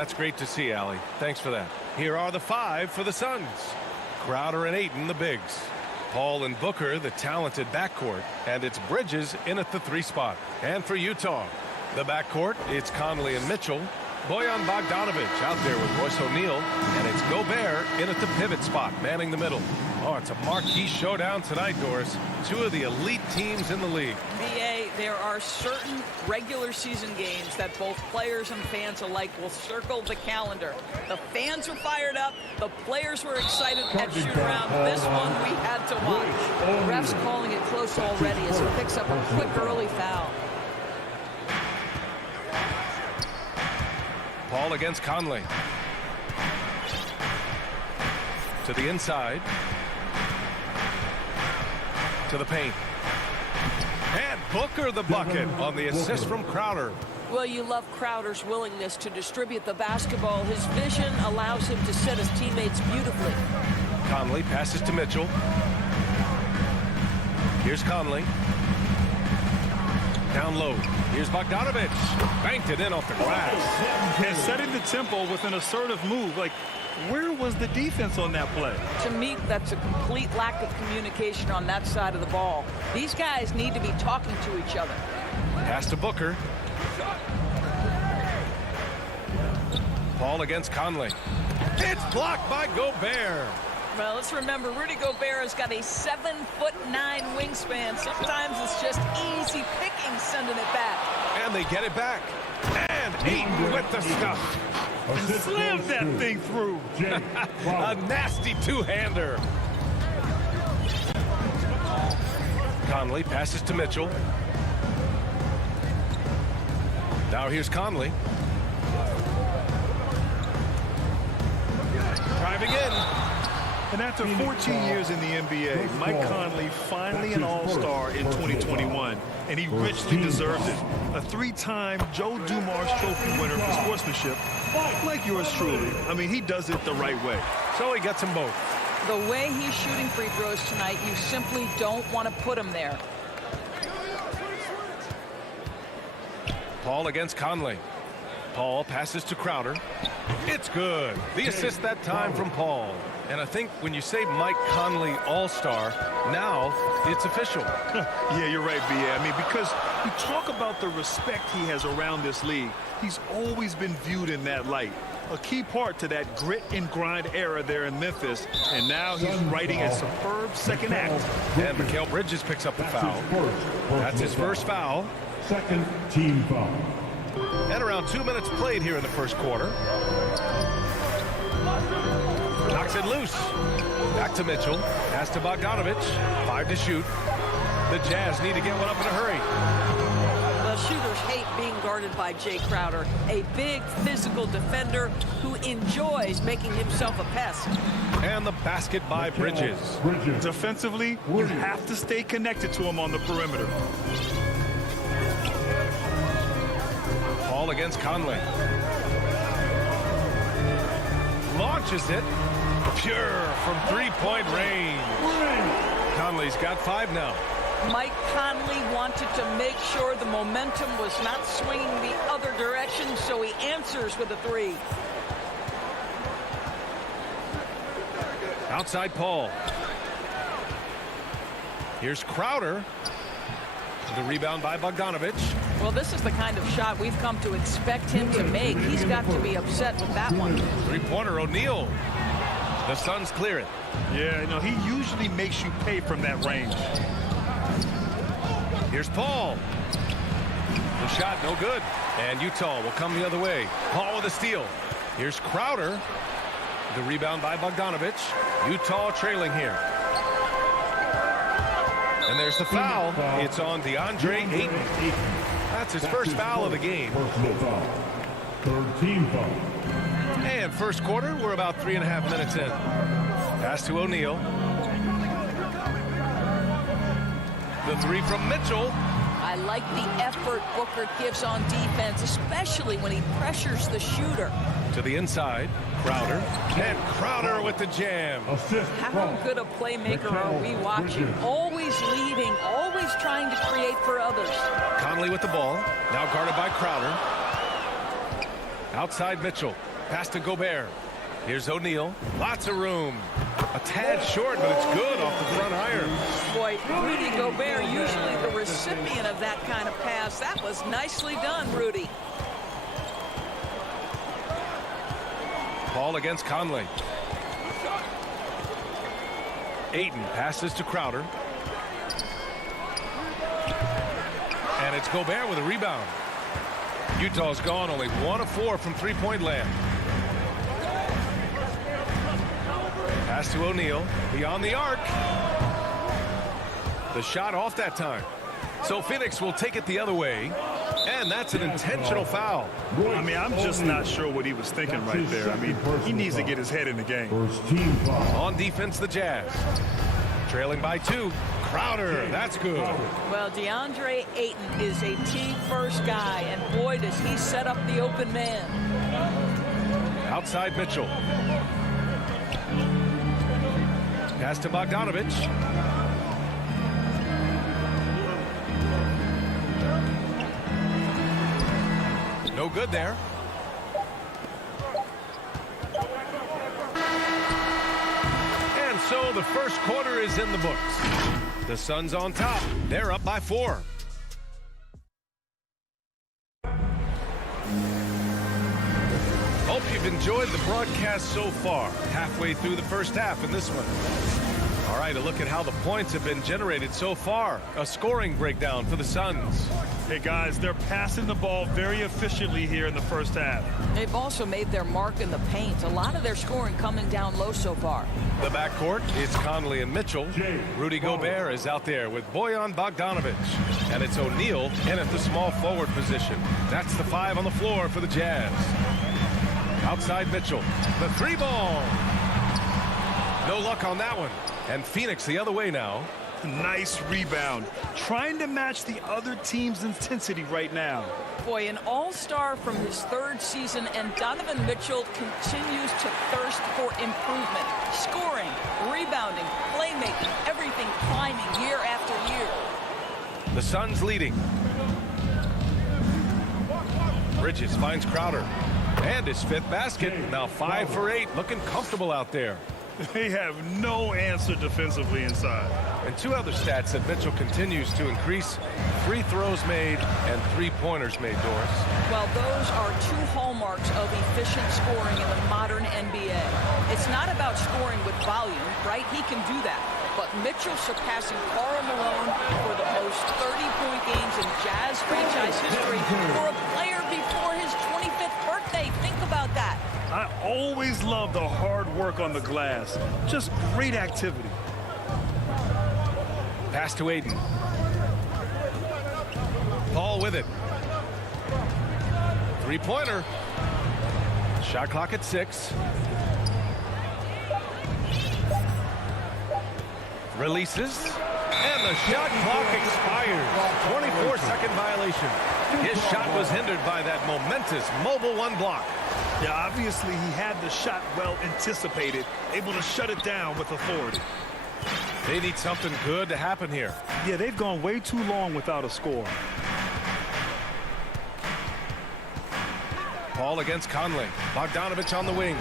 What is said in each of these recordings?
that's great to see, Allie. Thanks for that. Here are the 5 for the Suns. Crowder and Ayton, the bigs. Paul and Booker, the talented backcourt. And it's Bridges in at the 3 spot. And for Utah, the backcourt, it's Conley and Mitchell. Bojan Bogdanovic out there with Royce O'Neal. And it's Gobert in at the pivot spot, manning the middle. Oh, it's a marquee showdown tonight, Doris. 2 of the elite teams in the league. BA, there are certain regular season games that both players and fans alike will circle the calendar. The fans were fired up. The players were excited at shoot-around. This one we had to watch. The ref's calling it close already as he picks up a quick early foul. Paul against Conley. To the inside. To the paint. And Booker the bucket on the assist from Crowder. Well, you love Crowder's willingness to distribute the basketball. His vision allows him to set his teammates beautifully. Conley passes to Mitchell. Here's Conley. Down low. Here's Bogdanovic. Banked it in off the glass. And setting the tempo with an assertive move. Like, where was the defense on that play? To me, that's a complete lack of communication on that side of the ball. These guys need to be talking to each other. Pass to Booker. Paul against Conley. It's blocked by Gobert. Well, let's remember, Rudy Gobert has got a 7'9" wingspan. Sometimes it's just easy picking sending it back. And they get it back. And Ayton with the stuff. Slammed that thing through. A nasty two-hander. Conley passes to Mitchell. Now here's Conley. Driving in. And after 14 years in the NBA, Mike Conley finally an all-star in 2021, and he richly deserves it. A 3-time Joe Dumars Trophy winner for sportsmanship, like yours truly. I mean, he does it the right way. So he gets them both. The way he's shooting free throws tonight, you simply don't want to put him there. Paul against Conley. Paul passes to Crowder. It's good. The assist that time from Paul. And I think when you say Mike Conley All-Star, now it's official. Yeah, you're right, B.A. I mean, because you talk about the respect he has around this league. He's always been viewed in that light. A key part to that grit and grind era there in Memphis. And now he's writing a superb second act. And Mikal Bridges picks up the foul. That's his first foul. Second team foul. And around 2 minutes played here in the first quarter. Knocks it loose. Back to Mitchell. Pass to Bogdanovic. 5 to shoot. The Jazz need to get one up in a hurry. The shooters hate being guarded by Jay Crowder, a big physical defender who enjoys making himself a pest. And the basket by Bridges. Defensively, you have to stay connected to him on the perimeter. Paul against Conley. Launches it. Pure from three-point range. Conley's got 5 now. Mike Conley wanted to make sure the momentum was not swinging the other direction, so he answers with a 3. Outside Paul. Here's Crowder. The rebound by Bogdanovic. Well, this is the kind of shot we've come to expect him to make. He's got to be upset with that one. Three-pointer, O'Neal. The Suns clear it. Yeah, no, he usually makes you pay from that range. Here's Paul. The shot, no good. And Utah will come the other way. Paul with a steal. Here's Crowder. The rebound by Bogdanovic. Utah trailing here. And there's the foul. It's on DeAndre Ayton. That's his first foul of the game. Third team foul. And first quarter, we're about 3.5 minutes in. Pass to O'Neal. The 3 from Mitchell. I like the effort Booker gives on defense, especially when he pressures the shooter. To the inside, Crowder. And Crowder with the jam. How good a playmaker are we watching? Always leading, always trying to create for others. Conley with the ball. Now guarded by Crowder. Outside Mitchell. Pass to Gobert. Here's O'Neal. Lots of room. A tad short, but it's good off the front iron. Boy, Rudy Gobert, usually the recipient of that kind of pass. That was nicely done, Rudy. Ball against Conley. Ayton passes to Crowder. And it's Gobert with a rebound. Utah's gone only 1 of 4 from three-point land. Pass to O'Neal. Beyond the arc. The shot off that time. So Phoenix will take it the other way. And that's an intentional foul. I mean, I'm just not sure what he was thinking right there. I mean, he needs to get his head in the game. First team foul. On defense, the Jazz. Trailing by 2. Crowder, that's good. Well, DeAndre Ayton is a team-first guy, and boy, does he set up the open man. Outside Mitchell. Pass to Bogdanovich. No good there. And so the first quarter is in the books. The Suns on top. They're up by 4. Hope you've enjoyed the broadcast so far. Halfway through the first half in this one. All right, a look at how the points have been generated so far. A scoring breakdown for the Suns. Hey, guys, they're passing the ball very efficiently here in the first half. They've also made their mark in the paint. A lot of their scoring coming down low so far. The backcourt, it's Conley and Mitchell. Rudy Gobert is out there with Bojan Bogdanovich. And it's O'Neal in at the small forward position. That's the 5 on the floor for the Jazz. Outside Mitchell. The 3-ball. No luck on that one. And Phoenix the other way now. Nice rebound. Trying to match the other team's intensity right now. Boy, an all-star from his 3rd season, and Donovan Mitchell continues to thirst for improvement. Scoring, rebounding, playmaking, everything climbing year after year. The Suns leading. Bridges finds Crowder. And his 5th basket. Now 5 for 8. Looking comfortable out there. They have no answer defensively inside. And 2 other stats that Mitchell continues to increase: free throws made and 3-pointers made, Doris. Well, those are 2 hallmarks of efficient scoring in the modern NBA. It's not about scoring with volume, right? He can do that. But Mitchell surpassing Karl Malone for the most 30-point games in Jazz franchise history for a player before his 25th birthday. Think about that. I always love the hard work on the glass. Just great activity. Pass to Ayton. Paul with it. 3-pointer. Shot clock at 6. Releases. And the shot clock expires. 24-second violation. His shot was hindered by that momentous mobile 1 block. Yeah, obviously he had the shot well anticipated, able to shut it down with authority. They need something good to happen here. Yeah, they've gone way too long without a score. Paul against Conley. Bogdanovich on the wing.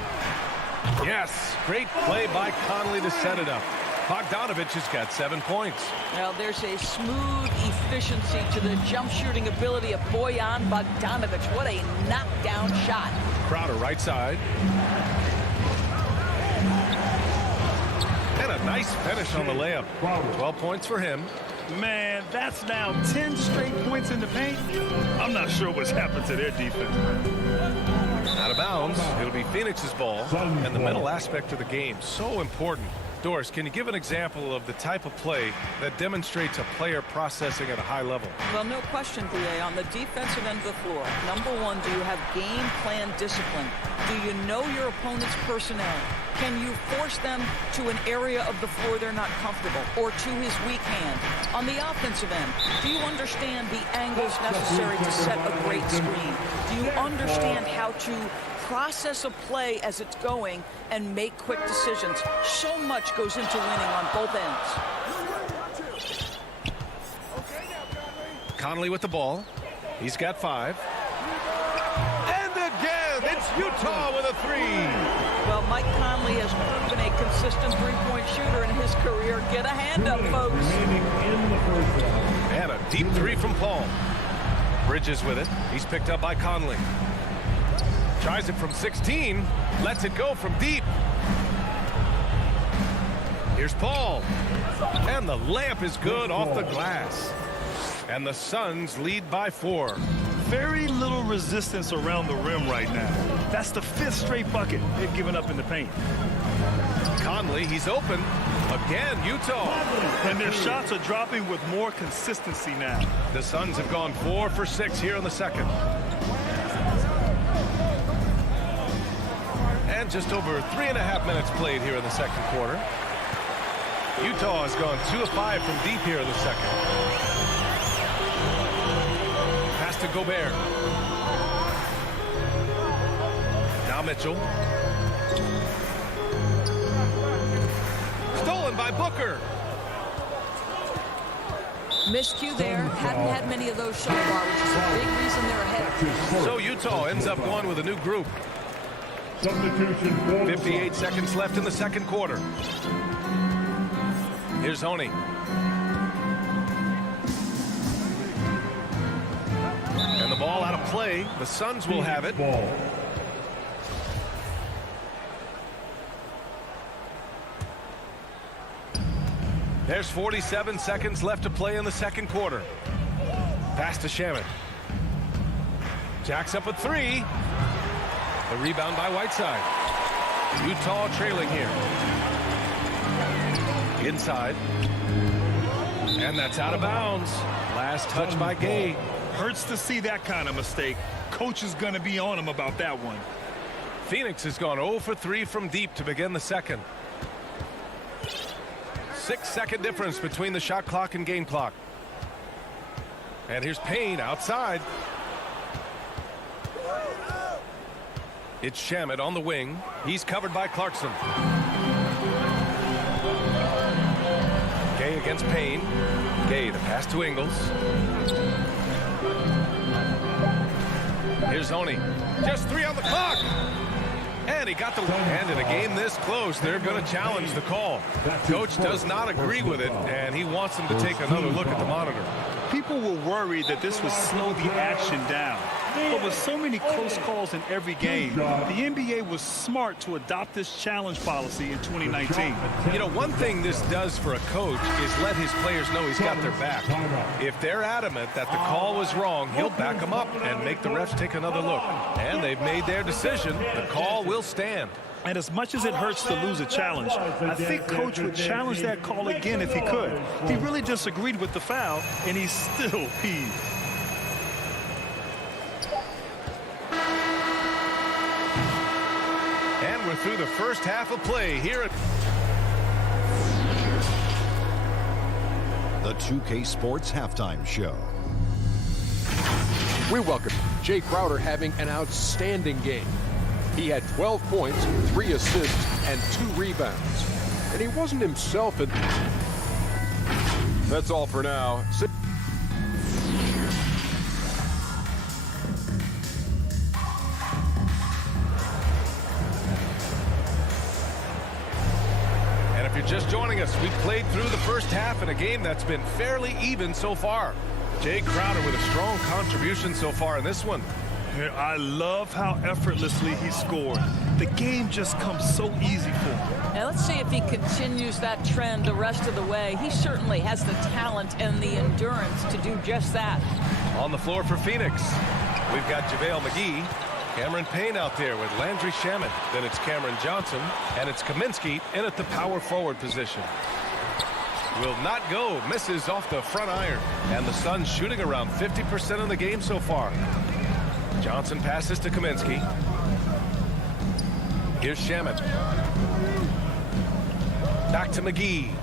Yes, great play by Conley to set it up. Bogdanovich has got 7 points. Well, there's a smooth efficiency to the jump shooting ability of Bojan Bogdanovich. What a knockdown shot. Crowder right side. And a nice finish on the layup. 12 points for him. Man, that's now 10 straight points in the paint. I'm not sure what's happened to their defense. Out of bounds. It'll be Phoenix's ball. And the mental aspect of the game, so important. Doris, can you give an example of the type of play that demonstrates a player processing at a high level? Well, no question, B.A. On the defensive end of the floor, number one, do you have game plan discipline? Do you know your opponent's personnel? Can you force them to an area of the floor they're not comfortable or to his weak hand? On the offensive end, do you understand the angles necessary to set a great screen? Do you understand how to process a play as it's going and make quick decisions? So much goes into winning on both ends. Conley with the ball. He's got 5. And again, it's Utah with a three. Well, Mike Conley has proven a consistent three-point shooter in his career. Get a hand up, folks. Remaining in the first round. And a deep three from Paul. Bridges with it. He's picked up by Conley. Tries it from 16. Lets it go from deep. Here's Paul. And the layup is good off the glass. And the Suns lead by 4. Very little resistance around the rim right now. That's the 5th straight bucket they've given up in the paint. Conley, he's open. Again, Utah. And their shots are dropping with more consistency now. The Suns have gone 4 for 6 here in the second. And just over 3.5 minutes played here in the second quarter. Utah has gone 2 of 5 from deep here in the second. Pass to Gobert. Now Mitchell. Stolen by Booker. Miscue there. Hadn't had many of those so far, which is a big reason they're ahead. So Utah ends up going with a new group. Substitution for 58 seconds left in the second quarter. Here's Honey. And the ball out of play. The Suns will have it. ball. There's 47 seconds left to play in the second quarter. Pass to Shaman. Jacks up a three. The rebound by Whiteside. Utah trailing here. Inside. And that's out of bounds. Last touch by Gay. Hurts to see that kind of mistake. Coach is going to be on him about that one. Phoenix has gone 0 for 3 from deep to begin the second. 6-second difference between the shot clock and game clock. And here's Payne outside. It's Shamet on the wing. He's covered by Clarkson. Gay against Payne. Gay, the pass to Ingles. Here's Oni. Just 3 on the clock. And he got the and in a game this close, they're going to challenge the call. Coach does not agree with it, and he wants them to take another look at the monitor. People were worried that this would slow the action down. But with so many close calls in every game, the NBA was smart to adopt this challenge policy in 2019. You know, one thing this does for a coach is let his players know he's got their back. If they're adamant that the call was wrong, he'll back them up and make the refs take another look. And they've made their decision. The call will stand. And as much as it hurts to lose a challenge, I think Coach would challenge that call again if he could. He really disagreed with the foul, and he's still peeved. And we're through the first half of play here at the 2K Sports Halftime Show. We welcome Jay Crowder having an outstanding game. He had 12 points, 3 assists, and 2 rebounds. And he wasn't himself. That's all for now. And if you're just joining us, we've played through the first half in a game that's been fairly even so far. Jay Crowder with a strong contribution so far in this one. I love how effortlessly he scored. The game just comes so easy for him. Now let's see if he continues that trend the rest of the way. He certainly has the talent and the endurance to do just that. On the floor for Phoenix, we've got JaVale McGee, Cameron Payne out there with Landry Shamet. Then it's Cameron Johnson, and it's Kaminsky in at the power forward position. Will not go, misses off the front iron. And the Suns shooting around 50% of the game so far. Johnson passes to Kaminsky. Here's Shamet. Back to McGee.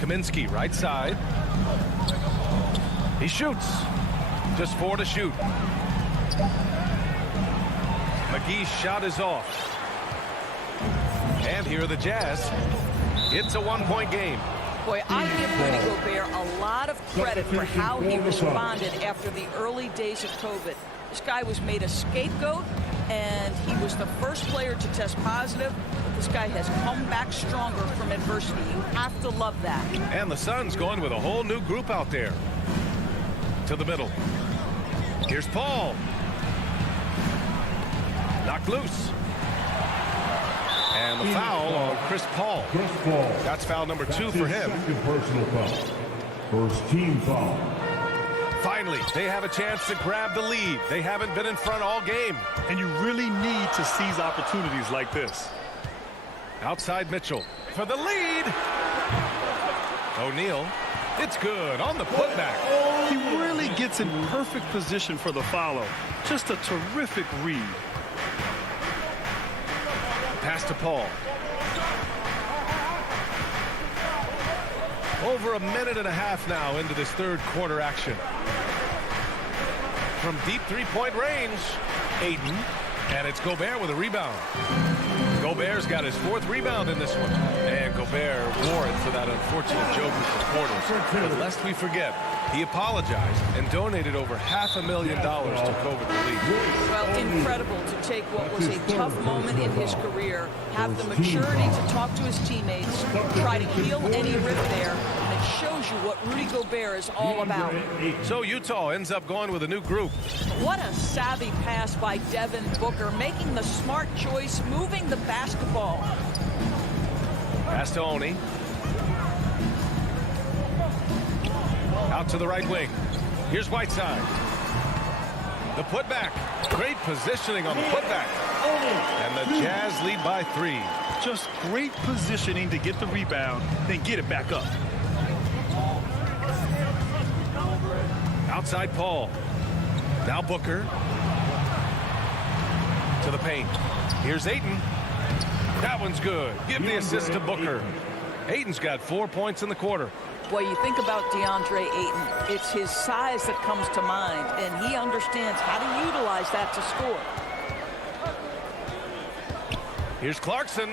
Kaminsky right side. He shoots. Just 4 to shoot. McGee's shot is off. And here are the Jazz. It's a 1-point game. Boy, I give Rudy Gobert a lot of credit for how he responded after the early days of COVID. This guy was made a scapegoat, and he was the first player to test positive. But this guy has come back stronger from adversity. You have to love that. And the Suns going with a whole new group out there. To the middle. Here's Paul. Knocked loose. And the foul on Chris Paul. That's foul number 2 for him. Second personal foul. First team foul. Finally, they have a chance to grab the lead. They haven't been in front all game. And you really need to seize opportunities like this. Outside Mitchell for the lead. O'Neal. It's good on the putback. He really gets in perfect position for the follow. Just a terrific read. Pass to Paul. Over a minute and a half now into this third quarter action. From deep three-point range, Ayton. And it's Gobert with a rebound. Gobert's got his 4th rebound in this one. And Gobert wore it for that unfortunate joke with the quarters. But lest we forget, he apologized and donated over $500,000 to COVID relief. Well, incredible to take what was a tough moment in his career, have the maturity to talk to his teammates, try to heal any rift there, and it shows you what Rudy Gobert is all about. So Utah ends up going with a new group. What a savvy pass by Devin Booker, making the smart choice, moving the basketball. Pass to Oni. Out to the right wing. Here's Whiteside. The putback. Great positioning on the putback. And the Jazz lead by 3. Just great positioning to get the rebound, then get it back up. Outside Paul. Now Booker. To the paint. Here's Ayton. That one's good. Give the assist to Booker. Ayton's got 4 points in the quarter. Boy, you think about DeAndre Ayton, it's his size that comes to mind, and he understands how to utilize that to score. Here's Clarkson.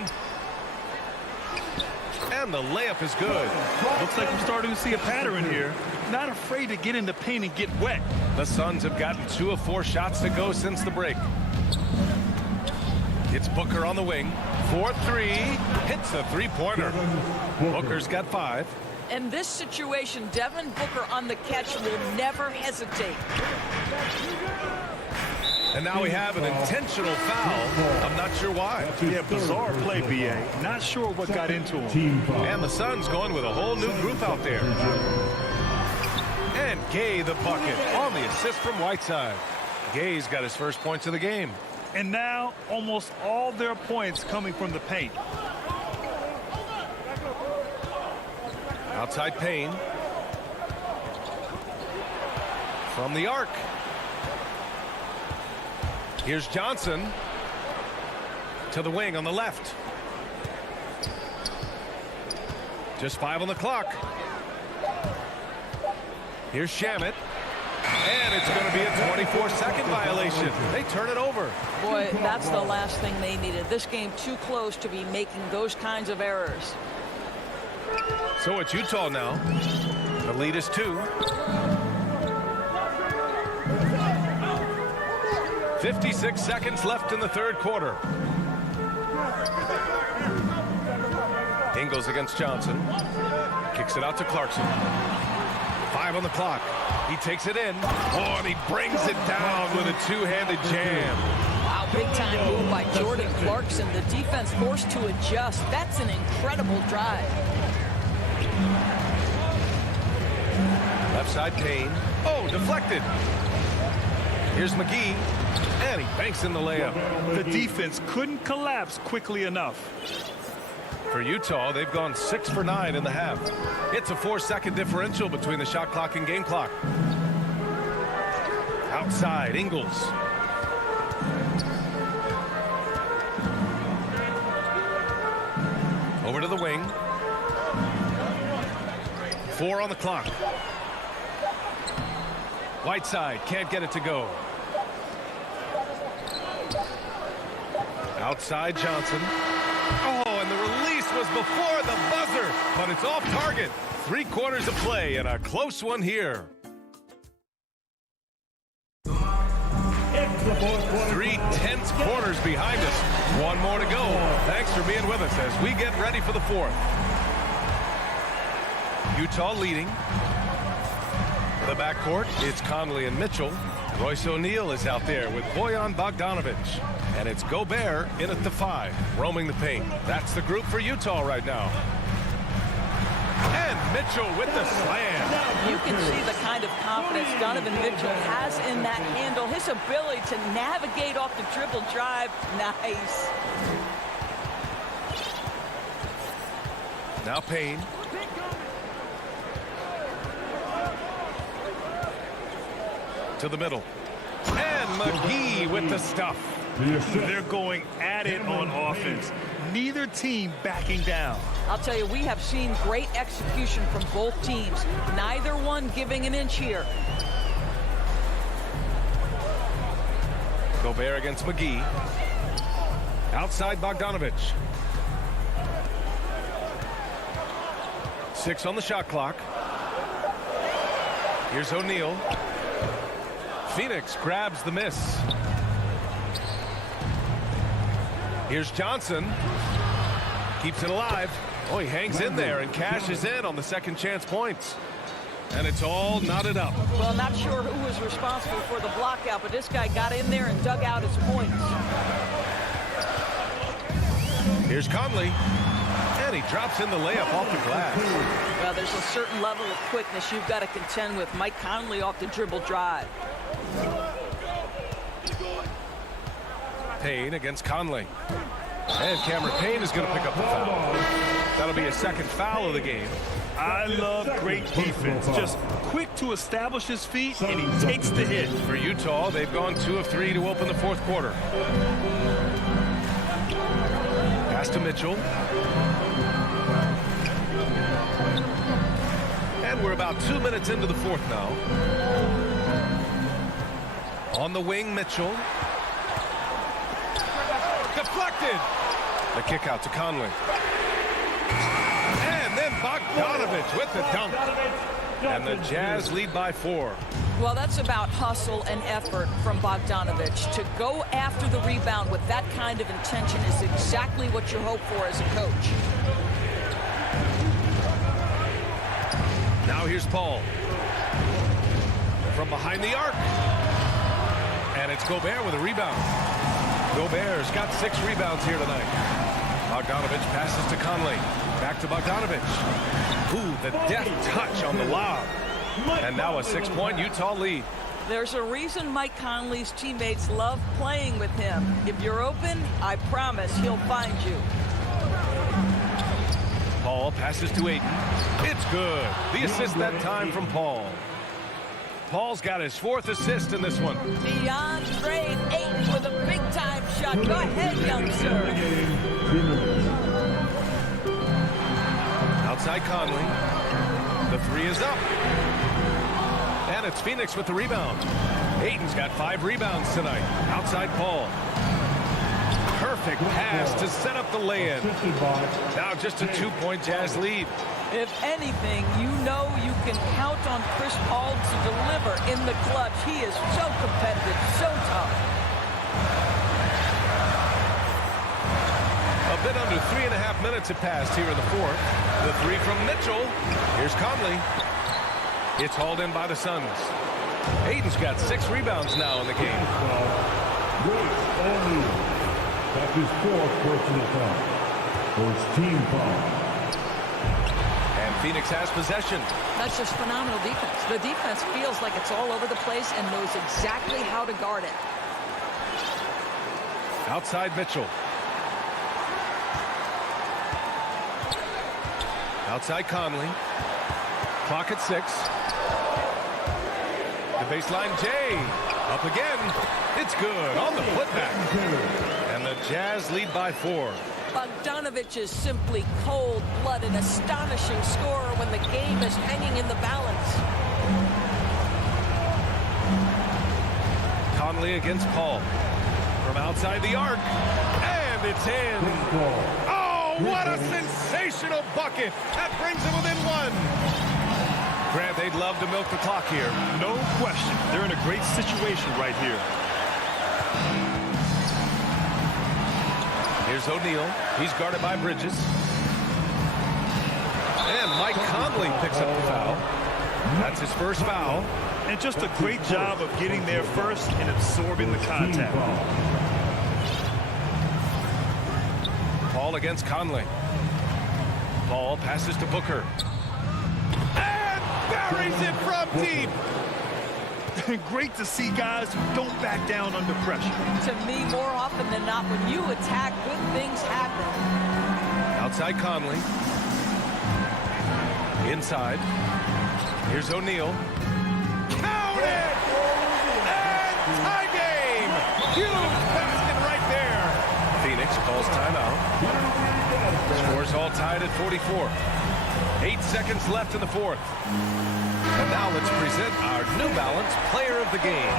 And the layup is good. Looks like I'm starting to see a pattern here. Not afraid to get in the paint and get wet. The Suns have gotten 2 of 4 shots to go since the break. It's Booker on the wing. 4-3. Hits a three-pointer. Booker's got 5. In this situation, Devin Booker on the catch will never hesitate. And now we have an intentional foul. I'm not sure why. Yeah, bizarre play, B.A. Not sure what got into him. And the Suns going with a whole new group out there. And Gay the bucket on the assist from Whiteside. Gay's got his first points of the game. And now almost all their points coming from the paint. Outside Payne. From the arc. Here's Johnson. To the wing on the left. Just 5 on the clock. Here's Shamet. And it's going to be a 24-second violation. They turn it over. Boy, that's the last thing they needed. This game too close to be making those kinds of errors. So it's Utah now. The lead is 2. 56 seconds left in the third quarter. Ingles against Johnson. Kicks it out to Clarkson. 5 on the clock. He takes it in. Oh, and he brings it down with a two-handed jam. Wow, big-time move by Jordan Clarkson. The defense forced to adjust. That's an incredible drive. Left side Payne. Oh, deflected. Here's McGee. And he banks in the layup. The defense couldn't collapse quickly enough. For Utah, they've gone 6 for 9 in the half. It's a 4-second differential between the shot clock and game clock. Outside, Ingles. Over to the wing. 4 on the clock. Whiteside can't get it to go. Outside Johnson. Oh, and the release was before the buzzer, but it's off target. 3 quarters of play and a close one here. 3 tense quarters behind us. One more to go. Thanks for being with us as we get ready for the fourth. Utah leading. The backcourt, it's Conley and Mitchell. Royce O'Neal is out there with Bojan Bogdanovic. And it's Gobert in at the 5, roaming the paint. That's the group for Utah right now. And Mitchell with the slam. You can see the kind of confidence Donovan Mitchell has in that handle. His ability to navigate off the dribble drive. Nice. Now Payne. To the middle. And McGee with the stuff. They're going at it on offense. Neither team backing down. I'll tell you, we have seen great execution from both teams. Neither one giving an inch here. Gobert against McGee. Outside Bogdanovic. 6 on the shot clock. Here's O'Neal. Phoenix grabs the miss. Here's Johnson. Keeps it alive. Oh, he hangs in there and cashes in on the second chance points. And it's all knotted up. Well, not sure who was responsible for the block out, but this guy got in there and dug out his points. Here's Conley. And he drops in the layup off the glass. Well, there's a certain level of quickness you've got to contend with. Mike Conley off the dribble drive. Payne against Conley. And Cameron Payne is going to pick up the foul. That'll be his second foul of the game. I love great defense. Just quick to establish his feet, and he takes the hit. For Utah, they've gone 2 of 3 to open the fourth quarter. Pass to Mitchell. And we're about 2 minutes into the fourth now. On the wing, Mitchell. Deflected. The kick out to Conley. And then Bogdanovic with the dunk. And the Jazz lead by 4. Well, that's about hustle and effort from Bogdanovic. To go after the rebound with that kind of intention is exactly what you hope for as a coach. Now here's Paul. From behind the arc. And it's Gobert with a rebound. Gobert's got 6 rebounds here tonight. Bogdanovic passes to Conley. Back to Bogdanovic. Ooh, the deft touch on the lob. And now a 6-point Utah lead. There's a reason Mike Conley's teammates love playing with him. If you're open, I promise he'll find you. Paul passes to Ayton. It's good. The assist that time from Paul. Paul's got his 4th assist in this one. Beyond trade, Ayton with a big-time shot. Go ahead, young sir. Outside Conley. The 3 is up. And it's Phoenix with the rebound. Ayton's got 5 rebounds tonight. Outside Paul. Perfect pass to set up the lay-in. Now just a 2-point Jazz lead. If anything, you know you can count on Chris Paul to deliver in the clutch. He is so competitive, so tough. A bit under 3.5 minutes have passed here in the fourth. The 3 from Mitchell. Here's Conley. It's hauled in by the Suns. Ayton's got 6 rebounds now in the game. That's his 4th personal foul. First team foul. And Phoenix has possession. That's just phenomenal defense. The defense feels like it's all over the place and knows exactly how to guard it. Outside Mitchell. Outside Conley. Clock at 6. The baseline Jay. Up again. It's good on the putback. And the Jazz lead by 4. Bogdanovic is simply cold-blooded, astonishing scorer when the game is hanging in the balance. Conley against Paul. From outside the arc. And it's in. Oh, what a sensational bucket. That brings it within 1. Grant, they'd love to milk the clock here. No question. They're in a great situation right here. Here's O'Neal. He's guarded by Bridges. And Mike Conley picks up the foul. That's his first foul. And just a great job of getting there first and absorbing the contact. Paul against Conley. Paul passes to Booker. And buries it from deep. Great to see guys who don't back down under pressure. To me, more often than not, when you attack, good things happen. Outside Conley. Inside. Here's O'Neal. Count it! And tie game! Huge basket right there. Phoenix calls timeout. Scores all tied at 44. 8 seconds left in the fourth. And now let's present our New Balance Player of the Game.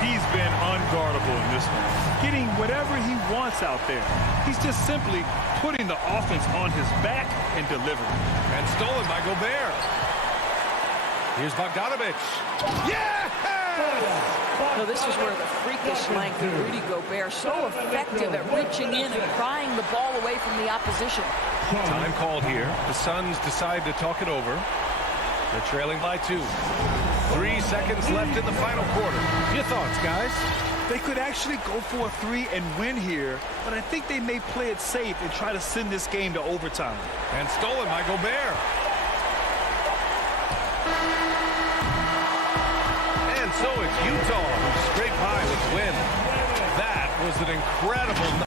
He's been unguardable in this one. Getting whatever he wants out there. He's just simply putting the offense on his back and delivering. And stolen by Gobert. Here's Bogdanovich. Yeah! So this is where the freakish length of Rudy Gobert, so effective at reaching in and prying the ball away from the opposition. Time called here. The Suns decide to talk it over. They're trailing by 2. 3 seconds left in the final quarter. Your thoughts, guys? They could actually go for a 3 and win here, but I think they may play it safe and try to send this game to overtime. And stolen by Gobert. And so it's Utah who scraped by with the win. That was an incredible night.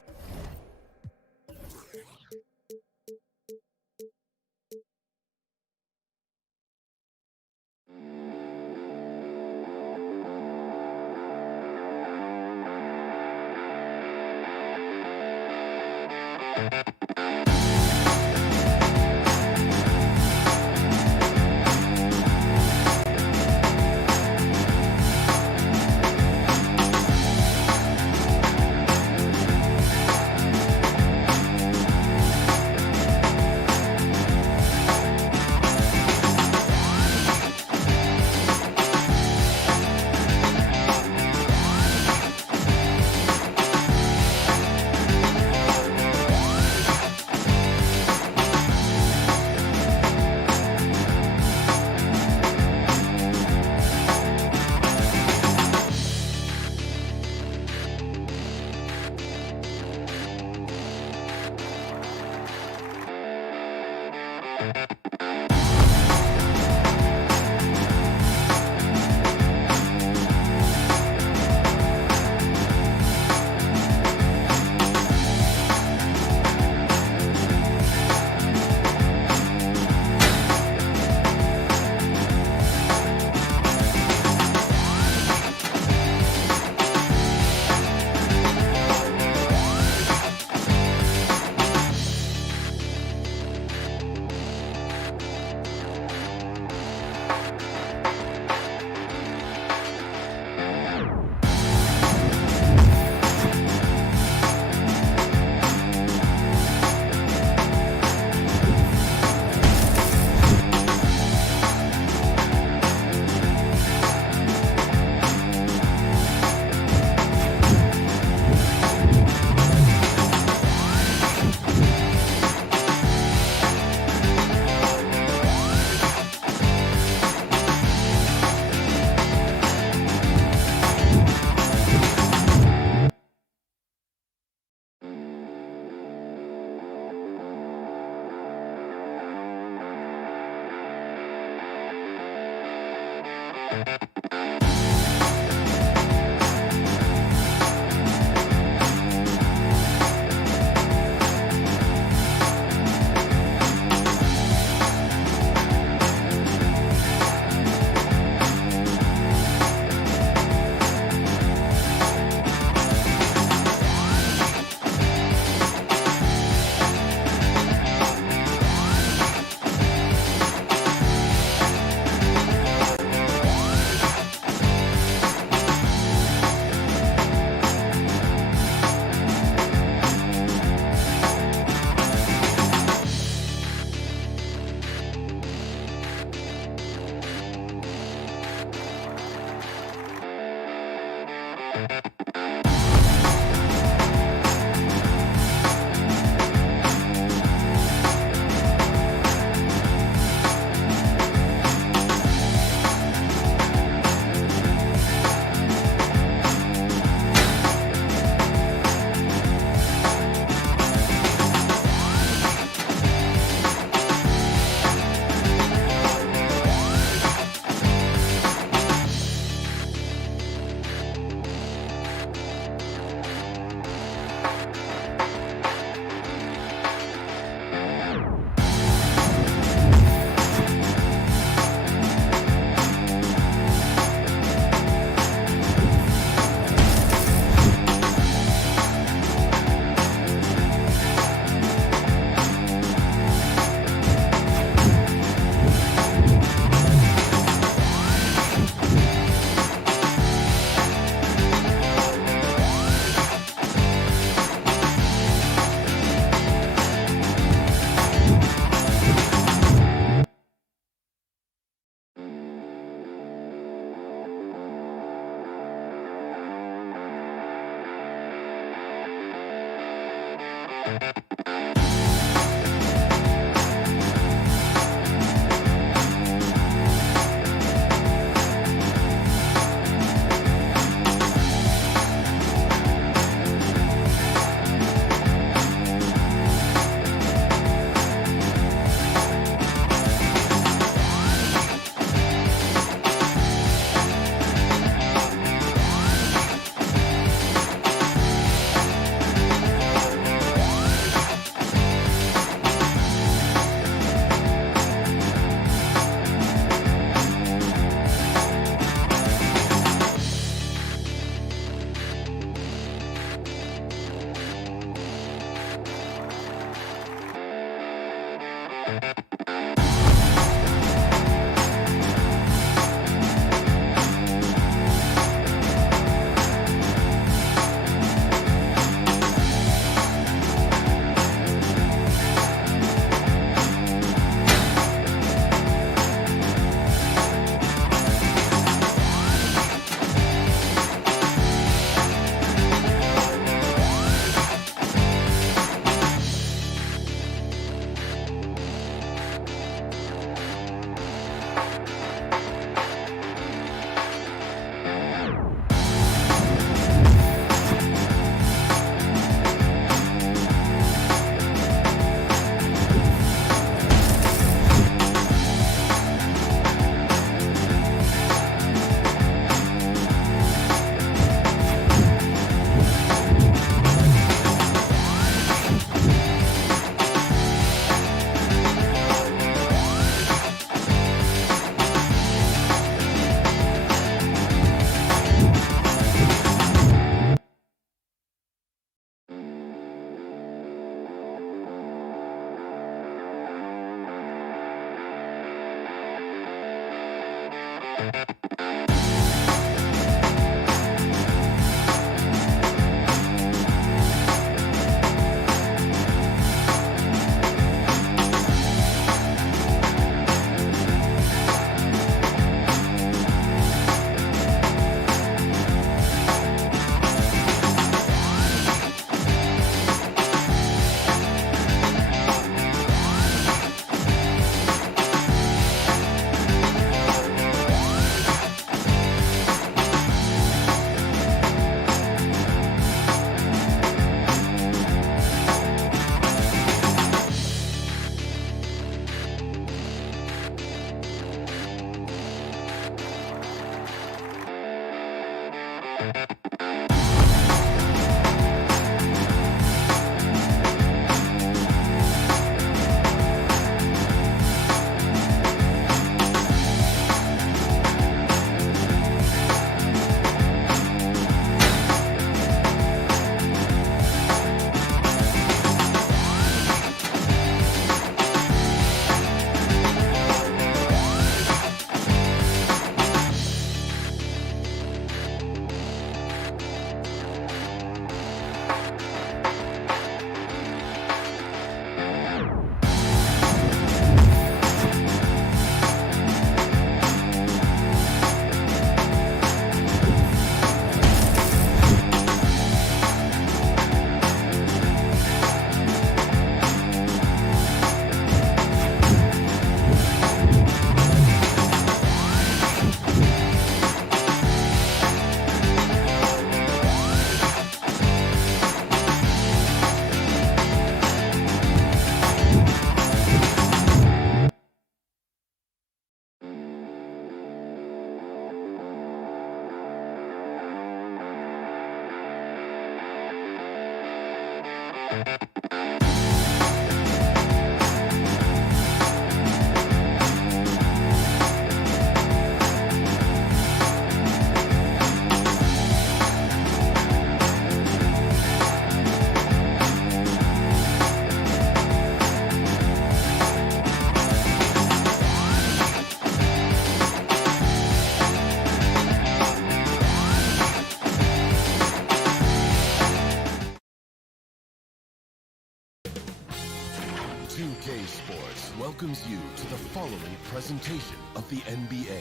2K Sports welcomes you to the following presentation of the NBA.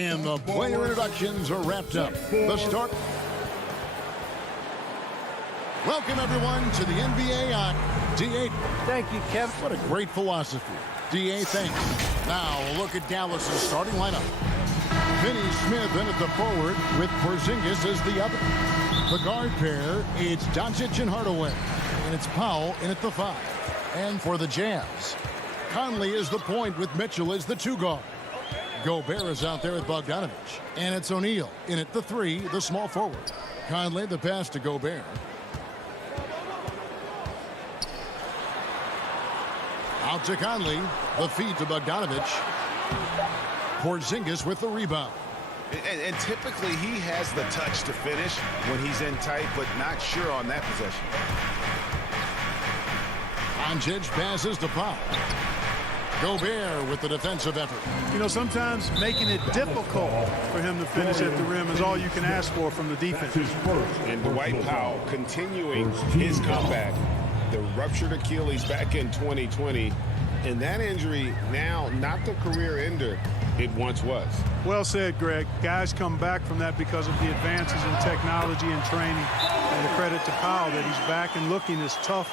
And the player introductions are wrapped up. The start. Welcome, everyone, to the NBA on D8. Thank you, Kevin. What a great philosophy. DA, thanks. Now, a look at Dallas' starting lineup. Finney Smith in at the forward with Porzingis as the other. The guard pair, it's Doncic and Hardaway. And it's Powell in at the 5. And for the Jazz, Conley is the point with Mitchell as the 2 guard. Gobert is out there with Bogdanovich. And it's O'Neal in at the 3, the small forward. Conley the pass to Gobert. Out to Conley. The feed to Bogdanovich. Porzingis with the rebound. And typically he has the touch to finish when he's in tight, but not sure on that possession. Doncic passes to Powell. Gobert with the defensive effort. You know, sometimes making it difficult for him to finish at the rim is all you can ask for from the defense. And Dwight Powell continuing his comeback. The ruptured Achilles back in 2020. And that injury now not the career ender it once was. Well said, Greg. Guys come back from that because of the advances in technology and training. And a credit to Powell that he's back and looking as tough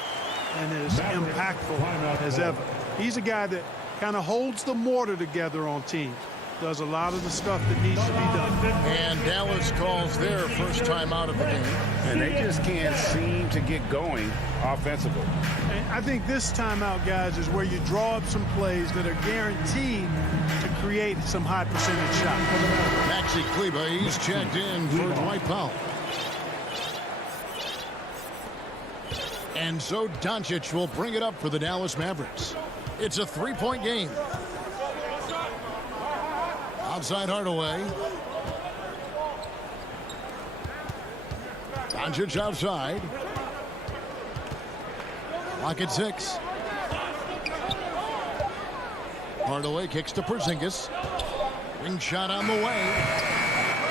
and as impactful as ever. He's a guy that kind of holds the mortar together on teams. Does a lot of the stuff that needs to be done. And Dallas calls their first time out of the game. And they just can't seem to get going offensively. And I think this timeout, guys, is where you draw up some plays that are guaranteed to create some high percentage shots. Maxi Kleber, he's checked in for Dwight Powell. And so Doncic will bring it up for the Dallas Mavericks. It's a 3-point game. Outside Hardaway. Doncic outside. Lock at 6. Hardaway kicks to Porzingis. Ring shot on the way.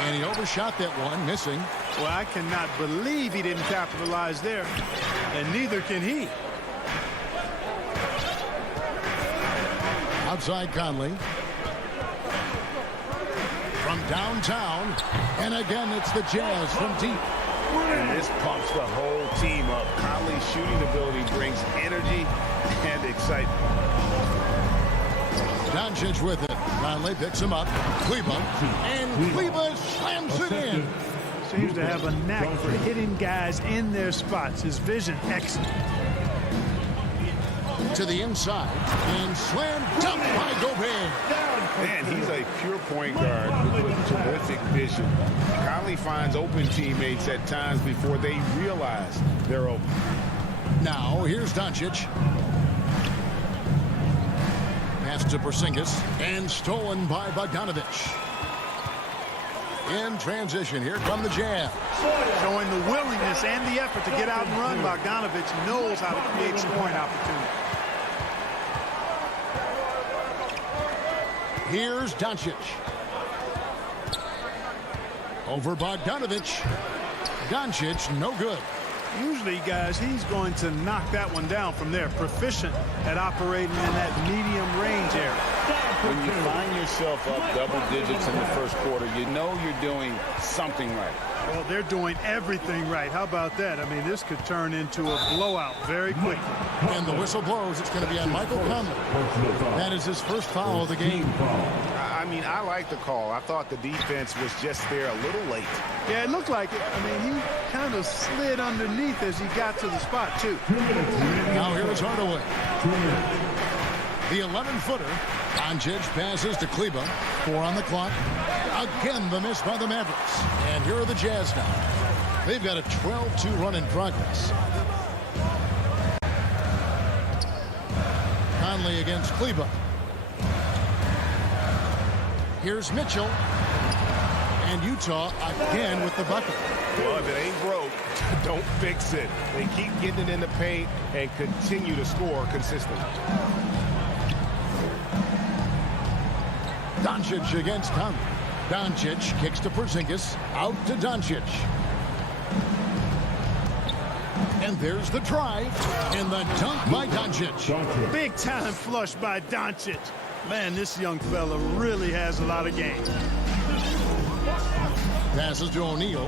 And he overshot that one, missing. Well, I cannot believe he didn't capitalize there. And neither can he. Outside Conley. From downtown. And again, it's the Jazz from deep. And this pumps the whole team up. Conley's shooting ability brings energy and excitement. Doncic with it. Conley picks him up. Kleber. And Kleber slams it in. Seems to have a knack for hitting guys in their spots. His vision, excellent. To the inside. And slam dunk by Gobert. Man, he's a pure point guard with terrific vision. Conley finds open teammates at times before they realize they're open. Now, here's Doncic. Pass to Porzingis. And stolen by Bogdanovich. In transition, here come the Jazz. Showing the willingness and the effort to get out and run. Bogdanovich knows how to create scoring opportunities. Here's Doncic. Over Bogdanovich. Doncic, no good. Usually, guys, he's going to knock that one down from there. Proficient at operating in that medium range area. When you find yourself up double digits in the first quarter, you know you're doing something right. Well, they're doing everything right. How about that? I mean, this could turn into a blowout very quickly. And the whistle blows. It's going to be on Michael Conley. That is his first foul of the game. I mean, I like the call. I thought the defense was just there a little late. Yeah, it looked like it. I mean, he kind of slid underneath as he got to the spot, too. Now here is Hardaway. The 11-footer. Doncic passes to Kleber. 4 on the clock. Again, the miss by the Mavericks. And here are the Jazz now. They've got a 12-2 run in progress. Conley against Kleber. Here's Mitchell. And Utah again with the bucket. Well, if it ain't broke, don't fix it. They keep getting it in the paint and continue to score consistently. Doncic against Conley. Doncic kicks to Porzingis. Out to Doncic. And there's the drive. And the dunk by Doncic. Big time flush by Doncic. Man, this young fella really has a lot of game. Passes to O'Neal.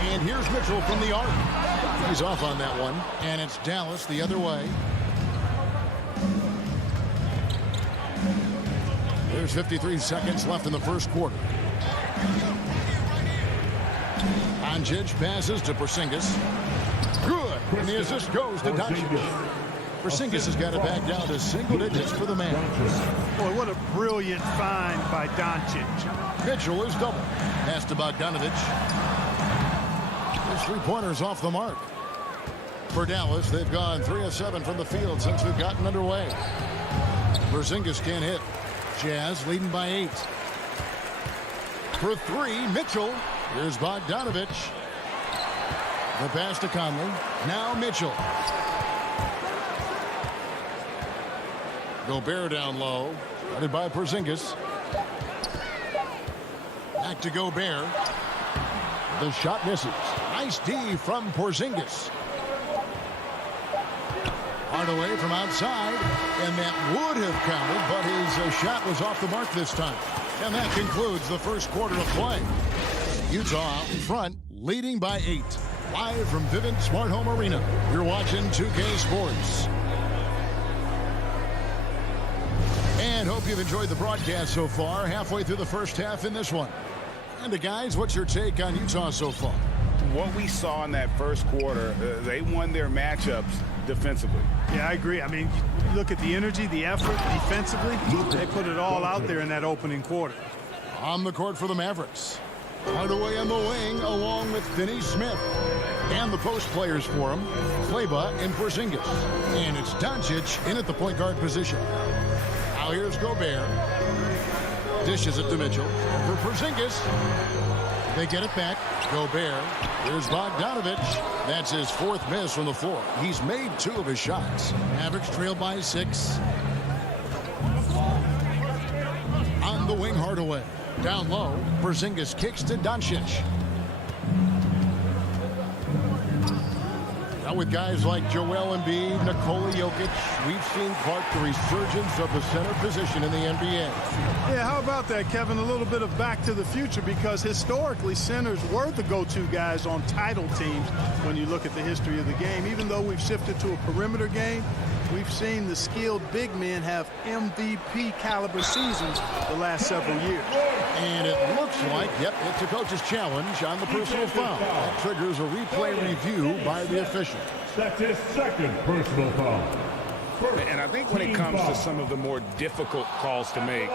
And here's Mitchell from the arc. He's off on that one. And it's Dallas the other way. There's 53 seconds left in the first quarter. Doncic passes to Porzingis. Good. And the assist goes to Doncic. Porzingis has got it back down to single digits for the man. Boy, what a brilliant find by Doncic. Mitchell is double. Pass to Bogdanovic. His three-pointers off the mark. For Dallas, they've gone 3 of 7 from the field since we've gotten underway. Porzingis can't hit. Jazz leading by 8. For 3, Mitchell. Here's Bogdanovic. The pass to Conley. Now Mitchell. Gobert down low. Guarded by Porzingis. Back to Gobert. The shot misses. Nice D from Porzingis. Hardaway from outside, and that would have counted, but his shot was off the mark this time. And that concludes the first quarter of play. Utah out in front, leading by 8. Live from Vivint Smart Home Arena, you're watching 2K Sports. And hope you've enjoyed the broadcast so far, halfway through the first half in this one. And guys, what's your take on Utah so far? What we saw in that first quarter, they won their matchups defensively. Yeah, I agree. I mean, you look at the energy, the effort defensively. They put it all out there in that opening quarter. On the court for the Mavericks. Hardaway on the wing along with Finney Smith. And the post players for him, Kleba and Porzingis. And it's Doncic in at the point guard position. Now here's Gobert. Dishes it to Mitchell. For Porzingis. They get it back. Gobert. Here's Bogdanovic. That's his 4th miss from the floor. He's made 2 of his shots. Mavericks trail by 6. On the wing, Hardaway. Down low. Porzingis kicks to Doncic. Now with guys like Joel Embiid, Nikola Jokic, we've seen Clark the resurgence of the center position in the NBA. Yeah, how about that, Kevin? A little bit of back to the future, because historically centers were the go-to guys on title teams when you look at the history of the game. Even though we've shifted to a perimeter game, we've seen the skilled big men have MVP caliber seasons the last several years. And it looks like, yep, it's a coach's challenge on the personal foul. That triggers a replay review by the official. That's his 2nd personal foul. And I think when it comes to some of the more difficult calls to make,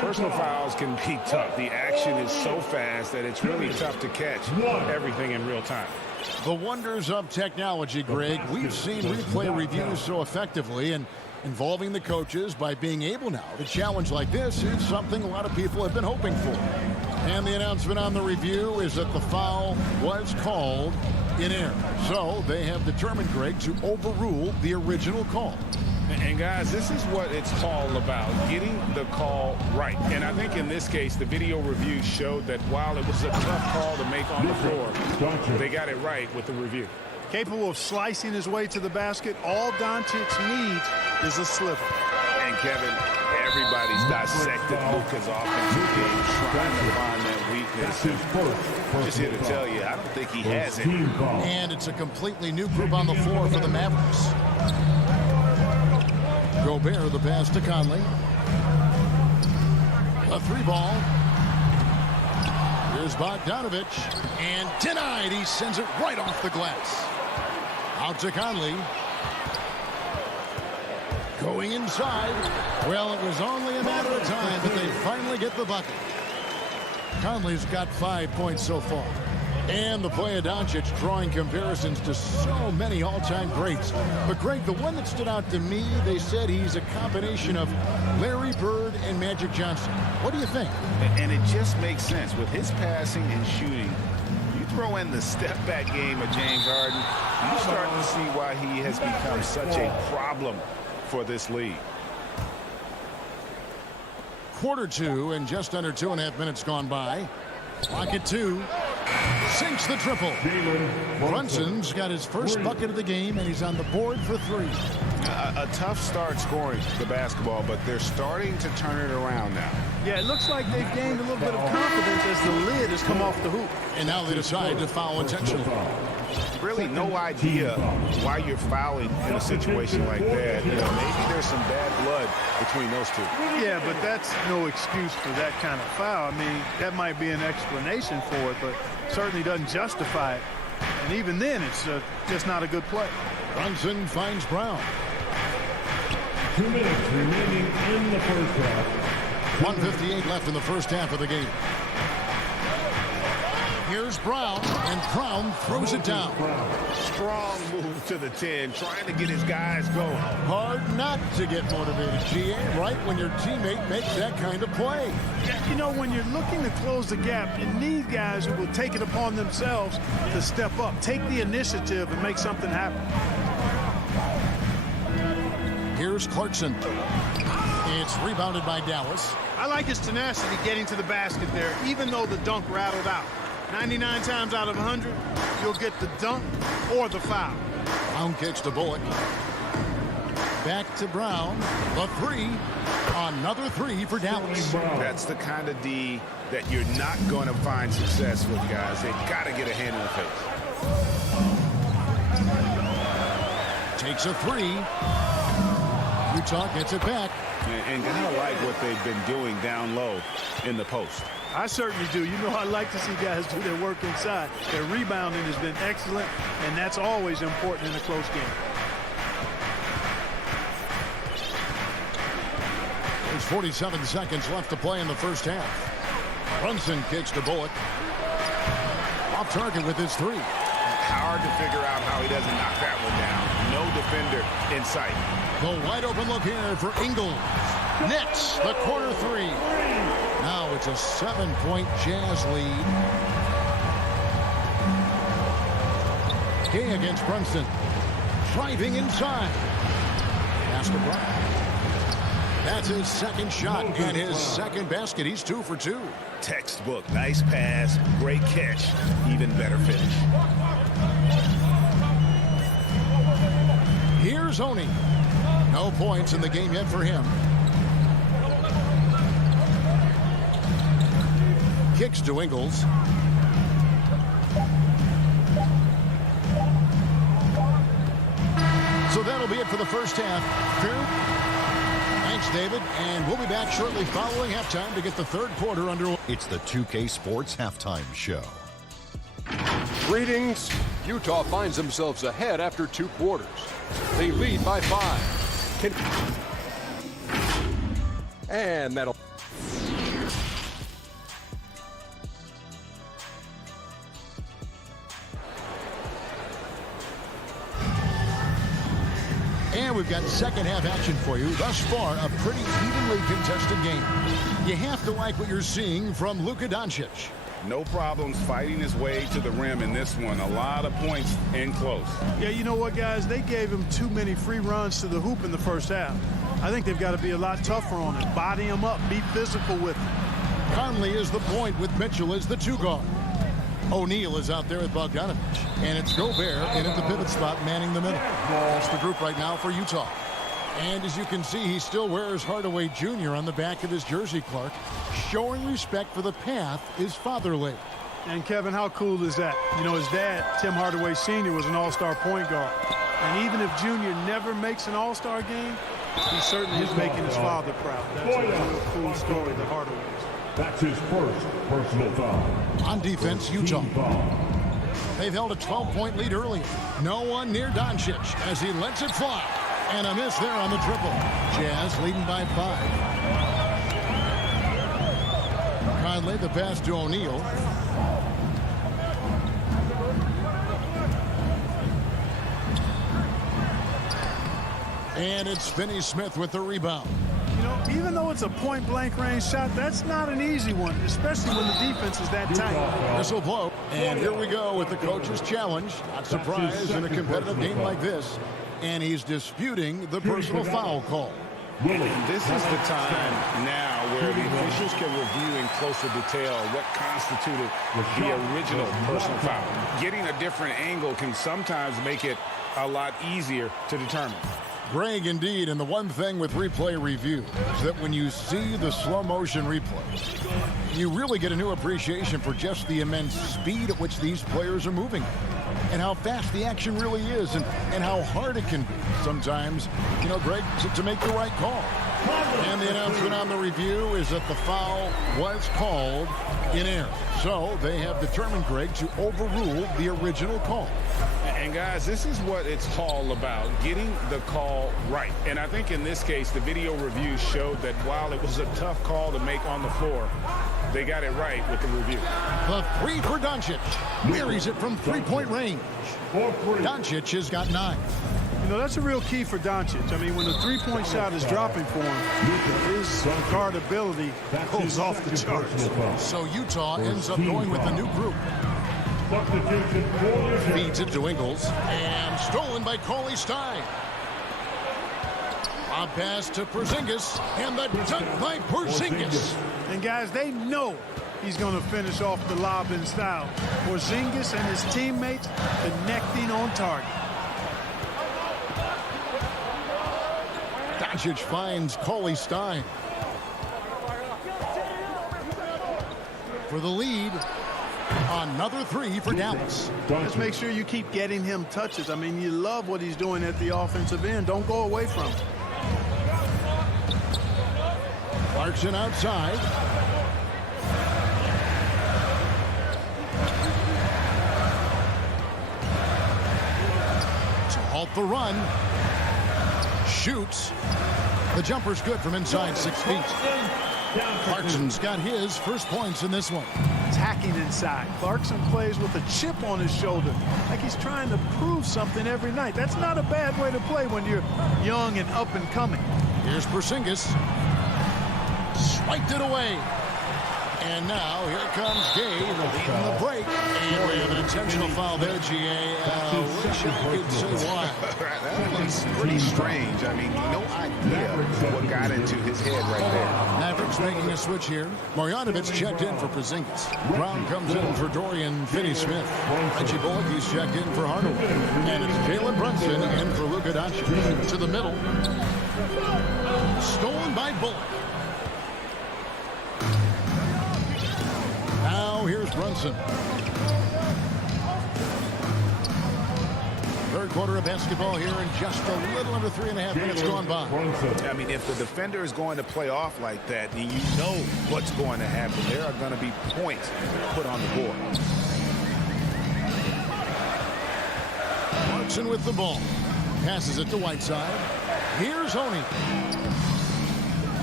personal fouls can be tough. The action is so fast that it's really tough to catch everything in real time. The wonders of technology, Greg. We've seen replay reviews so effectively, and involving the coaches by being able now to challenge like this is something a lot of people have been hoping for. And the announcement on the review is that the foul was called in error. So they have determined, Greg, to overrule the original call. And guys, this is what it's all about, getting the call right. And I think in this case, the video review showed that while it was a tough call to make on the floor, they got it right with the review. Capable of slicing his way to the basket, all Doncic needs is a slipper. And Kevin, everybody's dissected Luka's offensive game, trying to find that weakness. And just here to tell you, I don't think he has it. And it's a completely new group on the floor for the Mavericks. Gobert, the pass to Conley. A 3-ball. Here's Bogdanovic. And denied. He sends it right off the glass. Out to Conley. Going inside. Well, it was only a matter of time, but they finally get the bucket. Conley's got 5 points so far. And the play of Doncic drawing comparisons to so many all-time greats. But, Greg, the one that stood out to me, they said he's a combination of Larry Bird and Magic Johnson. What do you think? And it just makes sense. With his passing and shooting, you throw in the step-back game of James Harden, you start to see why he has become such a problem for this league. Quarter 2 and just under 2.5 minutes gone by. Clock at 2. Sinks the triple. Brunson's got his first bucket of the game, and he's on the board for 3. A tough start scoring the basketball, but they're starting to turn it around now. Yeah, it looks like they've gained a little bit of confidence as the lid has come off the hoop. And now they decide to foul intentionally. Really no idea why you're fouling in a situation like that. You know, maybe there's some bad blood between those two. Yeah, but that's no excuse for that kind of foul. I mean, that might be an explanation for it, but certainly doesn't justify it. And even then, it's just not a good play. Brunson finds Brown. 2 minutes remaining in the first half. 1:58 left in the first half of the game. Here's Brown, and Brown throws it down. Strong move to the 10, trying to get his guys going. Hard not to get motivated, GA, right when your teammate makes that kind of play. You know, when you're looking to close the gap, you need guys who will take it upon themselves to step up, take the initiative, and make something happen. Here's Clarkson. It's rebounded by Dallas. I like his tenacity getting to the basket there, even though the dunk rattled out. 99 times out of 100, you'll get the dunk or the foul. Brown kicks to Bullock. Back to Brown. The 3. Another 3 for Dallas. That's the kind of D that you're not going to find success with, guys. They've got to get a hand in the face. Takes a 3. Utah gets it back. And kind of like what they've been doing down low in the post. I certainly do. You know, I like to see guys do their work inside. Their rebounding has been excellent, and that's always important in a close game. There's 47 seconds left to play in the first half. Brunson kicks to Bullock. Off target with his 3. Hard to figure out how he doesn't knock that one down. No defender in sight. The wide open look here for Ingles. Nets the corner 3. Now it's a 7-point Jazz lead. Gay against Brunson. Driving inside. Pass to Brown. That's his second shot and his second basket. He's 2 for 2. Textbook. Nice pass. Great catch. Even better finish. Here's Oni. No points in the game yet for him. Kicks to Ingles. So that'll be it for the first half. Thanks, David. And we'll be back shortly following halftime to get the third quarter underway. It's the 2K Sports Halftime Show. Greetings. Utah finds themselves ahead after 2 quarters. They lead by 5. And that'll... And we've got second half action for you. Thus far, a pretty evenly contested game. You have to like what you're seeing from Luka Doncic. No problems fighting his way to the rim in this one. A lot of points in close. Yeah, you know what, guys? They gave him too many free runs to the hoop in the first half. I think they've got to be a lot tougher on him. Body him up. Be physical with him. Conley is the point with Mitchell as the 2 guard. O'Neal is out there with Bogdanovich. And it's Gobert in at the pivot spot manning the middle. That's the group right now for Utah. And as you can see, he still wears Hardaway Jr. on the back of his jersey, Clark. Showing respect for the path his father laid. And, Kevin, how cool is that? You know, his dad, Tim Hardaway Sr., was an all-star point guard. And even if Junior never makes an all-star game, he certainly is making his father proud. That's a real cool story, the Hardaways. That's his first personal foul. On defense, Utah. They've held a 12-point lead early. No one near Doncic as he lets it fly. And a miss there on the triple. Jazz leading by 5. Conley the pass to O'Neal. And it's Finney Smith with the rebound. You know, even though it's a point-blank range shot, that's not an easy one, especially when the defense is that tight. This will blow. And here we go with the coach's challenge. Not surprised in a competitive game like this. And he's disputing the personal foul call. And this is the time now where the officials can review in closer detail what constituted the original personal foul. Getting a different angle can sometimes make it a lot easier to determine. Greg, indeed, and the one thing with replay review is that when you see the slow motion replay, you really get a new appreciation for just the immense speed at which these players are moving and how fast the action really is and how hard it can be sometimes, you know, Greg, to make the right call. And the announcement on the review is that the foul was called in error. So they have determined, Greg, to overrule the original call. And guys, this is what it's all about, getting the call right. And I think in this case, the video review showed that while it was a tough call to make on the floor, they got it right with the review. The three for Doncic. Buries it from three-point range. Doncic has got 9. You know, that's a real key for Doncic. I mean, when the three-point shot is dropping for him, his guardability goes off the charts. So Utah ends up going with the new group. Feeds it to Ingles. And stolen by Cauley Stein. A pass to Porzingis. And the dunk by Porzingis. And guys, they know he's going to finish off the lob in style. Porzingis and his teammates connecting on target. Doncic finds Cauley Stein for the lead. Another 3 for Dallas. Just make sure you keep getting him touches. I mean, you love what he's doing at the offensive end. Don't go away from him. Clarkson outside. To halt the run. Shoots. The jumper's good from inside 6 feet. Clarkson's got his first points in this one. Attacking inside. Clarkson plays with a chip on his shoulder, like he's trying to prove something every night. That's not a bad way to play when you're young and up and coming. Here's Porzingis. Swiped it away. And now here comes Gabe leading the break. And we have an intentional foul there, G.A. Wish I could say why. That was pretty strange. I mean, no idea what got into his head right there. Mavericks making a switch here. Marjanovic checked in for Porzingis. Brown comes in for Dorian Finney-Smith. Reggie Bullock, he's checked in for Hardaway. And it's Jalen Brunson in for Luka Doncic. To the middle. Stolen by Bullock. Now here's Brunson. Third quarter of basketball here in just a little under 3.5 minutes gone by. I mean, if the defender is going to play off like that, and you know what's going to happen, there are going to be points put on the board. Clarkson with the ball. Passes it to Whiteside. Here's Honey.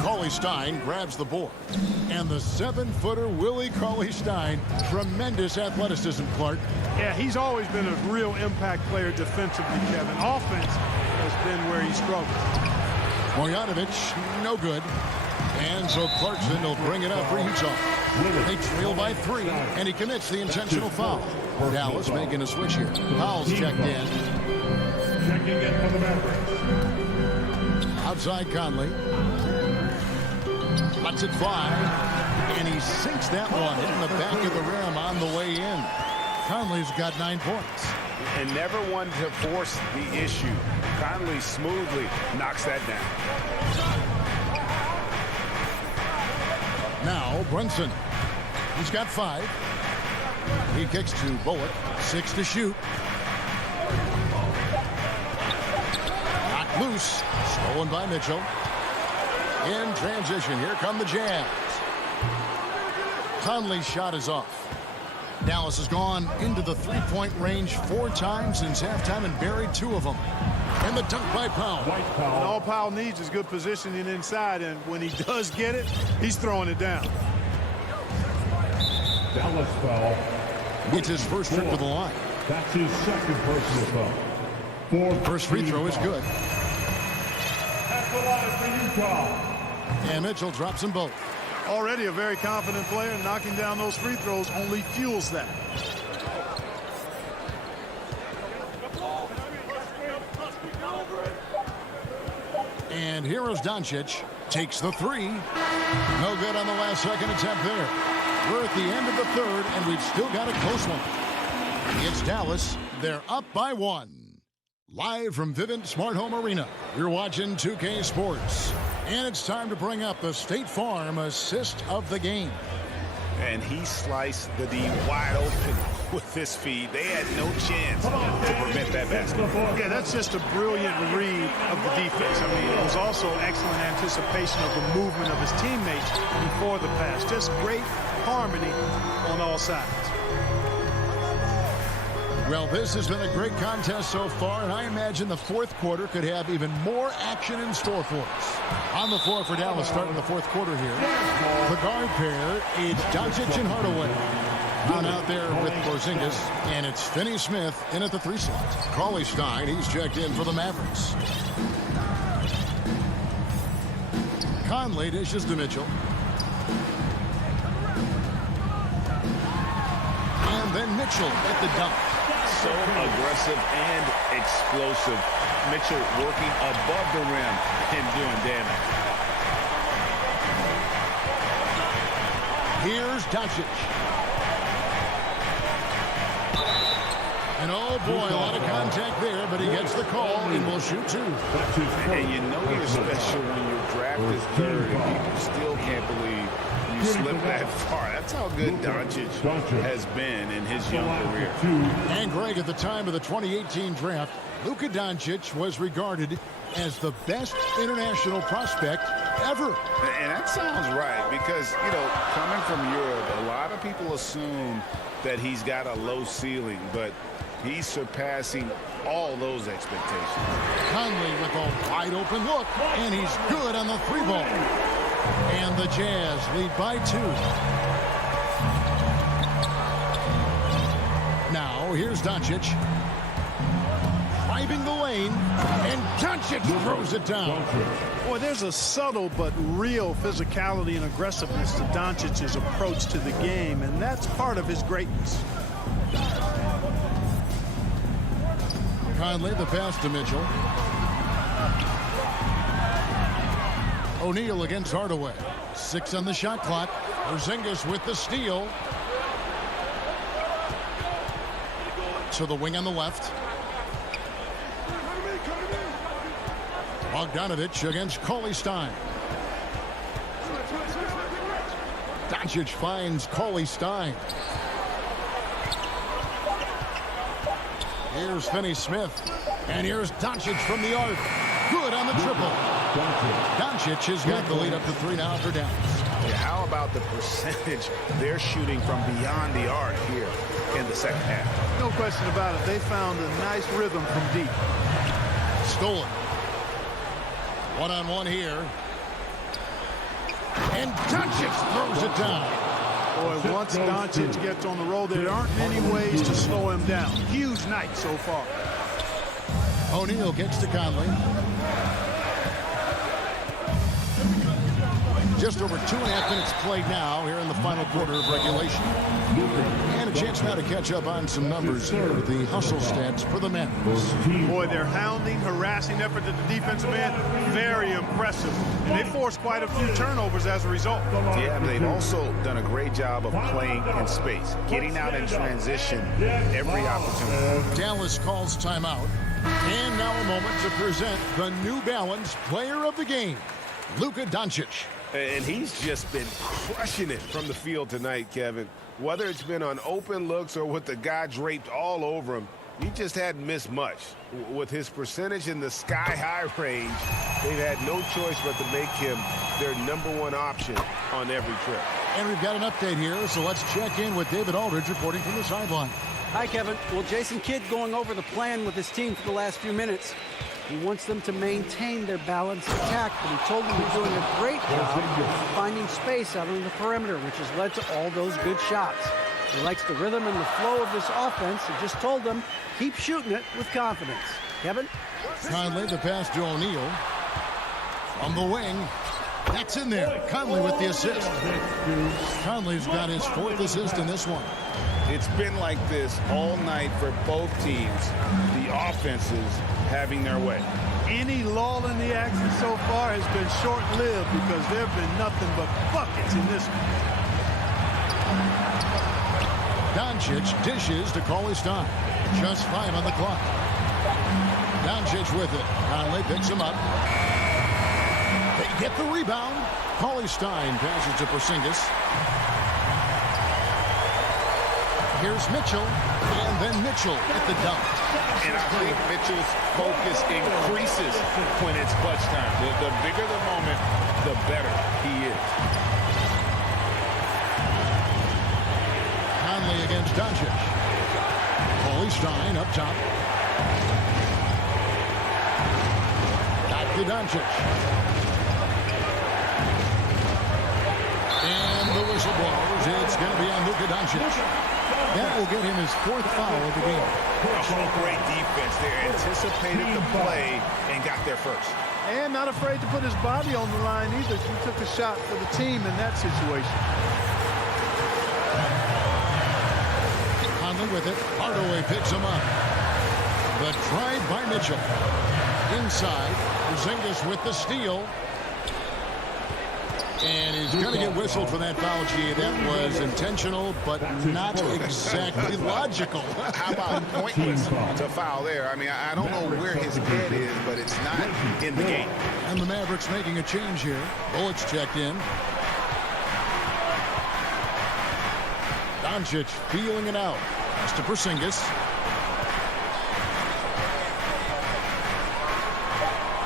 Cauley Stein grabs the board. And the 7-footer Willie Cauley Stein. Tremendous athleticism, Clark. Yeah, he's always been a real impact player defensively, Kevin. Offense has been where he struggled. Marjanovic, no good. And so Clarkson will bring it up for Utah. They trail by 3, and he commits the intentional foul. Dallas making a switch here. Powell's checked in. Checking in for the Mavericks. Outside Conley. Lets it fly. And he sinks that one in the back of the rim on the way in. Conley's got 9 points. And never one to force the issue. Conley smoothly knocks that down. Now Brunson. He's got 5. He kicks to Bullock. 6 to shoot. Knocked loose. Stolen by Mitchell. In transition, here come the Jazz. Conley's shot is off. Dallas has gone into the 3-point range 4 times since halftime and buried 2 of them. And the dunk by Powell. And all Powell needs is good positioning inside, and when he does get it, he's throwing it down. Dallas foul. It's his first trip to the line. That's his second personal foul. First free throw is good. At the line for Utah. And Mitchell drops them both. Already a very confident player, knocking down those free throws only fuels that. And here is Doncic. Takes the three. No good on the last second attempt there. We're at the end of the third, and we've still got a close one. It's Dallas. They're up by 1. Live from Vivint Smart Home Arena, you're watching 2K Sports. And it's time to bring up the State Farm assist of the game. And he sliced the D wide open with his feed. They had no chance to prevent that basket. Yeah, that's just a brilliant read of the defense. I mean, it was also excellent anticipation of the movement of his teammates before the pass. Just great harmony on all sides. Well, this has been a great contest so far, and I imagine the fourth quarter could have even more action in store for us. On the floor for Dallas starting the fourth quarter here. The guard pair, it's Doncic and Hardaway. On out there with Porzingis, and it's Finney-Smith in at the 3 slot. Cauley Stein, he's checked in for the Mavericks. Conley dishes to Mitchell. And then Mitchell at the dunk. So aggressive and explosive. Mitchell working above the rim and doing damage. Here's Doncic. And oh boy, a lot of contact there, but he gets the call and will shoot 2. And you know you're special when you're drafted third and people still can't believe you slipped that far. That's how good Doncic has been in his young career. And Greg, at the time of the 2018 draft, Luka Doncic was regarded as the best international prospect ever. And that sounds right because, you know, coming from Europe, a lot of people assume that he's got a low ceiling, but he's surpassing all those expectations. Conley with a wide open look, and he's good on the 3-ball. And the Jazz lead by 2. Now, here's Doncic. Driving the lane, and Doncic throws it down. Boy, there's a subtle but real physicality and aggressiveness to Doncic's approach to the game, and that's part of his greatness. Conley, the pass to Mitchell. O'Neal against Hardaway. 6 on the shot clock. Porzingis with the steal. To the wing on the left. Bogdanovich against Cauley Stein. Doncic finds Cauley Stein. Here's Finney-Smith. And here's Doncic from the arc. Good on the triple. Doncic has got the lead up to 3 now for Dallas. Yeah, how about the percentage they're shooting from beyond the arc here in the second half? No question about it. They found a nice rhythm from deep. Stolen. One-on-one here. And Doncic throws it down. Boy, once Doncic gets on the roll, there aren't many ways to slow him down. Huge night so far. O'Neal gets to Conley. Just over 2.5 minutes played now here in the final quarter of regulation. And a chance now to catch up on some numbers here with the hustle stats for the men. Boy, their hounding, harassing effort at the defensive end, very impressive. And they forced quite a few turnovers as a result. Yeah, they've also done a great job of playing in space, getting out in transition every opportunity. Dallas calls timeout. And now a moment to present the New Balance Player of the Game, Luka Doncic. And he's just been crushing it from the field tonight, Kevin. Whether it's been on open looks or with the guy draped all over him, he just hadn't missed much. With his percentage in the sky-high range, they've had no choice but to make him their #1 option on every trip. And we've got an update here, so let's check in with David Aldridge reporting from the sideline. Hi, Kevin. Well, Jason Kidd going over the plan with his team for the last few minutes. He wants them to maintain their balanced attack, but he told them they're doing a great job finding space out on the perimeter, which has led to all those good shots. He likes the rhythm and the flow of this offense. He just told them, keep shooting it with confidence. Kevin? Conley, the pass to O'Neal. From the wing. That's in there. Conley with the assist. Conley's got his 4th assist in this one. It's been like this all night for both teams. The offenses having their way. Any lull in the action so far has been short-lived because there have been nothing but buckets in this one. Doncic dishes to Cauley-Stein. Just 5 on the clock. Doncic with it. Conley picks him up. They get the rebound. Cauley-Stein passes to Porzingis. Here's Mitchell, and then Mitchell at the dunk. And I think Mitchell's focus increases when it's clutch time. The bigger the moment, the better he is. Conley against Doncic. Cauley-Stein up top. Back to Doncic. And the whistle blows. It's going to be on Luka Doncic. That will get him his 4th foul of the game. Great defense there. Anticipated the play and got there first. And not afraid to put his body on the line either. He took a shot for the team in that situation. Conley with it. Hardaway picks him up. The drive by Mitchell. Inside. Porzingis with the steal. And he's going to get whistled for that foul, G. That was intentional, but not exactly logical. How about pointless to foul there? I mean, I don't know where his head is, but it's not in the game. And the Mavericks making a change here. Bullock's checked in. Doncic feeling it out. Pass to Porzingis.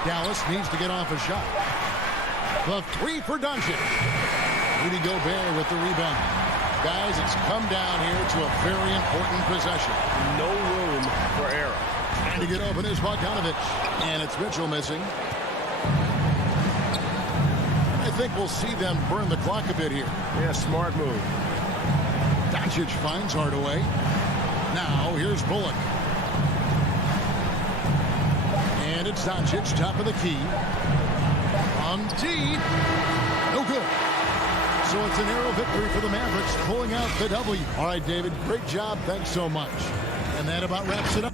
Dallas needs to get off a shot. The 3 for Doncic. Rudy Gobert with the rebound. Guys, it's come down here to a very important possession. No room for error. Trying to get open is Bogdanovic. And it's Mitchell missing. I think we'll see them burn the clock a bit here. Yeah, smart move. Doncic finds Hardaway. Now here's Bullock. And it's Doncic, top of the key. On D. No good. So it's a narrow victory for the Mavericks, pulling out the W. All right, David, great job. Thanks so much. And that about wraps it up.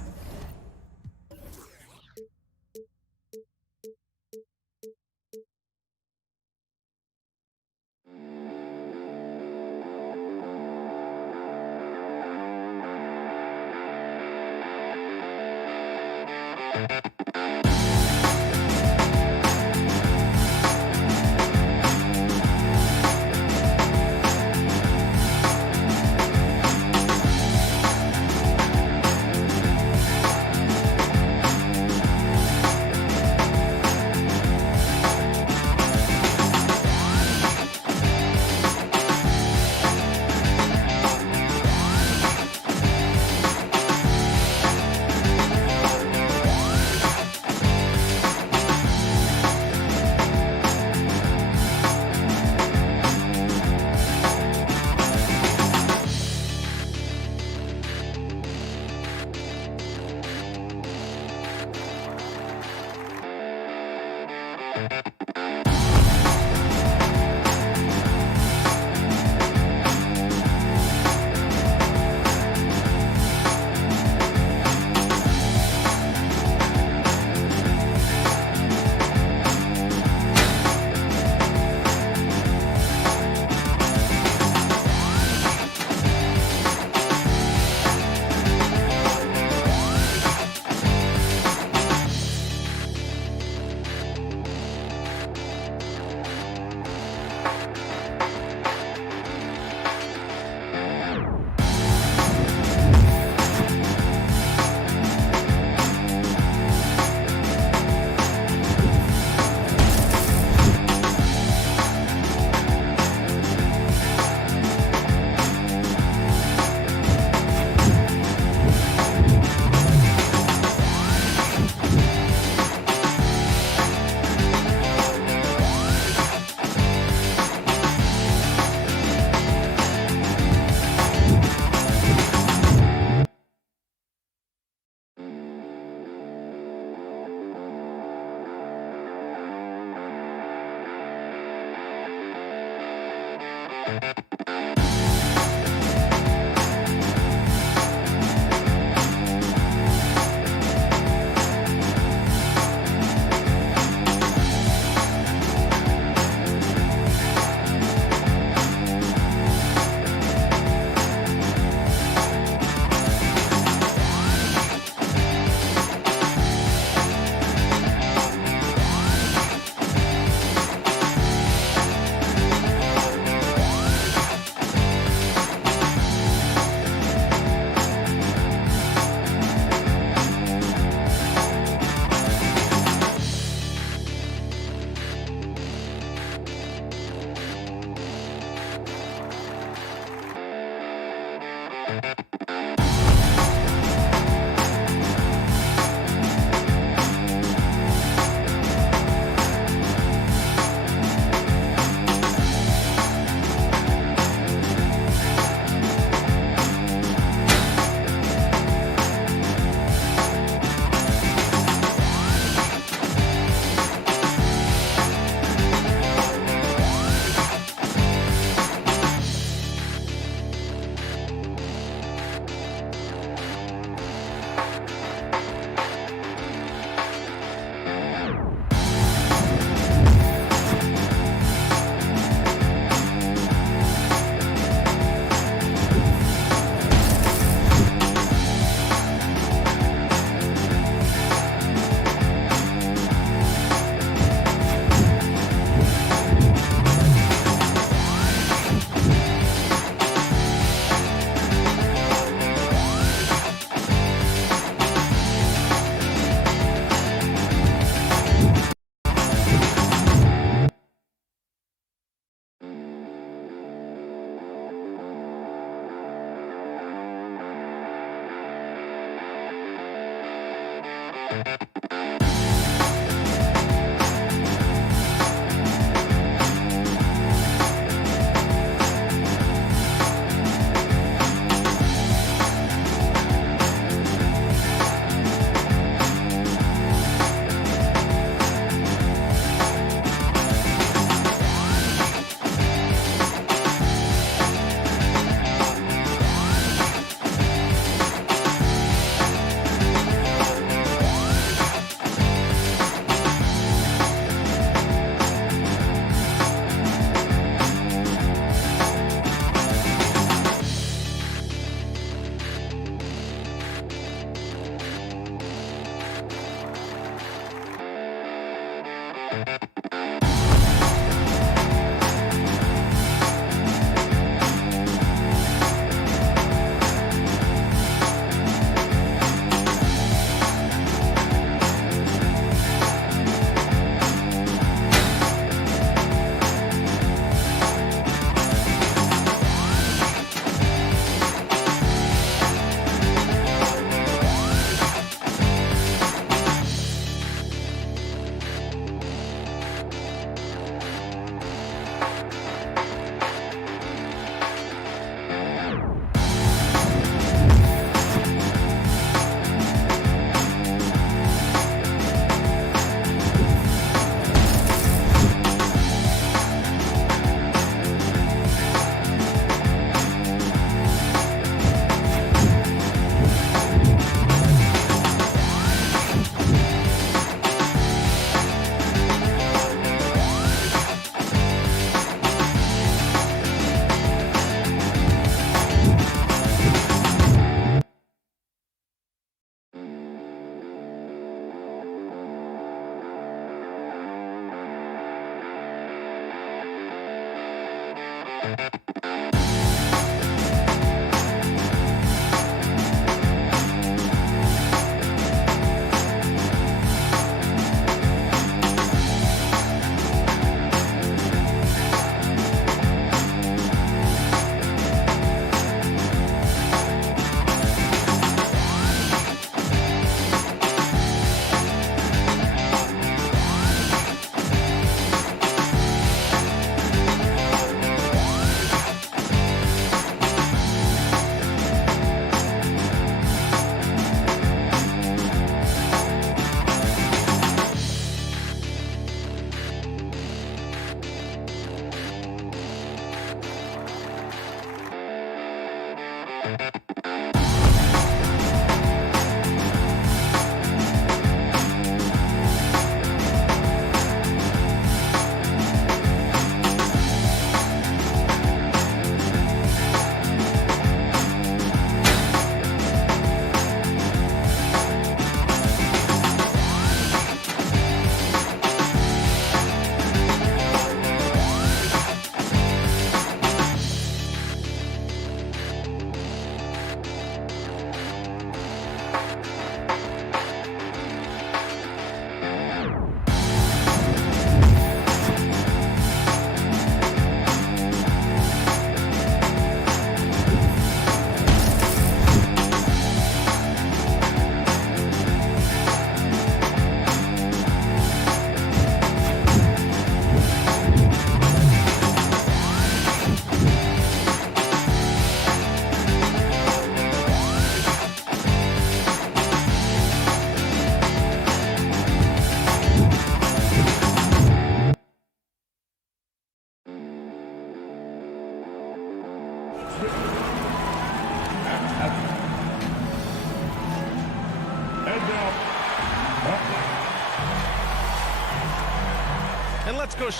And let's go.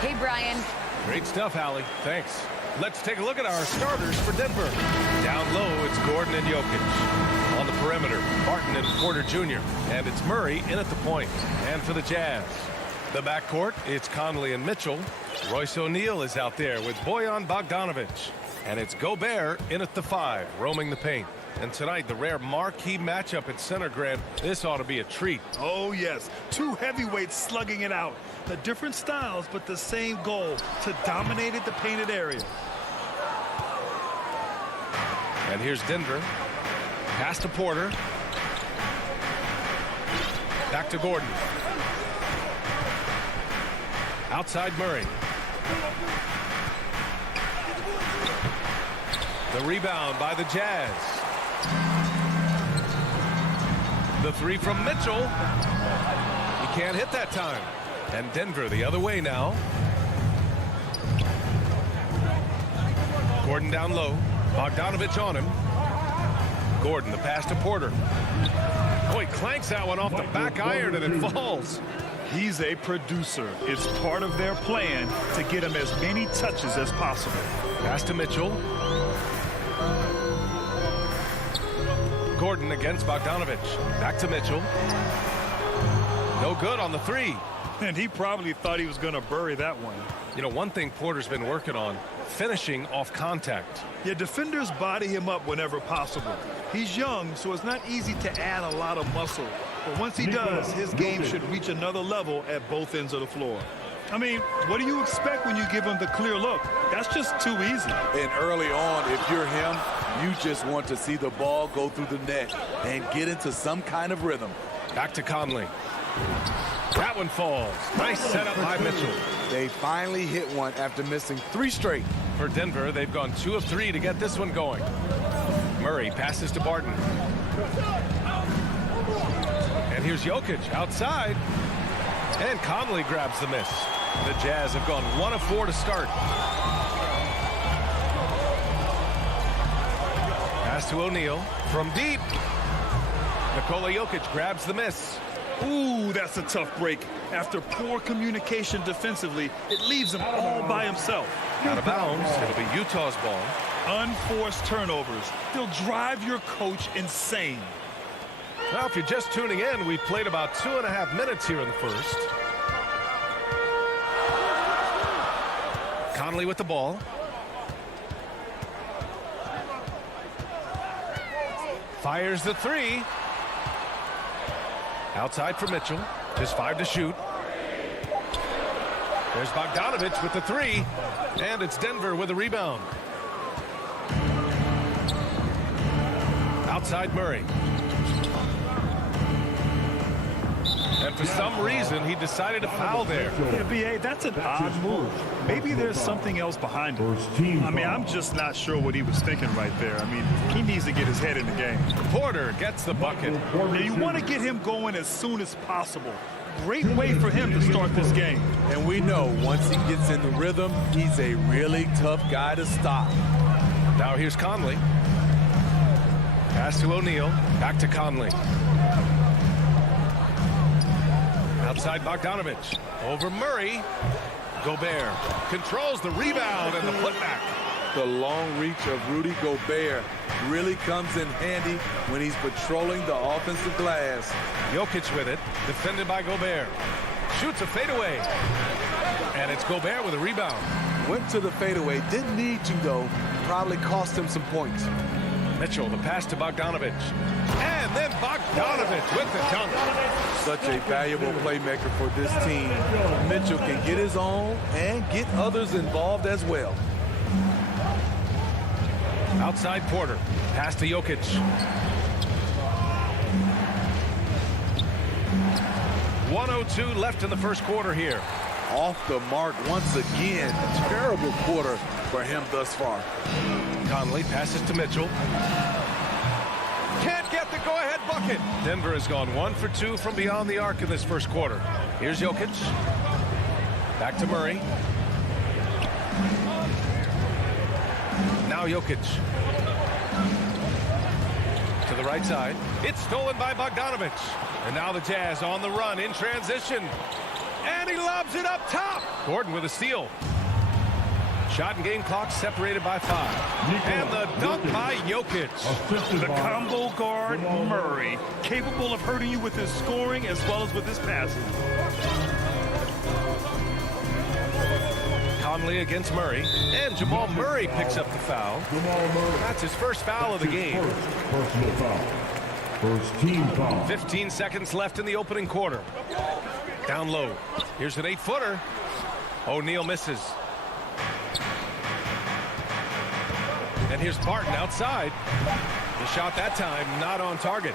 Hey, Brian. Great stuff, Allie. Thanks. Let's take a look at our starters for Denver. Down low, it's Gordon and Jokic. On the perimeter, Barton and Porter Jr. And it's Murray in at the point. And for the Jazz, the backcourt, it's Conley and Mitchell. Royce O'Neal is out there with Bojan Bogdanovic. And it's Gobert in at the 5, roaming the paint. And tonight, the rare marquee matchup at center, Grant. This ought to be a treat. Oh, yes. Two heavyweights slugging it out. The different styles, but the same goal, to dominate the painted area. And here's Denver. Pass to Porter. Back to Gordon. Outside Murray. The rebound by the Jazz. The three from Mitchell. He can't hit that time. And Denver the other way now. Gordon down low. Bogdanovic on him. Gordon, the pass to Porter. Oh, he clanks that one off the back iron and it falls. He's a producer. It's part of their plan to get him as many touches as possible. Pass to Mitchell. Gordon against Bogdanovic. Back to Mitchell. No good on the three. And he probably thought he was going to bury that one. You know, one thing Porter's been working on, finishing off contact. Yeah, defenders body him up whenever possible. He's young, so it's not easy to add a lot of muscle. But once he does, his game should reach another level at both ends of the floor. I mean, what do you expect when you give him the clear look? That's just too easy. And early on, if you're him, you just want to see the ball go through the net and get into some kind of rhythm. Back to Conley. That one falls. Nice setup by Mitchell. They finally hit one after missing 3 straight. For Denver, they've gone 2 of 3 to get this one going. Murray passes to Barton. And here's Jokic outside. And Conley grabs the miss. The Jazz have gone 1 of 4 to start. Pass to O'Neal from deep. Nikola Jokic grabs the miss. Ooh, that's a tough break. After poor communication defensively, it leaves him all by himself. Out of bounds. It'll be Utah's ball. Unforced turnovers. They'll drive your coach insane. Well, if you're just tuning in, we've played about 2.5 minutes here in the first. Conley with the ball. Fires the 3. Outside for Mitchell. Just 5 to shoot. There's Bogdanovich with the 3. And it's Denver with a rebound. Outside Murray. And for some reason, he decided to foul there. Yeah, B.A., that's an odd move. Maybe there's something else behind it. I mean, I'm just not sure what he was thinking right there. I mean, he needs to get his head in the game. Porter gets the bucket. Now, you want to get him going as soon as possible. Great way for him to start this game. And we know once he gets in the rhythm, he's a really tough guy to stop. Now here's Conley. Pass to O'Neal. Back to Conley. Outside Bogdanovich. Over Murray. Gobert controls the rebound and the putback. The long reach of Rudy Gobert really comes in handy when he's patrolling the offensive glass. Jokic with it. Defended by Gobert. Shoots a fadeaway. And it's Gobert with a rebound. Went to the fadeaway. Didn't need to, though. Probably cost him some points. Mitchell, the pass to Bogdanovich. And then Bogdanovich with the dunk. Such a valuable playmaker for this team. Mitchell can get his own and get others involved as well. Outside Porter. Pass to Jokic. .102 left in the first quarter here. Off the mark once again. Terrible quarter for him thus far. Conley passes to Mitchell. Can't get the go-ahead bucket. Denver has gone 1 for 2 from beyond the arc in this first quarter. Here's Jokic. Back to Murray. Now Jokic. To the right side. It's stolen by Bogdanovich. And now the Jazz on the run in transition. And he lobs it up top. Gordon with a steal. Shot and game clock separated by 5. And the dunk by Jokic. The combo guard, Murray, capable of hurting you with his scoring as well as with his passing. Conley against Murray. And Jamal Murray picks up the foul. That's his first foul of the game. Personal foul. First team foul. 15 seconds left in the opening quarter. Down low. Here's an 8-footer. O'Neal misses. And here's Barton outside. The shot that time not on target.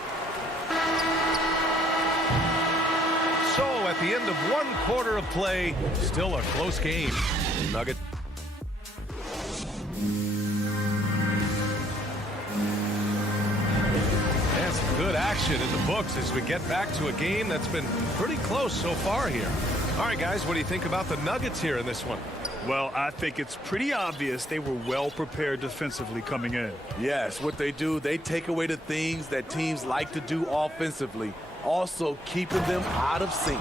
So at the end of 1 quarter of play, still a close game. Nugget. That's good action in the books as we get back to a game that's been pretty close so far here. All right, guys, what do you think about the Nuggets here in this one? Well, I think it's pretty obvious they were well prepared defensively coming in. Yes, what they do, they take away the things that teams like to do offensively, also keeping them out of sync.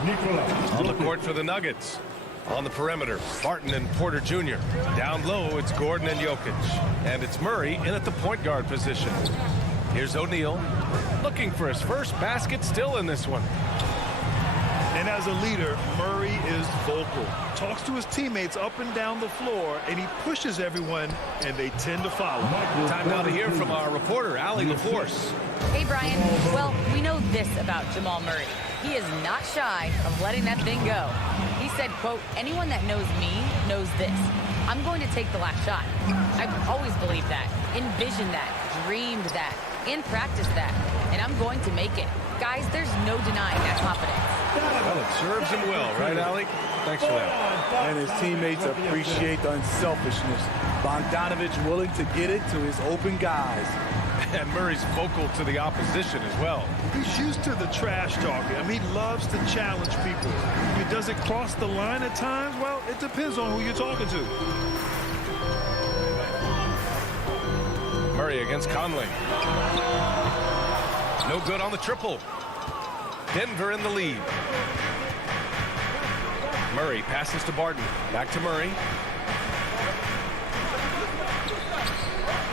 On the court for the Nuggets. On the perimeter, Barton and Porter Jr. Down low, it's Gordon and Jokic. And it's Murray in at the point guard position. Here's O'Neal looking for his first basket still in this one. And as a leader, Murray is vocal. Talks to his teammates up and down the floor, and he pushes everyone, and they tend to follow. Time now to hear from our reporter, Allie LaForce. Hey, Brian. Well, we know this about Jamal Murray. He is not shy of letting that thing go. He said, quote, anyone that knows me knows this. I'm going to take the last shot. I've always believed that, envisioned that, dreamed that, and practiced that. And I'm going to make it. Guys, there's no denying that confidence. Well, it serves him well, right, Allie? Thanks for that. And his teammates appreciate the unselfishness. Bogdanovich willing to get it to his open guys. And Murray's vocal to the opposition as well. He's used to the trash talking. I mean, he loves to challenge people. I mean, does it cross the line at times? Well, it depends on who you're talking to. Murray against Conley. No good on the triple. Denver in the lead. Murray passes to Barton. Back to Murray.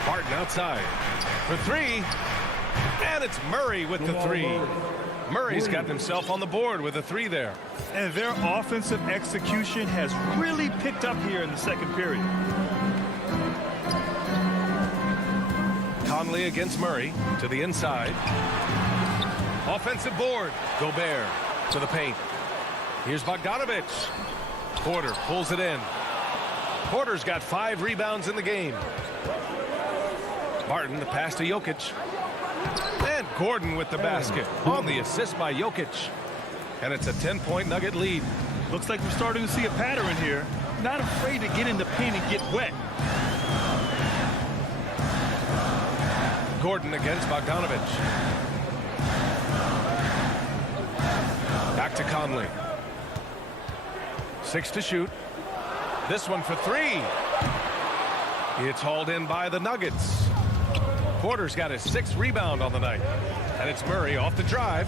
Barton outside for three. And it's Murray with the three. Murray's got himself on the board with a three there. And their offensive execution has really picked up here in the second period. Conley against Murray to the inside. Offensive board. Gobert to the paint. Here's Bogdanovich. Porter pulls it in. Porter's got 5 rebounds in the game. Barton, the pass to Jokic. And Gordon with the basket on the assist by Jokic. And it's a 10-point Nugget lead. Looks like we're starting to see a pattern here. Not afraid to get in the paint and get wet. Gordon against Bogdanovich. Back to Conley. 6 to shoot. This one for 3. It's hauled in by the Nuggets. Porter's got his 6th rebound on the night. And it's Murray off the drive.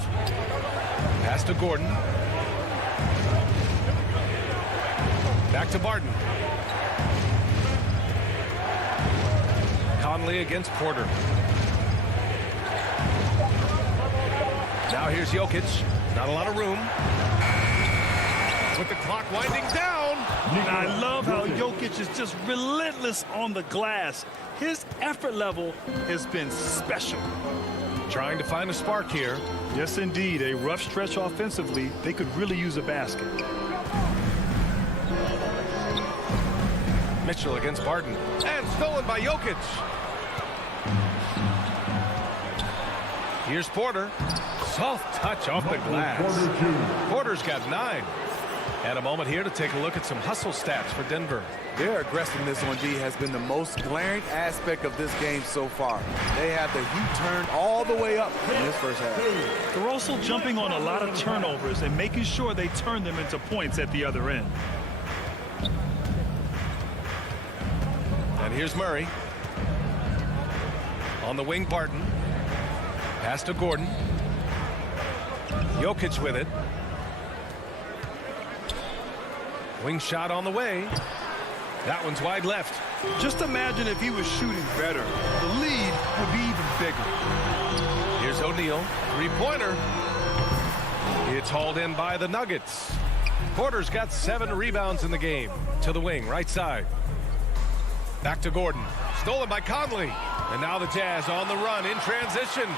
Pass to Gordon. Back to Barton. Conley against Porter. Now here's Jokic. Not a lot of room. With the clock winding down. I love how Jokic is just relentless on the glass. His effort level has been special. Trying to find a spark here. Yes, indeed. A rough stretch offensively. They could really use a basket. Mitchell against Barton. And stolen by Jokic. Here's Porter. Soft touch off the glass. Porter's got 9. And a moment here to take a look at some hustle stats for Denver. Their aggressiveness on D has been the most glaring aspect of this game so far. They have the heat turned all the way up in this first half. They're also jumping on a lot of turnovers and making sure they turn them into points at the other end. And here's Murray. On the wing, Barton. Pass to Gordon. Jokic with it. Wing shot on the way. That one's wide left. Just imagine if he was shooting better. The lead would be even bigger. Here's O'Neal. 3-pointer. It's hauled in by the Nuggets. Porter's got 7 rebounds in the game. To the wing, right side. Back to Gordon. Stolen by Conley. And now the Jazz on the run in transition.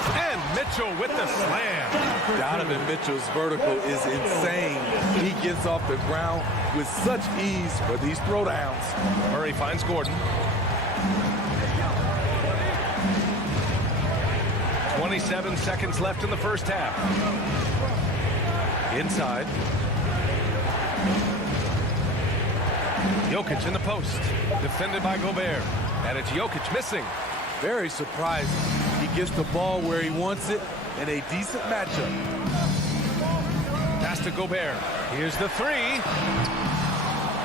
And Mitchell with the slam. Donovan Mitchell's vertical is insane. He gets off the ground with such ease for these throwdowns. Murray finds Gordon. 27 seconds left in the first half. Inside. Jokic in the post. Defended by Gobert. And it's Jokic missing. Very surprising. He gets the ball where he wants it in a decent matchup. Pass to Gobert. Here's the 3.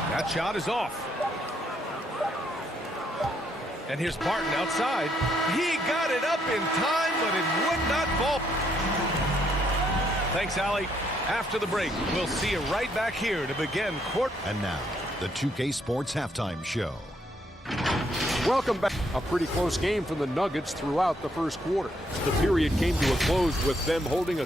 That shot is off. And here's Barton outside. He got it up in time, but it would not fall. Thanks, Allie. After the break, we'll see you right back here to begin court. And now, the 2K Sports Halftime Show. Welcome back. A pretty close game for the Nuggets throughout the first quarter. The period came to a close with them holding a...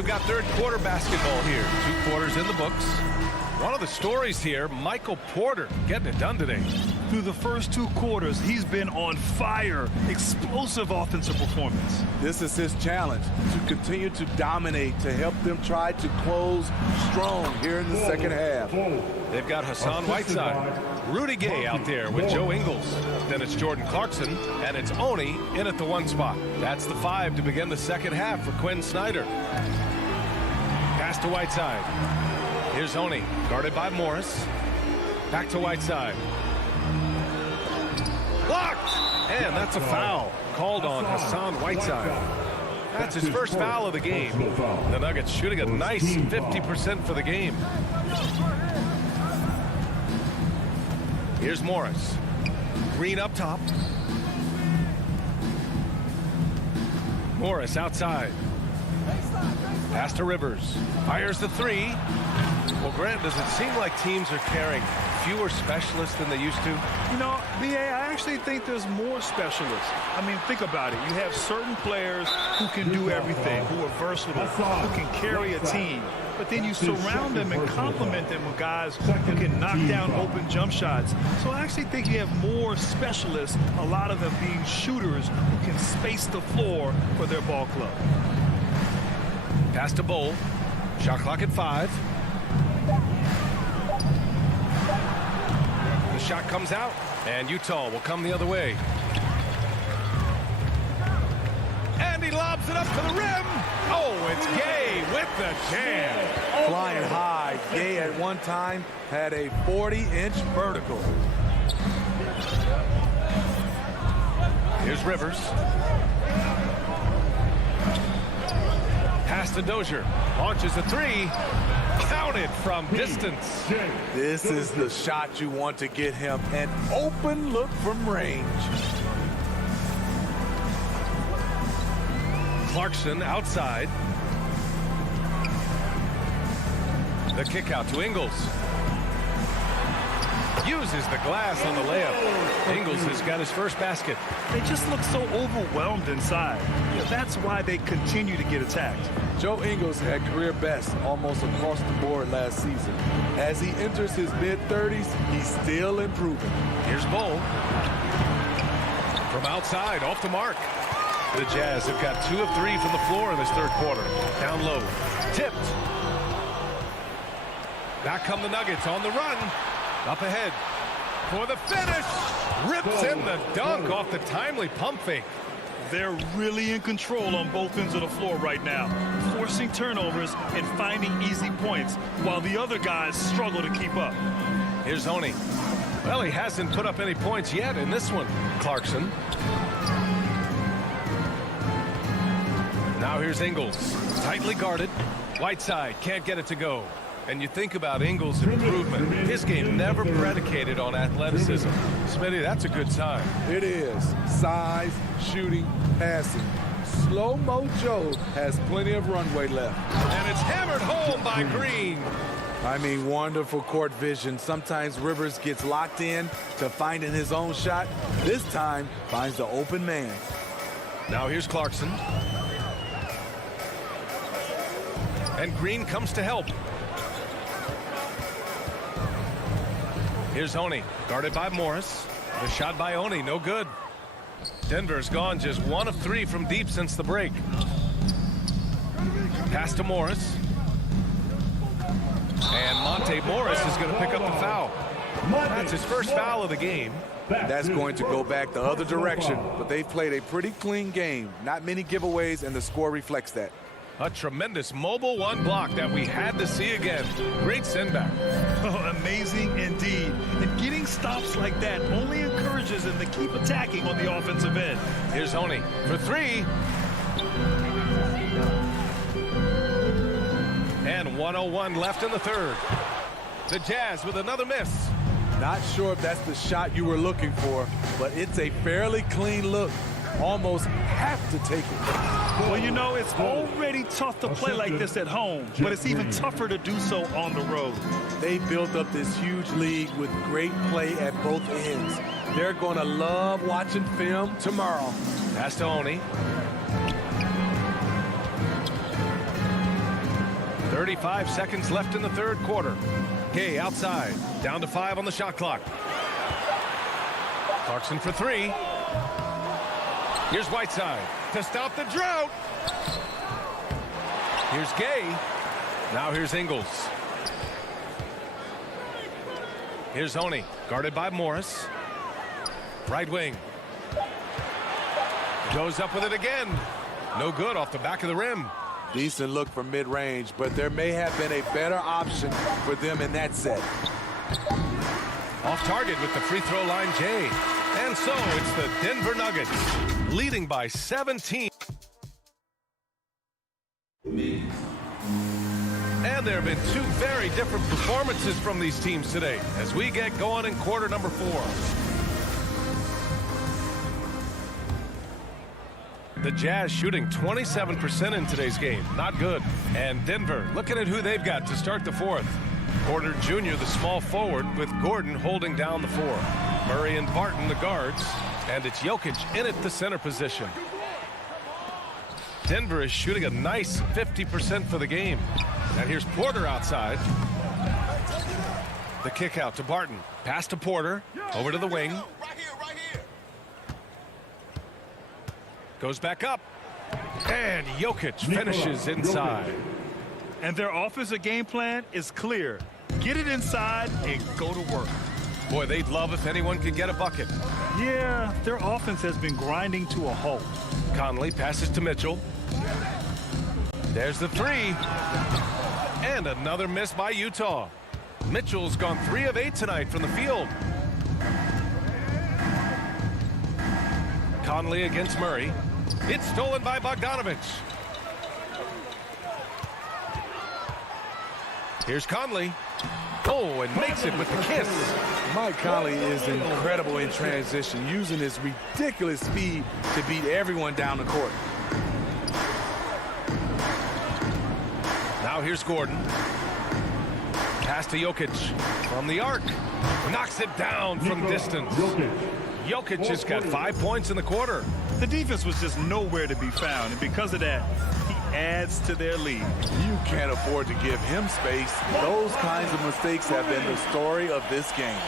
we've got third quarter basketball here. 2 quarters in the books. One of the stories here, Michael Porter getting it done today. Through the first 2 quarters, he's been on fire. Explosive offensive performance. This is his challenge, to continue to dominate, to help them try to close strong here in the second half. They've got Hassan Whiteside, Rudy Gay out there with Joe Ingles. Then it's Jordan Clarkson, and it's Oni in at the 1 spot. That's the 5 to begin the second half for Quinn Snyder. Pass to Whiteside. Here's Oni, guarded by Morris. Back to Whiteside. Blocked! And that's a foul called on Hassan Whiteside. That's his first foul of the game. The Nuggets shooting a nice 50% for the game. Here's Morris. Green up top. Morris outside. Pass to Rivers. Fires the 3. Well, Grant, does it seem like teams are carrying fewer specialists than they used to? You know, B.A., I actually think there's more specialists. I mean, think about it. You have certain players who can do everything, who are versatile, who can carry a team. But then you surround them and complement them with guys who can knock down open jump shots. So I actually think you have more specialists, a lot of them being shooters who can space the floor for their ball club. Pass to Bowl. Shot clock at 5. The shot comes out, and Utah will come the other way. And he lobs it up to the rim. Oh, it's Gay with the jam. Flying high, Gay at one time had a 40-inch vertical. Here's Rivers. Pass to Dozier. Launches a 3. Counted from distance. This is the shot you want to get him. An open look from range. Clarkson outside. The kick out to Ingles. Uses the glass on the layup. Ingles has got his first basket. They just look so overwhelmed inside. You know, that's why they continue to get attacked. Joe Ingles had career best almost across the board last season. As he enters his mid-30s, he's still improving. Here's Bowl. From outside, off the mark. The Jazz have got 2 of 3 from the floor in this third quarter. Down low. Tipped. Back come the Nuggets on the run. Up ahead for the finish. Rips in the dunk off the timely pump fake. They're really in control on both ends of the floor right now, forcing turnovers and finding easy points while the other guys struggle to keep up. Here's Oni. Well, he hasn't put up any points yet in this one. Clarkson. Now here's Ingles. Tightly guarded. Whiteside can't get it to go. And you think about Ingles' improvement. His game never predicated on athleticism. Smitty, that's a good sign. It is. Size, shooting, passing. Slow-mo Joe has plenty of runway left. And it's hammered home by Green. I mean, wonderful court vision. Sometimes Rivers gets locked in to finding his own shot. This time, finds the open man. Now here's Clarkson. And Green comes to help. Here's Oni, guarded by Morris. The shot by Oni, no good. Denver's gone just 1 of 3 from deep since the break. Pass to Morris. And Monte Morris is going to pick up the foul. That's his first foul of the game. That's going to go back the other direction, but they've played a pretty clean game. Not many giveaways, and the score reflects that. A tremendous mobile 1 block that we had to see again. Great send back. Oh, amazing indeed. And getting stops like that only encourages them to keep attacking on the offensive end. Here's Oni for 3. And 1:01 left in the third. The Jazz with another miss. Not sure if that's the shot you were looking for, but it's a fairly clean look. Almost have to take it. Well, you know, it's already tough to play like this at home, but it's even tougher to do so on the road. They built up this huge league with great play at both ends. They're going to love watching film tomorrow. Pass to Oni. 35 seconds left in the third quarter. Gay outside, down to 5 on the shot clock. Clarkson for 3. Here's Whiteside to stop the drought. Here's Gay. Now here's Ingles. Here's Oni, guarded by Morris. Right wing. Goes up with it again. No good off the back of the rim. Decent look for mid-range, but there may have been a better option for them in that set. Off target with the free throw line, Jay. And so it's the Denver Nuggets leading by 17. And there have been two very different performances from these teams today as we get going in quarter number 4. The Jazz shooting 27% in today's game. Not good. And Denver looking at who they've got to start the 4th. Porter Jr., the small forward, with Gordon holding down the 4. Murray and Barton, the guards. And it's Jokic in at the center position. Denver is shooting a nice 50% for the game. And here's Porter outside. The kick out to Barton. Pass to Porter. Over to the wing. Goes back up. And Jokic finishes inside. And their offensive game plan is clear. Get it inside and go to work. Boy, they'd love if anyone could get a bucket. Yeah, their offense has been grinding to a halt. Conley passes to Mitchell. There's the 3. And another miss by Utah. Mitchell's gone 3 of 8 tonight from the field. Conley against Murray. It's stolen by Bogdanovich. Here's Conley. Oh, and makes it with the kiss. Mike Conley is incredible in transition, using his ridiculous speed to beat everyone down the court. Now here's Gordon. Pass to Jokic from the arc. Knocks it down from distance. Jokic has got 5 points in the quarter. The defense was just nowhere to be found, and because of that, he adds to their lead. You can't afford to give him space. Those kinds of mistakes have been the story of this game.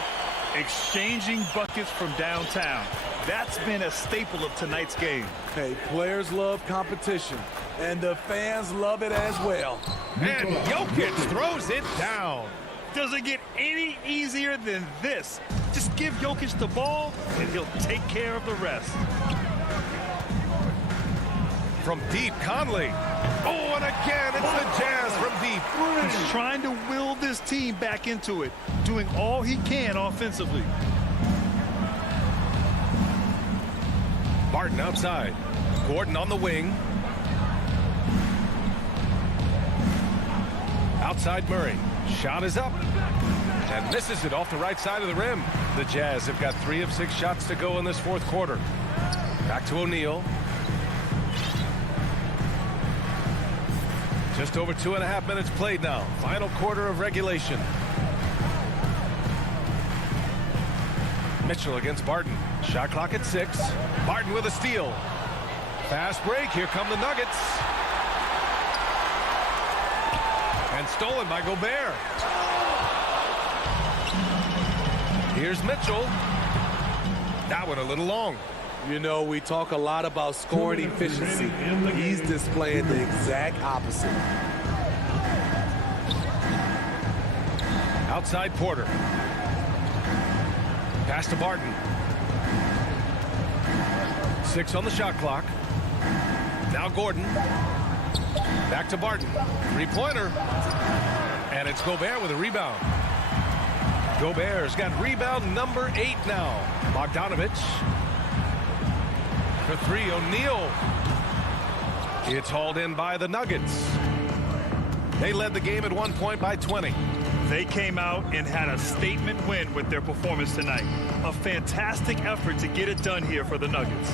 Exchanging buckets from downtown. That's been a staple of tonight's game. Hey, players love competition, and the fans love it as well. And Jokic throws it down. Does it get any easier than this? Just give Jokic the ball, and he'll take care of the rest. From deep, Conley. Oh, and again, it's the Jazz from deep. He's trying to will this team back into it, doing all he can offensively. Barton outside. Gordon on the wing. Outside Murray. Shot is up. And misses it off the right side of the rim. The Jazz have got 3 of 6 shots to go in this 4th quarter. Back to O'Neal. Just over 2.5 minutes played now. Final quarter of regulation. Mitchell against Barton. Shot clock at 6. Barton with a steal. Fast break. Here come the Nuggets. And stolen by Gobert. Here's Mitchell. That one a little long. You know, we talk a lot about scoring efficiency. He's displaying the exact opposite. Outside Porter. Pass to Barton. 6 on the shot clock. Now Gordon. Back to Barton. 3-pointer. And it's Gobert with a rebound. Gobert's got rebound number 8 now. Bogdanovich. For 3, O'Neal. It's hauled in by the Nuggets. They led the game at one point by 20. They came out and had a statement win with their performance tonight. A fantastic effort to get it done here for the Nuggets.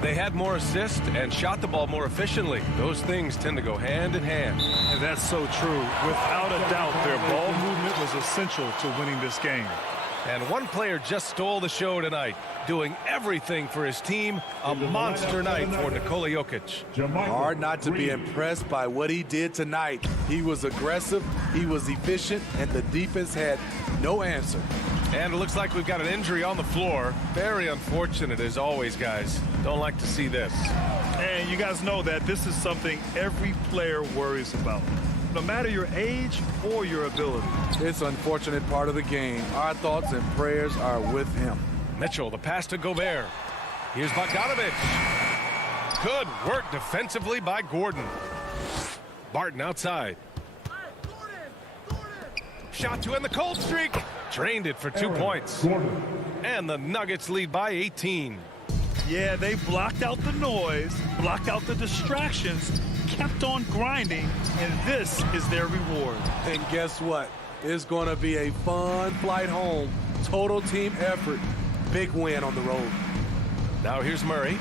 They had more assists and shot the ball more efficiently. Those things tend to go hand in hand. And that's so true. Without a doubt, their ball movement was essential to winning this game. And one player just stole the show tonight, doing everything for his team. A monster night for Nikola Jokic. Hard not to be impressed by what he did tonight. He was aggressive, he was efficient, and the defense had no answer. And it looks like we've got an injury on the floor. Very unfortunate as always, guys. Don't like to see this. And you guys know that this is something every player worries about, no matter your age or your ability. It's an unfortunate part of the game. Our thoughts and prayers are with him. Mitchell, the pass to Gobert. Here's Bogdanovic. Good work defensively by Gordon. Barton outside. Shot to end the cold streak. Drained it for 2 points. And the Nuggets lead by 18. Yeah, they blocked out the noise, blocked out the distractions, kept on grinding, and this is their reward. And guess what? It's going to be a fun flight home. Total team effort. Big win on the road. Now here's Murray.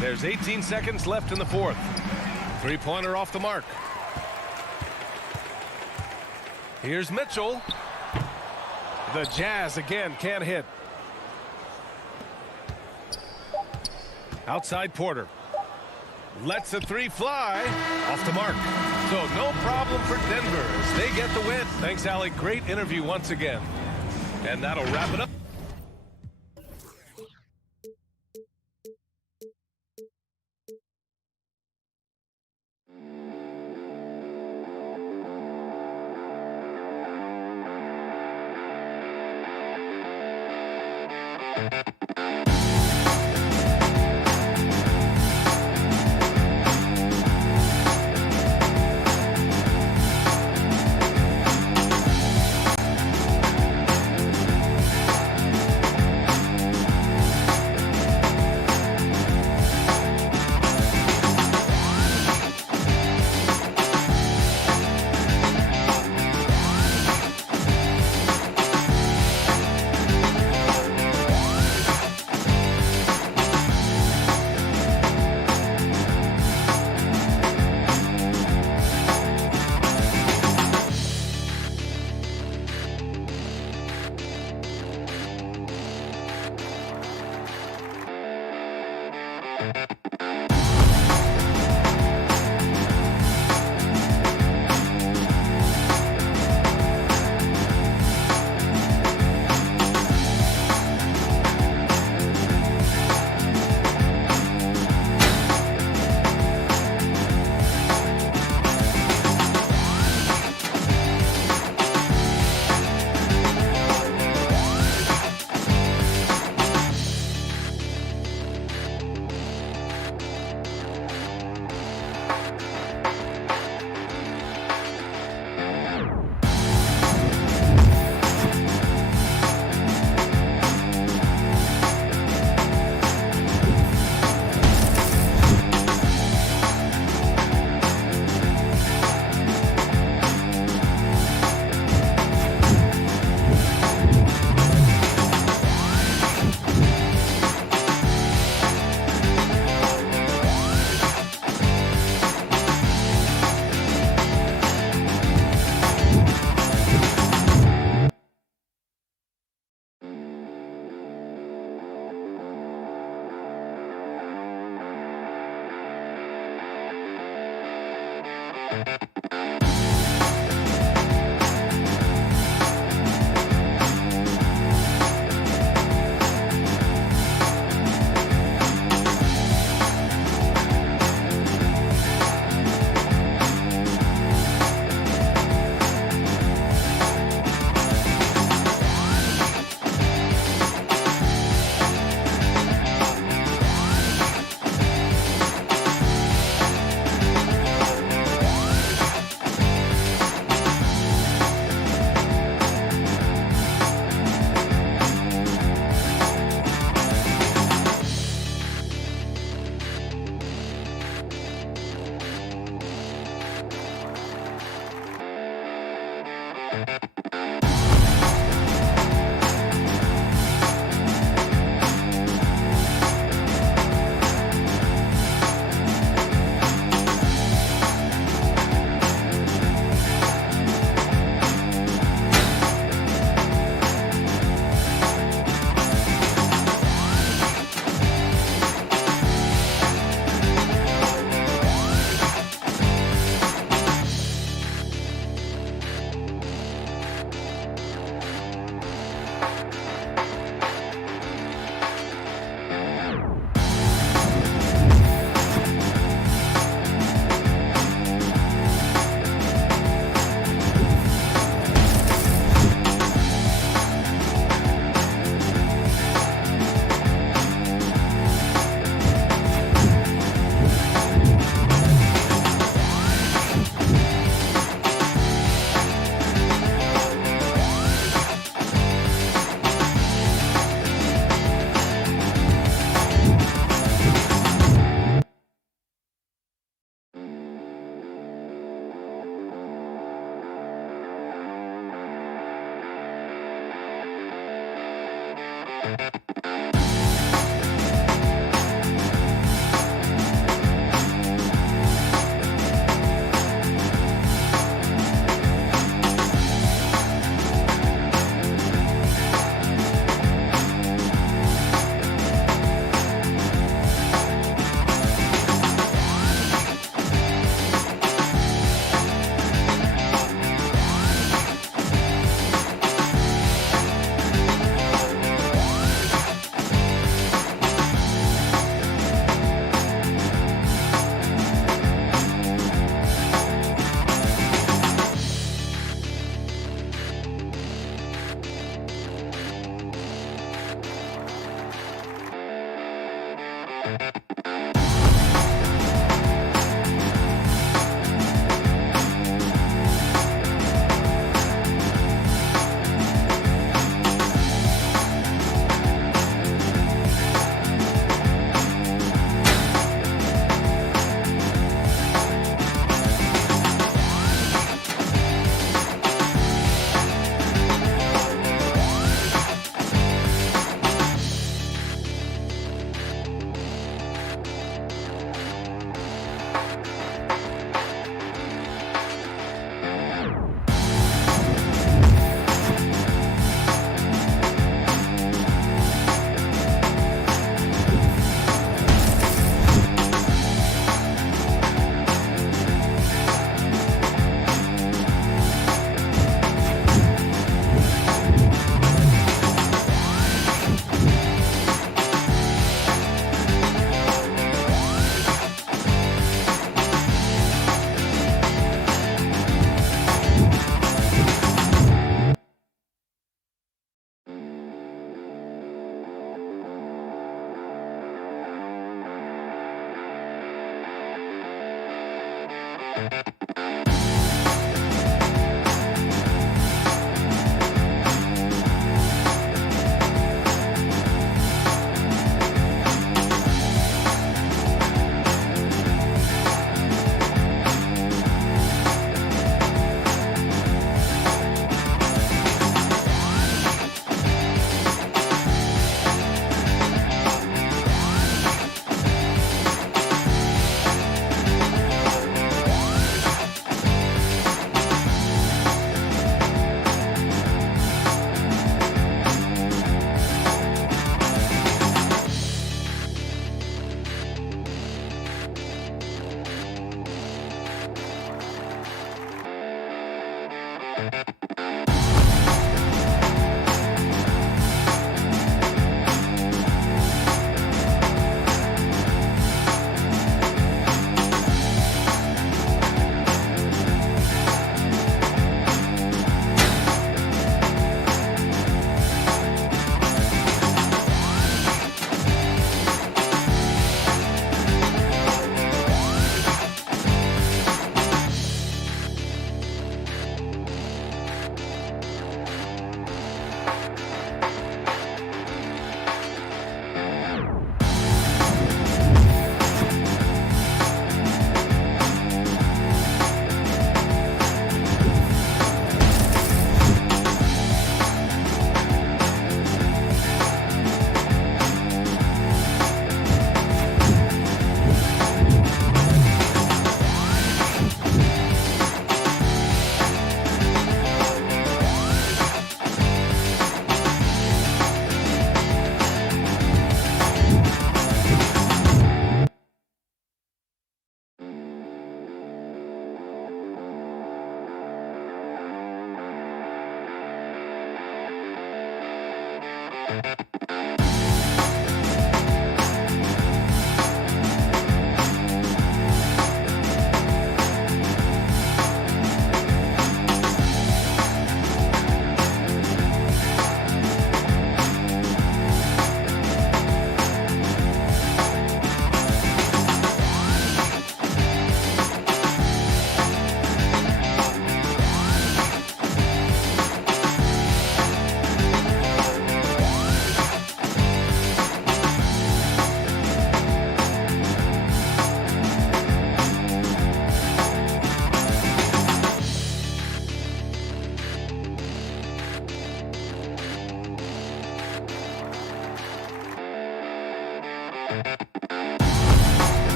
There's 18 seconds left in the fourth. Three-pointer off the mark. Here's Mitchell. The Jazz again can't hit. Outside Porter. Lets the three fly. Off the mark. So no problem for Denver as they get the win. Thanks, Allie. Great interview once again. And that'll wrap it up.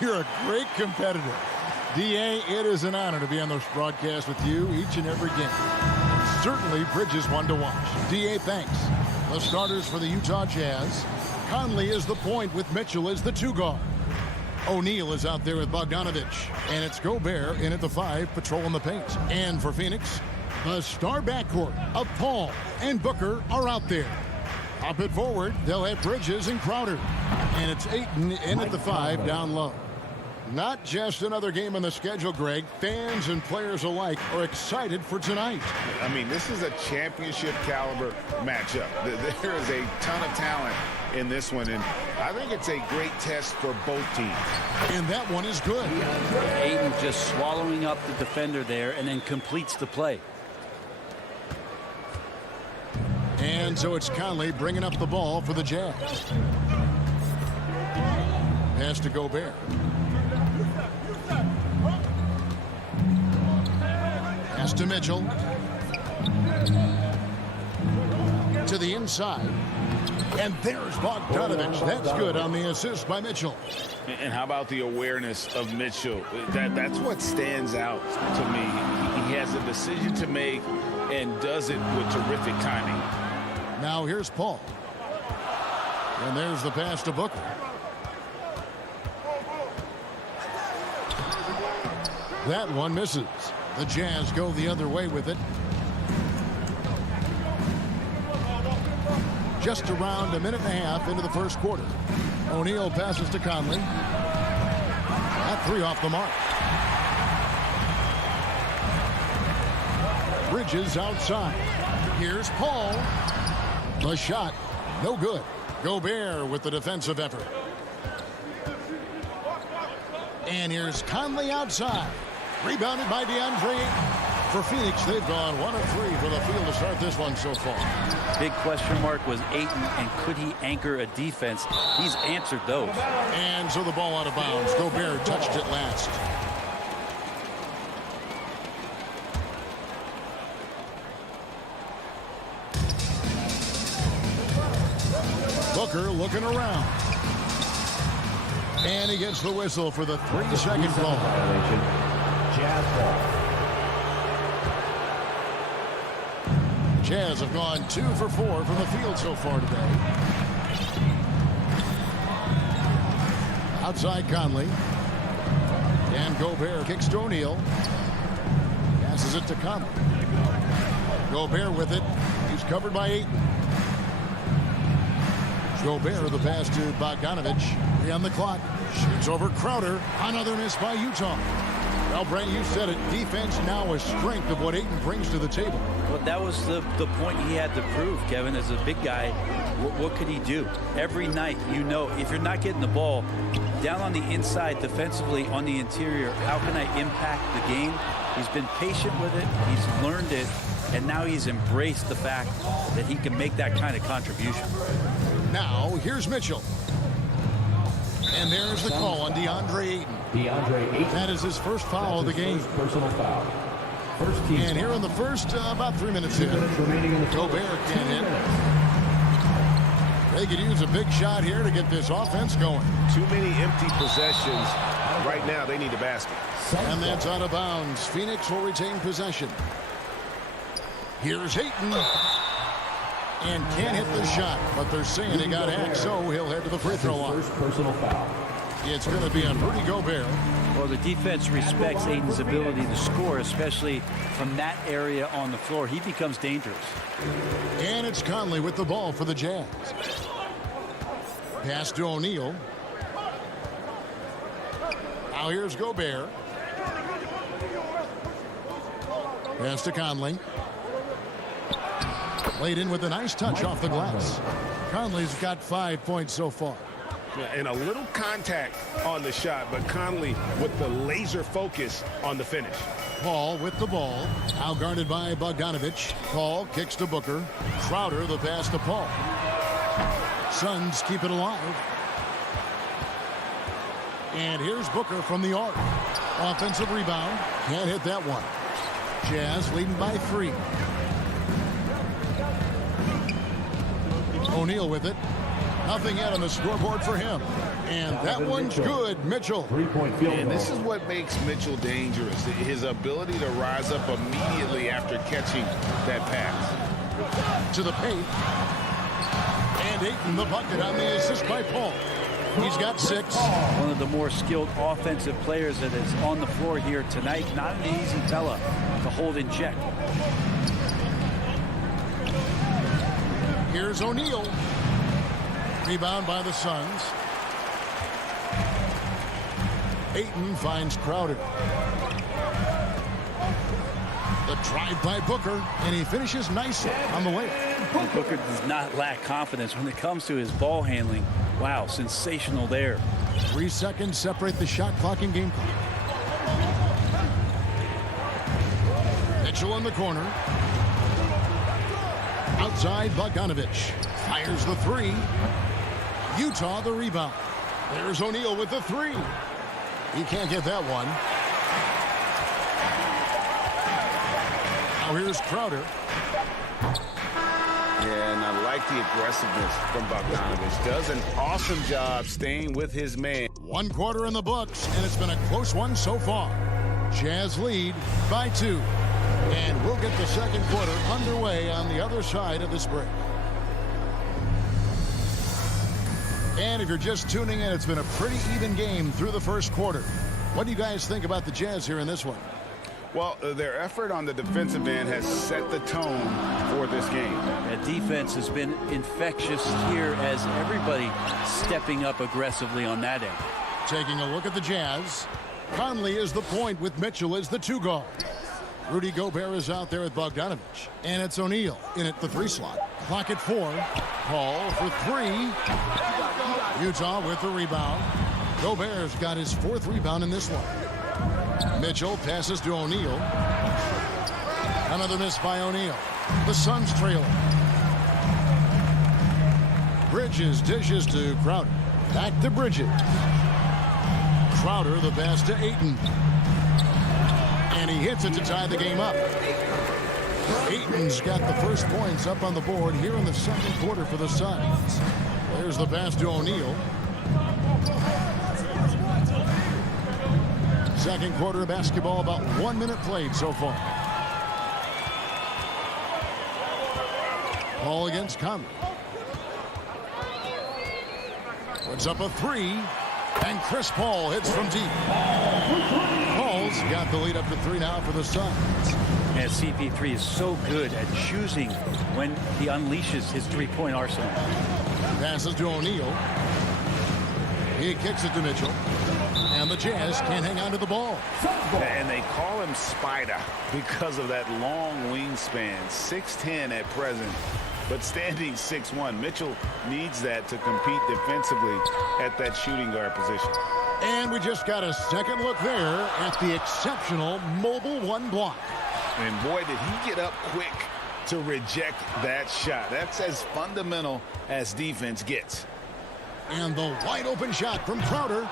You're a great competitor. D.A., it is an honor to be on this broadcast with you each and every game. Certainly, Bridges one to watch. D.A., thanks. The starters for the Utah Jazz. Conley is the point with Mitchell as the 2 guard. O'Neal is out there with Bogdanovich. And it's Gobert in at the 5, patrolling the paint. And for Phoenix, the star backcourt of Paul and Booker are out there. Up it forward, they'll have Bridges and Crowder. And it's Ayton in at the 5, down low. Not just another game on the schedule, Greg. Fans and players alike are excited for tonight. I mean, this is a championship caliber matchup. There is a ton of talent in this one, and I think it's a great test for both teams. And that one is good. Ayton just swallowing up the defender there and then completes the play. And so it's Conley bringing up the ball for the Jazz. Pass to Gobert. Pass to Mitchell. To the inside. And there's Bogdanovich. That's good on the assist by Mitchell. And how about the awareness of Mitchell? That's what stands out to me. He has a decision to make and does it with terrific timing. Now here's Paul. And there's the pass to Booker. That one misses. The Jazz go the other way with it. Just around a minute and a half into the first quarter. O'Neal passes to Conley. That 3 off the mark. Bridges outside. Here's Paul. The shot, no good. Gobert with the defensive effort. And here's Conley outside. Rebounded by DeAndre. For Phoenix, they've gone 1 of 3 for the field to start this one so far. Big question mark was Ayton, and could he anchor a defense? He's answered those. And so the ball out of bounds. Gobert touched it last. Booker looking around. And he gets the whistle for the 3-second call. Violation. Jazz ball. Jazz have gone 2 for 4 from the field so far today. Outside Conley. And Gobert kicks to O'Neal. Passes it to Conley. Gobert with it. He's covered by Ayton. Gobert, the pass to Bogdanovich. 3 on the clock. Shoots over Crowder. Another miss by Utah. Well, Brent, you said it. Defense now a strength of what Ayton brings to the table. Well, that was the point he had to prove, Kevin. As a big guy, what could he do? Every night, you know, if you're not getting the ball down on the inside defensively on the interior, how can I impact the game? He's been patient with it. He's learned it. And now he's embraced the fact that he can make that kind of contribution. Now, here's Mitchell. And there's the call on DeAndre Ayton. That is his first foul of the game. Personal foul. First team. And here in the first, about 3 minutes in, Gobert can't hit. They could use a big shot here to get this offense going. Too many empty possessions. Right now, they need a basket. And that's out of bounds. Phoenix will retain possession. Here's Ayton. And can't hit the shot, but they're saying he got hacked, so he'll head to the free throw line. First personal foul. It's going to be on Rudy Gobert. Well, the defense respects Ayton's ability to score, especially from that area on the floor. He becomes dangerous. And it's Conley with the ball for the Jazz. Pass to O'Neal. Now here's Gobert. Pass to Conley. Laid in with a nice touch off the glass. Conley's got 5 points so far. And a little contact on the shot, but Conley with the laser focus on the finish. Paul with the ball. Now guarded by Bogdanovich. Paul kicks to Booker. Crowder the pass to Paul. Suns keep it alive. And here's Booker from the arc. Offensive rebound. Can't hit that one. Jazz leading by 3. O'Neal with it. Nothing yet on the scoreboard for him. And that one's good. Mitchell. 3-point field goal. And this is what makes Mitchell dangerous. His ability to rise up immediately after catching that pass. To the paint. And Ayton the bucket on the assist by Paul. He's got 6. One of the more skilled offensive players that is on the floor here tonight. Not an easy fella to hold in check. Here's O'Neal. Rebound by the Suns. Ayton finds Crowder. The drive by Booker, and he finishes nicely on the way. And Booker does not lack confidence when it comes to his ball handling. Wow, sensational there. 3 seconds separate the shot clock and game clock. Mitchell in the corner. Outside, Bogdanovich fires the 3. Utah the rebound. There's O'Neal with the 3. He can't get that one. Now here's Crowder. Yeah, and I like the aggressiveness from Bogdanovich. Does an awesome job staying with his man. 1 quarter in the books, and it's been a close one so far. Jazz lead by 2. And we'll get the second quarter underway on the other side of this break. And if you're just tuning in, it's been a pretty even game through the first quarter. What do you guys think about the Jazz here in this one? Well, their effort on the defensive end has set the tone for this game. That defense has been infectious here as everybody stepping up aggressively on that end. Taking a look at the Jazz. Conley is the point with Mitchell as the 2 guard. Rudy Gobert is out there with Bogdanovich. And it's O'Neal in at the 3 slot. Clock at 4. Paul for 3. Utah with the rebound. Gobert's got his 4th rebound in this one. Mitchell passes to O'Neal. Another miss by O'Neal. The Suns trailing. Bridges dishes to Crowder. Back to Bridges. Crowder the pass to Ayton. And he hits it to tie the game up. Ayton's got the first points up on the board here in the second quarter for the Suns. There's the pass to O'Neal. Second quarter of basketball, about 1 minute played so far. Paul against Conley. Puts up a 3. And Chris Paul hits from deep. Paul's got the lead up to 3 now for the Suns. And CP3 is so good at choosing when he unleashes his 3-point arsenal. Passes to O'Neal. He kicks it to Mitchell. And the Jazz can't hang on to the ball. And they call him Spider because of that long wingspan. 6'10" at present, but standing 6'1". Mitchell needs that to compete defensively at that shooting guard position. And we just got a second look there at the exceptional mobile 1 block. And boy, did he get up quick to reject that shot. That's as fundamental as defense gets. And the wide open shot from Crowder.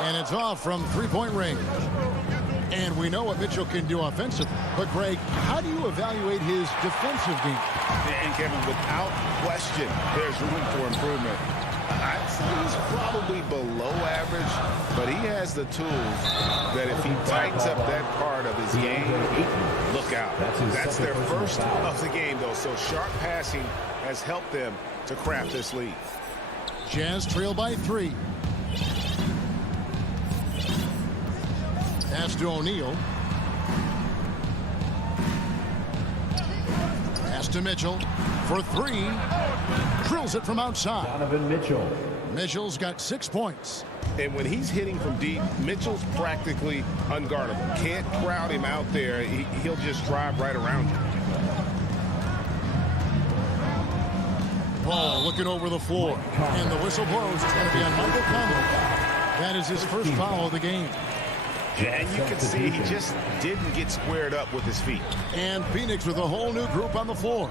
And it's off from 3-point range. And we know what Mitchell can do offensively. But, Greg, how do you evaluate his defensive game? And, Kevin, without question, there's room for improvement. I'd say he's probably below average, but he has the tools that if he tightens up that part of his game, look out. That's their first of the game, though, so sharp passing has helped them to craft this lead. Jazz trail by 3. Pass to O'Neal. Pass to Mitchell for 3. Drills it from outside. Donovan Mitchell. Mitchell's got 6 points. And when he's hitting from deep, Mitchell's practically unguardable. Can't crowd him out there. He'll just drive right around you. Ball looking over the floor. And the whistle blows. It's going to be on Michael Conley. That is his first foul of the game. And you can see he just didn't get squared up with his feet. And Phoenix with a whole new group on the floor.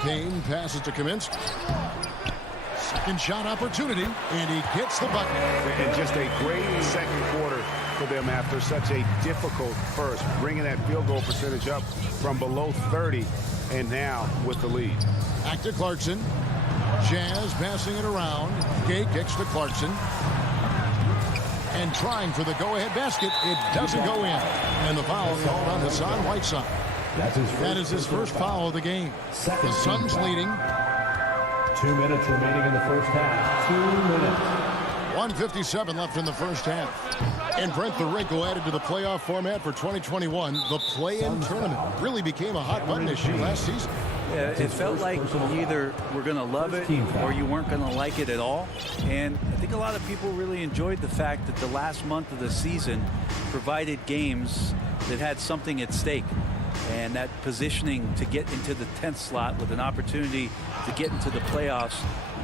Kane passes to Kaminsky. Second shot opportunity, and he gets the bucket. And just a great second quarter for them after such a difficult first. Bringing that field goal percentage up from below 30, and now with the lead. Back to Clarkson. Jazz passing it around. Gay kicks to Clarkson. And trying for the go-ahead basket. It doesn't go in. And the foul called on Hassan Whiteside. That is his first foul of the game. The Suns leading. 2 minutes remaining in the first half. 2 minutes. 1:57 left in the first half. And Brent, the wrinkle added to the playoff format for 2021, the play-in tournament really became a hot button issue last season. Yeah, it felt like you either were going to love it or you weren't going to like it at all. And I think a lot of people really enjoyed the fact that the last month of the season provided games that had something at stake. And that positioning to get into the 10th slot with an opportunity to get into the playoffs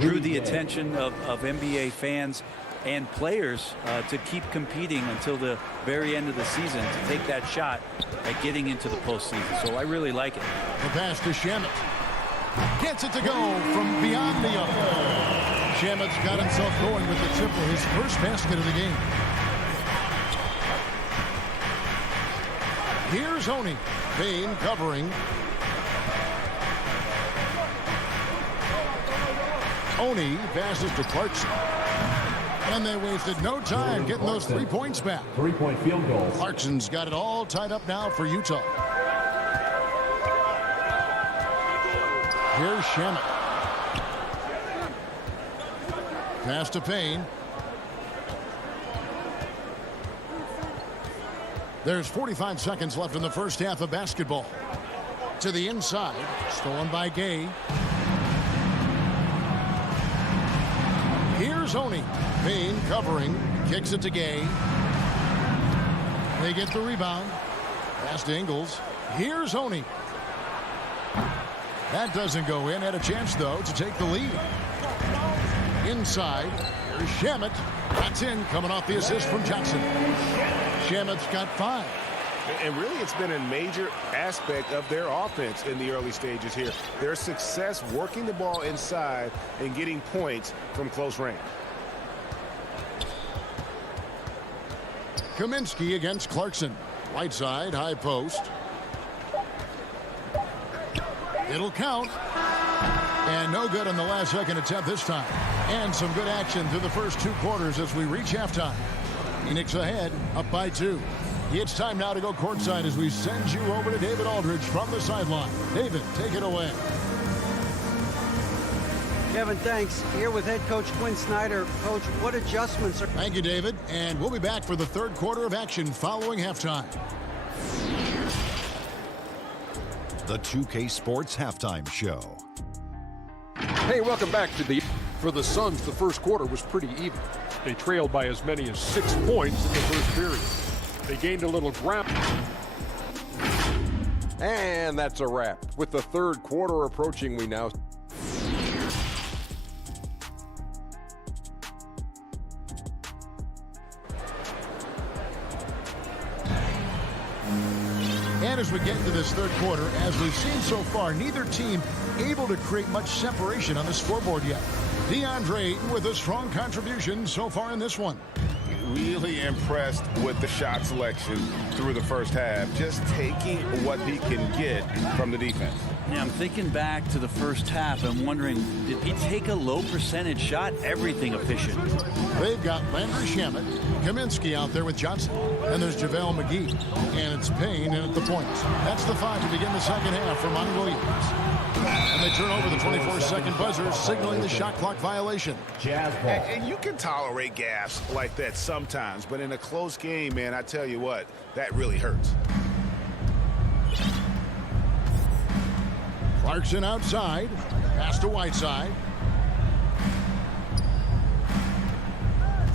drew the attention of NBA fans and players to keep competing until the very end of the season to take that shot at getting into the postseason. So I really like it. The pass to Shamet. Gets it to go from beyond the arc. Shamet's got himself going with the triple, his first basket of the game. Here's Oni. Payne covering. Oni passes to Clarkson. And they wasted no time getting those 3 points back. 3-point field goal. Clarkson's got it all tied up now for Utah. Here's Shamet. Pass to Payne. There's 45 seconds left in the first half of basketball. To the inside. Stolen by Gay. Here's Oni. Payne covering. Kicks it to Gay. They get the rebound. Pass to Ingles. Here's Oni. That doesn't go in. Had a chance, though, to take the lead. Inside. Here's Shamet. That's in. Coming off the assist from Johnson. Shamet's got 5. And really, it's been a major aspect of their offense in the early stages here. Their success working the ball inside and getting points from close range. Kaminsky against Clarkson. Whiteside, high post. It'll count. And no good on the last second attempt this time. And some good action through the first 2 quarters as we reach halftime. Phoenix ahead, up by 2. It's time now to go courtside as we send you over to David Aldridge from the sideline. David, take it away. Kevin, thanks. Here with head coach Quinn Snyder. Coach, what adjustments are... Thank you, David. And we'll be back for the third quarter of action following halftime. The 2K Sports Halftime Show. Hey, welcome back to the... For the Suns, the first quarter was pretty even. They trailed by as many as 6 points in the first period. They gained a little ground. And that's a wrap. With the third quarter approaching, we now... And as we get into this third quarter, as we've seen so far, neither team able to create much separation on the scoreboard yet. DeAndre with a strong contribution so far in this one. Really impressed with the shot selection through the first half, just taking what he can get from the defense. Yeah, I'm thinking back to the first half and wondering, did he take a low percentage shot? Everything efficient. They've got Landry Shamet, Kaminsky out there with Johnson, and there's JaVale McGee, and it's Payne in at the points. That's the 5 to begin the second half for Monty Williams. And they turn over the 24-second buzzer, signaling the shot clock violation. And you can tolerate gas like that sometimes, but in a close game, man, I tell you what, that really hurts. Clarkson outside, pass to Whiteside.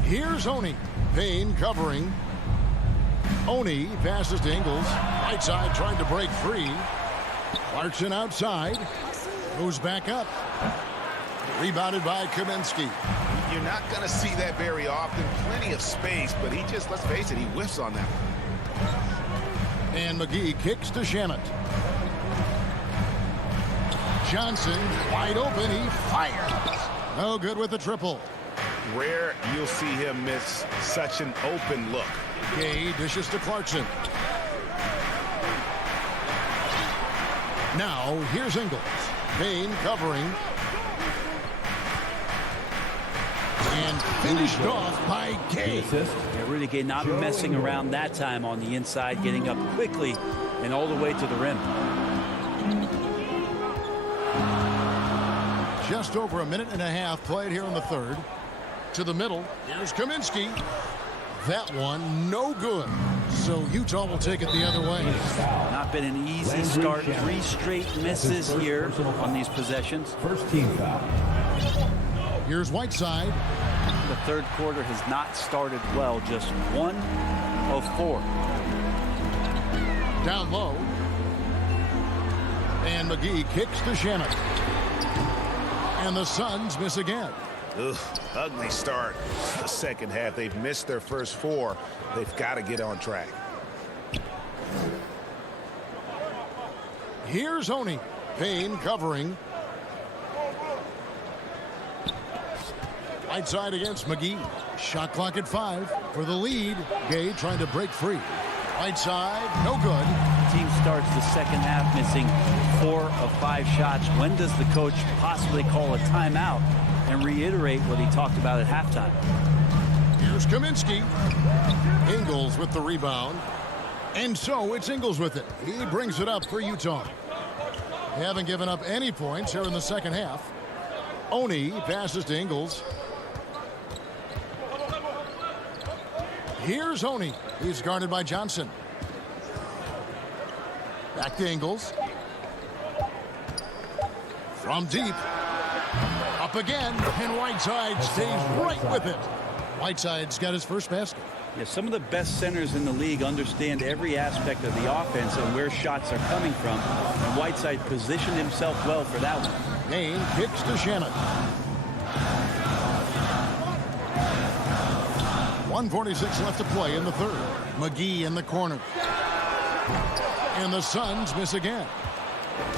Here's Oni. Payne covering. Oni passes to Ingles. Whiteside trying to break free. Clarkson outside. Goes back up. Rebounded by Kaminsky. You're not going to see that very often. Plenty of space, but he just, let's face it, he whiffs on that one. And McGee kicks to Shamet. Johnson wide open. He fires. No good with the triple. Rare you'll see him miss such an open look. Gay dishes to Clarkson. Now here's Ingles. Payne covering. And finished off by Gay. Yeah, Rudy Gay not messing around that time on the inside, getting up quickly and all the way to the rim. Just over a minute and a half played here in the third. To the middle. Here's Kaminsky. That one no good. So Utah will take it the other way. Not been an easy start. 3 straight misses here on these possessions. First team foul. Here's Whiteside. The third quarter has not started well. Just 1 of 4. Down low. And McGee kicks to Shamet. And the Suns miss again. Ugh, ugly start. The second half, they've missed their first 4. They've got to get on track. Here's Oni. Payne covering. Whiteside against McGee. Shot clock at 5 for the lead. Gay trying to break free. Whiteside, no good. The team starts the second half missing 4 of 5 shots. When does the coach possibly call a timeout and reiterate what he talked about at halftime? Here's Kaminsky. Ingles with the rebound. And so it's Ingles with it. He brings it up for Utah. They haven't given up any points here in the second half. Oni passes to Ingles. Here's Oni. He's guarded by Johnson. Back to Ingles. From deep. Up again. And Whiteside stays right with it. Whiteside's got his first basket. Yeah, some of the best centers in the league understand every aspect of the offense and where shots are coming from. And Whiteside positioned himself well for that one. Payne kicks to Shamet. 1:46 left to play in the third. McGee in the corner. And the Suns miss again.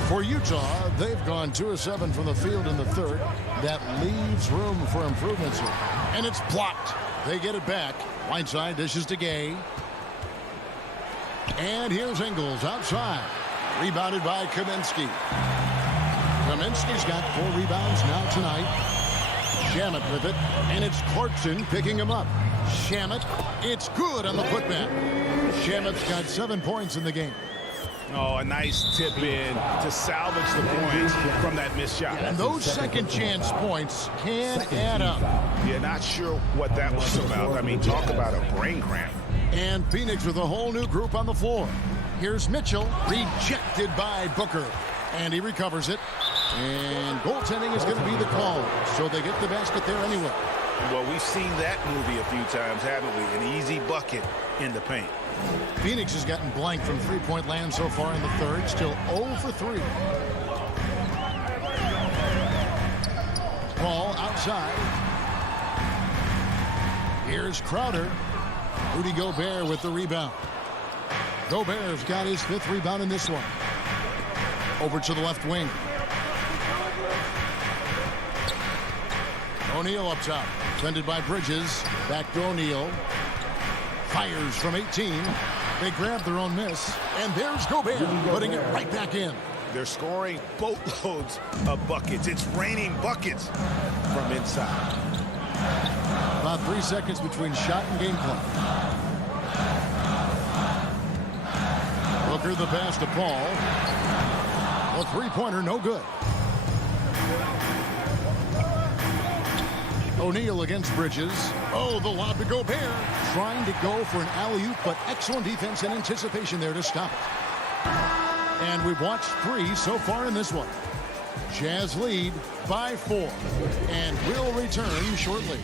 For Utah, they've gone 2 of 7 from the field in the third. That leaves room for improvements here. And it's blocked. They get it back. Whiteside dishes to Gay. And here's Ingles outside. Rebounded by Kaminsky. Kaminsky's got 4 rebounds now tonight. Shamet with it. And it's Clarkson picking him up. Shamet, it's good on the putback. Shamet's got 7 points in the game. Oh, a nice tip in to salvage the points from that missed shot. And those second chance points can add up. Yeah, not sure what that was about. I mean, talk about a brain cramp. And Phoenix with a whole new group on the floor. Here's Mitchell, rejected by Booker. And he recovers it. And goaltending is going to be the call. So they get the basket there anyway. Well, we've seen that movie a few times, haven't we? An easy bucket in the paint. Phoenix has gotten blanked from three-point land so far in the third. Still 0 for 3. Ball outside. Here's Crowder. Rudy Gobert with the rebound. Gobert's got his 5th rebound in this one. Over to the left wing. O'Neal up top. Defended by Bridges. Back to O'Neal. Fires from 18. They grab their own miss. And there's Gobert putting it right back in. They're scoring boatloads of buckets. It's raining buckets from inside. About 3 seconds between shot and game clock. Booker the pass to Paul. A three-pointer, no good. O'Neal against Bridges. Oh, the lob to Gobert. Trying to go for an alley-oop, but excellent defense and anticipation there to stop it. And we've watched 3 so far in this one. Jazz lead by 4. And will return shortly.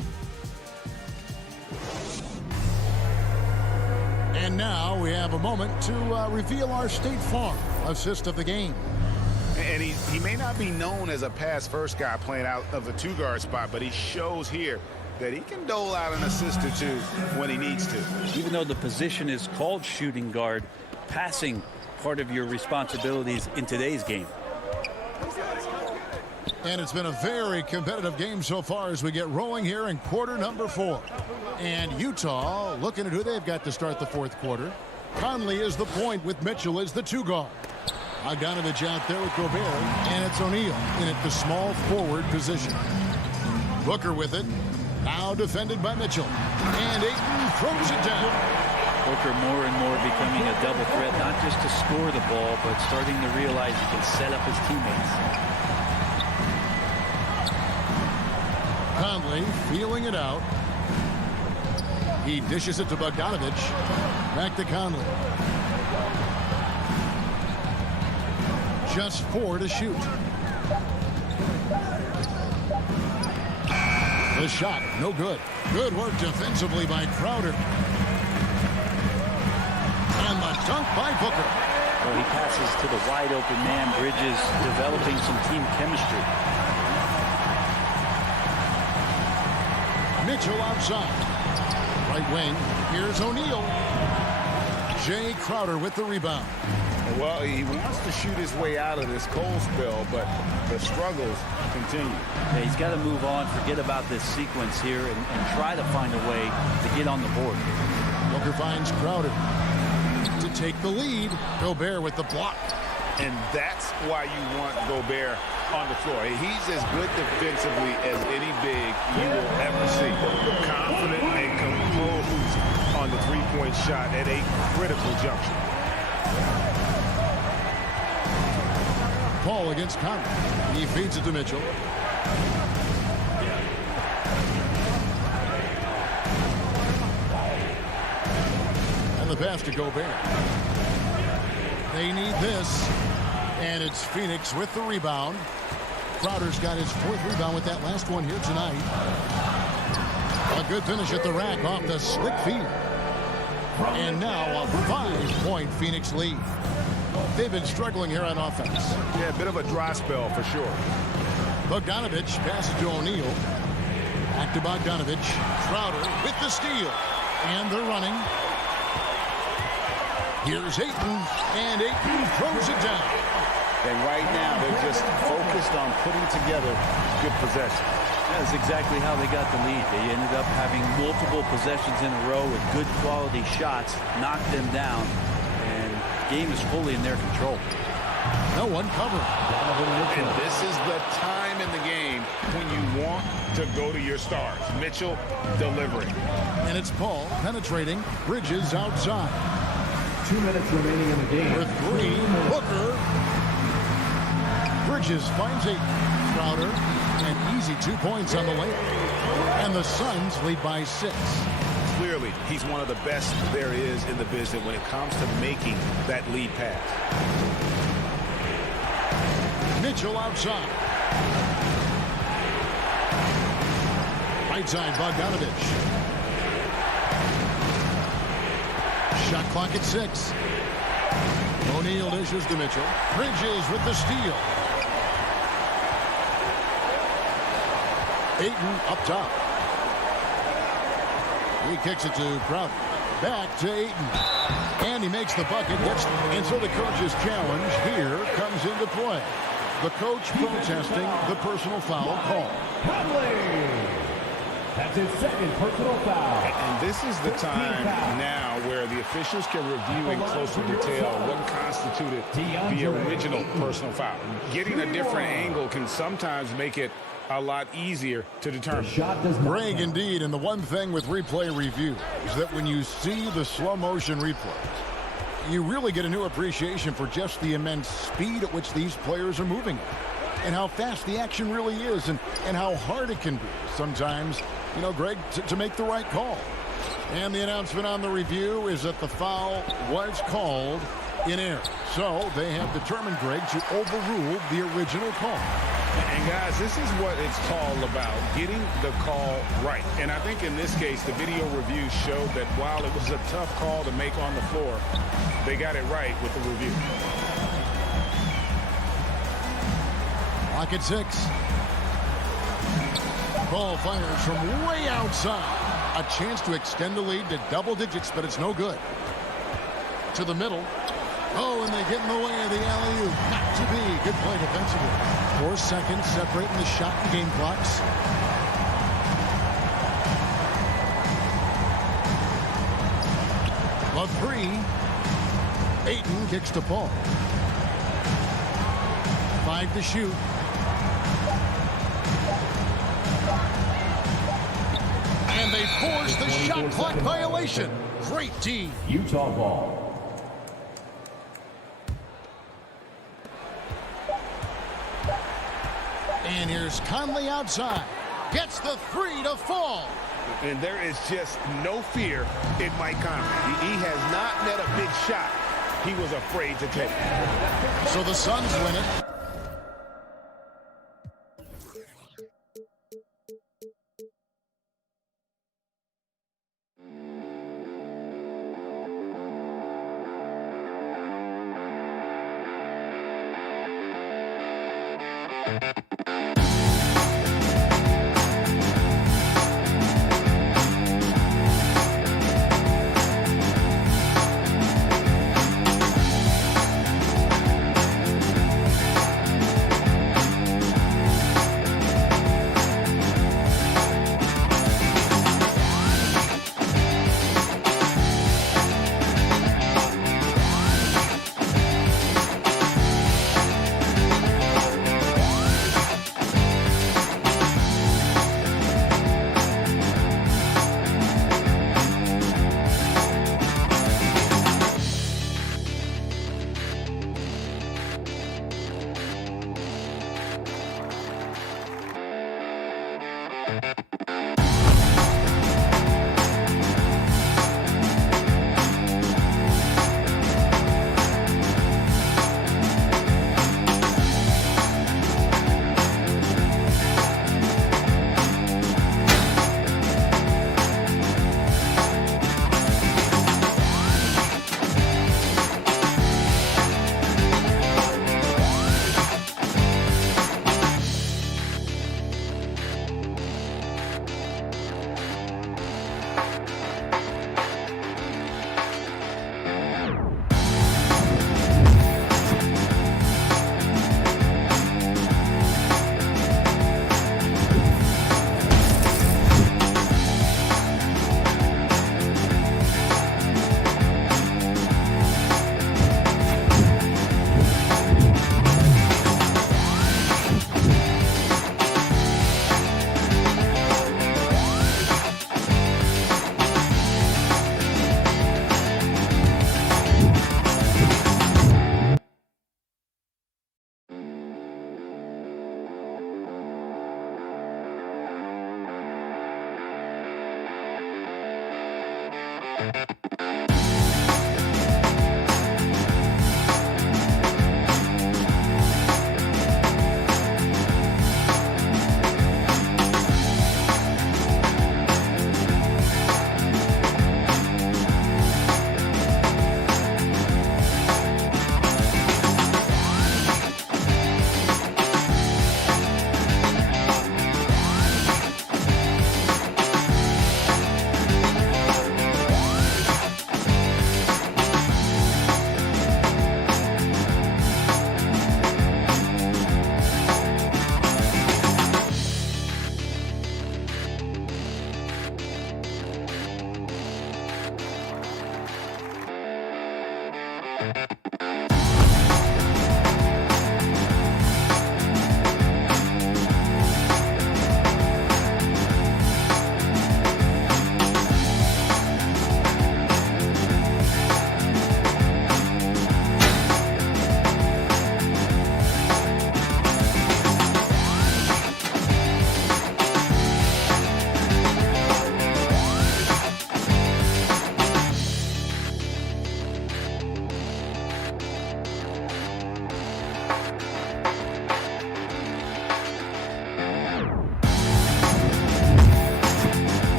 And now we have a moment to reveal our State Farm assist of the game. And he may not be known as a pass-first guy playing out of the two-guard spot, but he shows here that he can dole out an assist or two when he needs to. Even though the position is called shooting guard, passing part of your responsibilities in today's game. And it's been a very competitive game so far as we get rolling here in quarter number 4. And Utah looking at who they've got to start the fourth quarter. Conley is the point with Mitchell as the two-guard. Bogdanovich out there with Gobert, and it's O'Neal in at the small forward position. Booker with it, now defended by Mitchell. And Ayton throws it down. Booker more and more becoming a double threat, not just to score the ball, but starting to realize he can set up his teammates. Conley feeling it out. He dishes it to Bogdanovich. Back to Conley. Just 4 to shoot. The shot, no good. Good work defensively by Crowder. And the dunk by Booker. Well, he passes to the wide open man. Bridges developing some team chemistry. Mitchell outside. Right wing. Here's O'Neal. Jay Crowder with the rebound. Well, he wants to shoot his way out of this cold spell, but the struggles continue. Yeah, he's got to move on, forget about this sequence here, and try to find a way to get on the board. Booker finds Crowder to take the lead. Gobert with the block. And that's why you want Gobert on the floor. He's as good defensively as any big you will ever see. Confident and composed on the three-point shot at a critical juncture. Paul against Conley. He feeds it to Mitchell. And the pass to Gobert. They need this. And it's Phoenix with the rebound. Crowder's got his 4th rebound with that last one here tonight. A good finish at the rack off the slick feed. And now a 5-point Phoenix lead. They've been struggling here on offense. Yeah, a bit of a dry spell for sure. Bogdanovich passes to O'Neal. Back to Bogdanovich. Crowder with the steal. And they're running. Here's Ayton. And Ayton throws it down. And right now, they're just focused on putting together good possession. That's exactly how they got the lead. They ended up having multiple possessions in a row with good quality shots, knocked them down, and the game is fully in their control. No one covering. And this is the time in the game when you want to go to your stars. Mitchell delivering. And it's Paul penetrating. Bridges outside. 2 minutes remaining in the game. For 3, Booker. Bridges finds Ayton. Crowder. An easy 2 points on the layup. And the Suns lead by 6. Clearly, he's one of the best there is in the business when it comes to making that lead pass. Mitchell outside. Right side, Bogdanovich. Shot clock at 6. O'Neal dishes to Mitchell. Bridges with the steal. Ayton up top. He kicks it to Crowder. Back to Ayton. And he makes the bucket. And so the coach's challenge here comes into play. The coach protesting the personal foul call. That's his second personal foul. And this is the time now where the officials can review in closer detail what constituted the original personal foul. Getting a different angle can sometimes make it a lot easier to determine. Greg, indeed, and the one thing with replay review is that when you see the slow motion replay, you really get a new appreciation for just the immense speed at which these players are moving and how fast the action really is and how hard it can be sometimes, you know, Greg, to make the right call. And the announcement on the review is that the foul was called in error. So they have determined, Greg, to overrule the original call. And guys, this is what it's all about, getting the call right. And I think in this case, the video review showed that while it was a tough call to make on the floor, they got it right with the review. Clock at 6. Ball fires from way outside. A chance to extend the lead to double digits, but it's no good. To the middle. Oh, and they get in the way of the alley-oop. Not to be. Good play defensively. 4 seconds separating the shot and game clocks. The 3. Ayton kicks to Paul. 5 to shoot. And they force the shot clock violation. Great team. Utah ball. And here's Conley outside. Gets the 3 to fall. And there is just no fear in Mike Conley. He has not met a big shot he was afraid to take. So the Suns win it.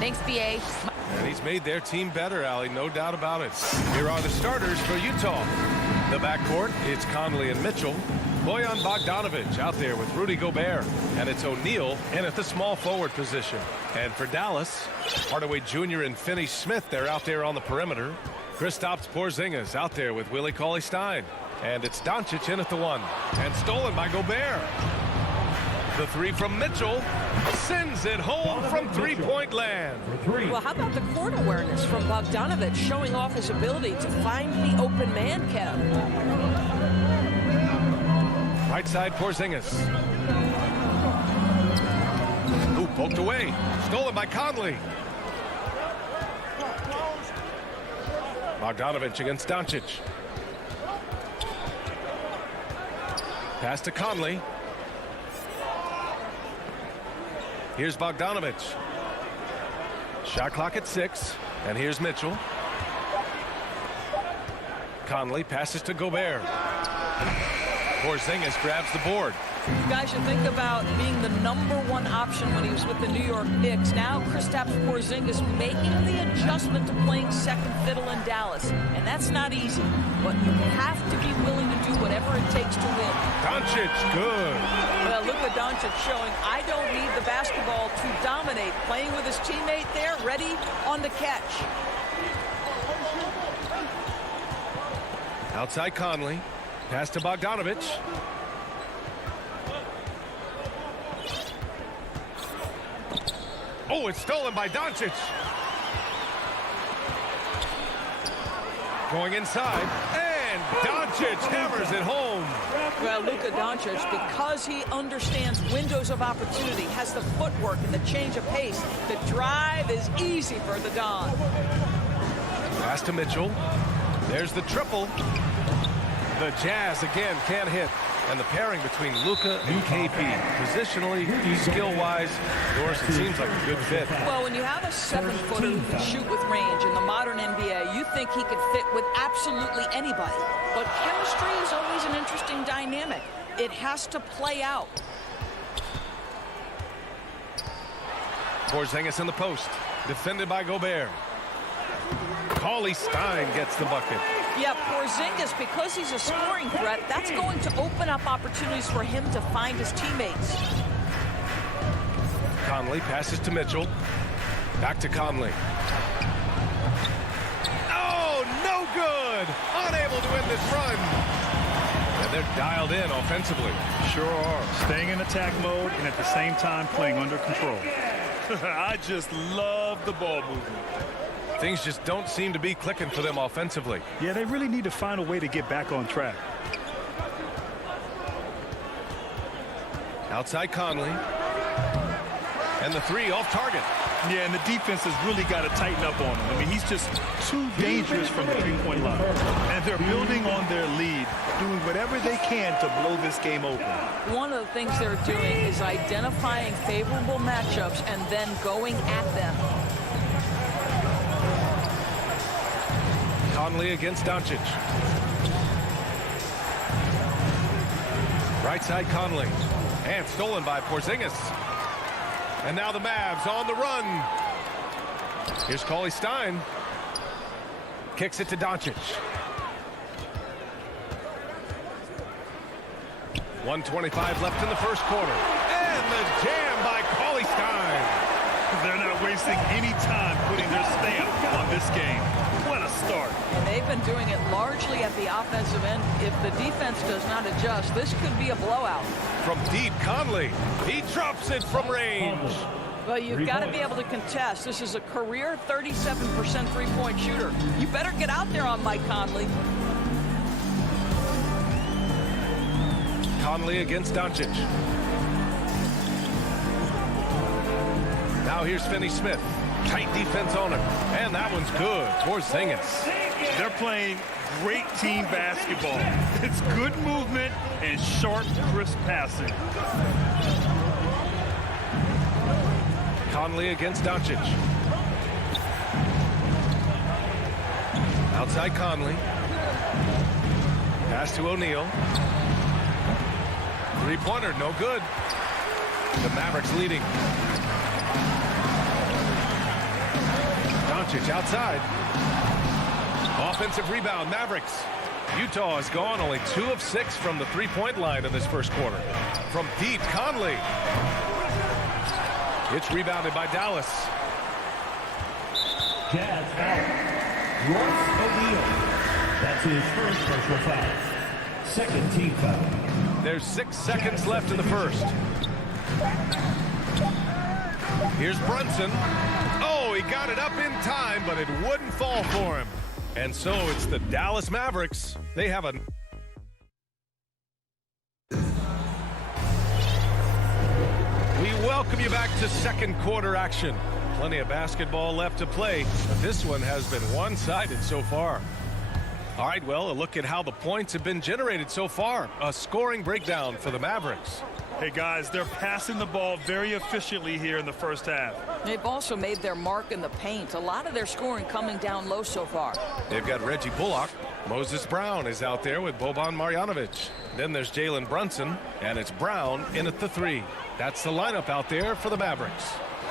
Thanks, BA. And he's made their team better, Allie, no doubt about it. Here are the starters for Utah. The backcourt, it's Conley and Mitchell. Bojan Bogdanovic out there with Rudy Gobert. And it's O'Neal in at the small forward position. And for Dallas, Hardaway Jr. and Finney-Smith, they're out there on the perimeter. Kristaps Porzingis out there with Willie Cauley-Stein. And it's Doncic in at the 1. And stolen by Gobert. The 3 from Mitchell sends it home from three-point land. Well, how about the court awareness from Bogdanovic showing off his ability to find the open man, Kev? Right side, Porzingis. Ooh, poked away. Stolen by Conley. Bogdanovic against Doncic. Pass to Conley. Here's Bogdanovic. Shot clock at 6. And here's Mitchell. Conley passes to Gobert. Porzingis grabs the board. Guys, you think about being the #1 option when he was with the New York Knicks. Now Kristaps Porzingis making the adjustment to playing second fiddle in Dallas. And that's not easy. But you have to be willing to do whatever it takes to win. Doncic, good. Well, Luka Doncic showing I don't need the basketball to dominate. Playing with his teammate there, ready on the catch. Outside Conley. Pass to Bogdanovic. Oh, it's stolen by Doncic. Going inside, and Doncic hammers it home. Well, Luka Doncic, because he understands windows of opportunity, has the footwork and the change of pace. The drive is easy for the Don. Pass to Mitchell. There's the triple. The Jazz again can't hit. And the pairing between Luka and KP, positionally, skill-wise, Doris, it seems like a good fit. Well, when you have a 7-footer who can shoot with range in the modern NBA, you think he could fit with absolutely anybody. But chemistry is always an interesting dynamic. It has to play out. Porzingis in the post, defended by Gobert. Cauley-Stein gets the bucket. Yeah, Porzingis, because he's a scoring threat, that's going to open up opportunities for him to find his teammates. Conley passes to Mitchell. Back to Conley. Oh, no good! Unable to win this run. And they're dialed in offensively. Sure are. Staying in attack mode and at the same time playing under control. I just love the ball movement. Things just don't seem to be clicking for them offensively. Yeah, they really need to find a way to get back on track. Outside Conley. And the 3 off target. Yeah, and the defense has really got to tighten up on him. I mean, he's just too dangerous from the three-point line. And they're building on their lead, doing whatever they can to blow this game open. One of the things they're doing is identifying favorable matchups and then going at them. Conley against Doncic. Right side Conley. And stolen by Porzingis. And now the Mavs on the run. Here's Cauley-Stein. Kicks it to Doncic. 1:25 left in the first quarter. And the jam by Cauley Stein. They're not wasting any time putting their stamp on this game. What a start. And they've been doing it largely at the offensive end. If the defense does not adjust, this could be a blowout. From deep, Conley. He drops it from range. Well, you've got to be able to contest. This is a career 37% three-point shooter. You better get out there on Mike Conley. Conley against Doncic. Now here's Finney Smith. Tight defense on him. And that one's good for Porzingis. They're playing great team basketball. It's good movement and sharp, crisp passing. Conley against Doncic. Outside Conley. Pass to O'Neal. Three-pointer, no good. The Mavericks leading. Doncic outside. Offensive rebound, Mavericks. Utah has gone only 2 of 6 from the three-point line in this first quarter. From deep, Conley. It's rebounded by Dallas. Jazz foul. Royce O'Neal. That's his first personal foul. Second team foul. There's 6 seconds left in the first. Here's Brunson. Oh, he got it up in time, but it wouldn't fall for him. And so it's the Dallas Mavericks. They have a... We welcome you back to second quarter action. Plenty of basketball left to play, but this one has been one-sided so far. All right, well, a look at how the points have been generated so far. A scoring breakdown for the Mavericks. Hey, guys, they're passing the ball very efficiently here in the first half. They've also made their mark in the paint. A lot of their scoring coming down low so far. They've got Reggie Bullock. Moses Brown is out there with Boban Marjanovic. Then there's Jalen Brunson, and it's Brown in at the 3. That's the lineup out there for the Mavericks.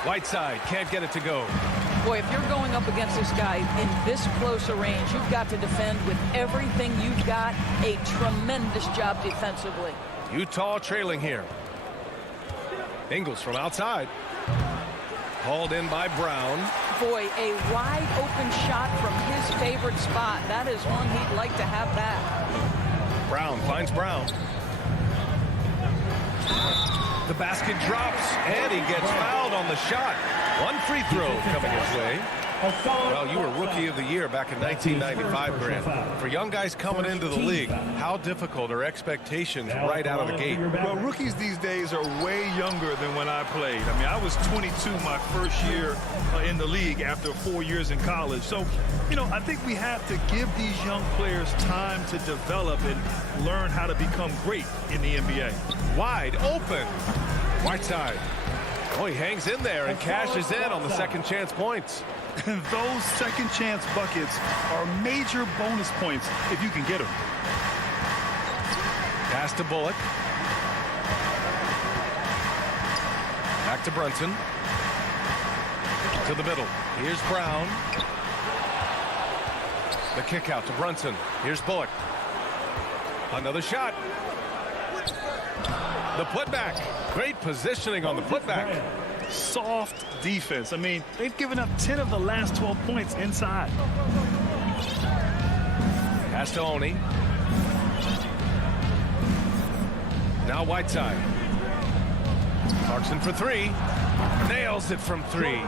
Whiteside can't get it to go. Boy, if you're going up against this guy in this close a range, you've got to defend with everything you've got. A tremendous job defensively. Utah trailing here. Ingles from outside. Hauled in by Brown. Boy, a wide open shot from his favorite spot. That is one he'd like to have that. Brown finds Brown. The basket drops, and he gets fouled on the shot. One free throw coming his way. Well, you were Rookie of the Year back in 1995, Grant. For young guys coming into the league, how difficult are expectations right out of the gate? Well, rookies these days are way younger than when I played. I mean, I was 22 my first year in the league after 4 years in college. So, you know, I think we have to give these young players time to develop and learn how to become great in the NBA. Wide open. Whiteside. Oh, he hangs in there and cashes in on the second chance points. Those second chance buckets are major bonus points if you can get them. Pass to Bullock. Back to Brunson. To the middle. Here's Brown. The kick out to Brunson. Here's Bullock. Another shot. The putback. Great positioning on the putback. Soft defense. I mean, they've given up 10 of the last 12 points inside. Pass to Oni. Now Whiteside. Clarkson for 3. Nails it from 3.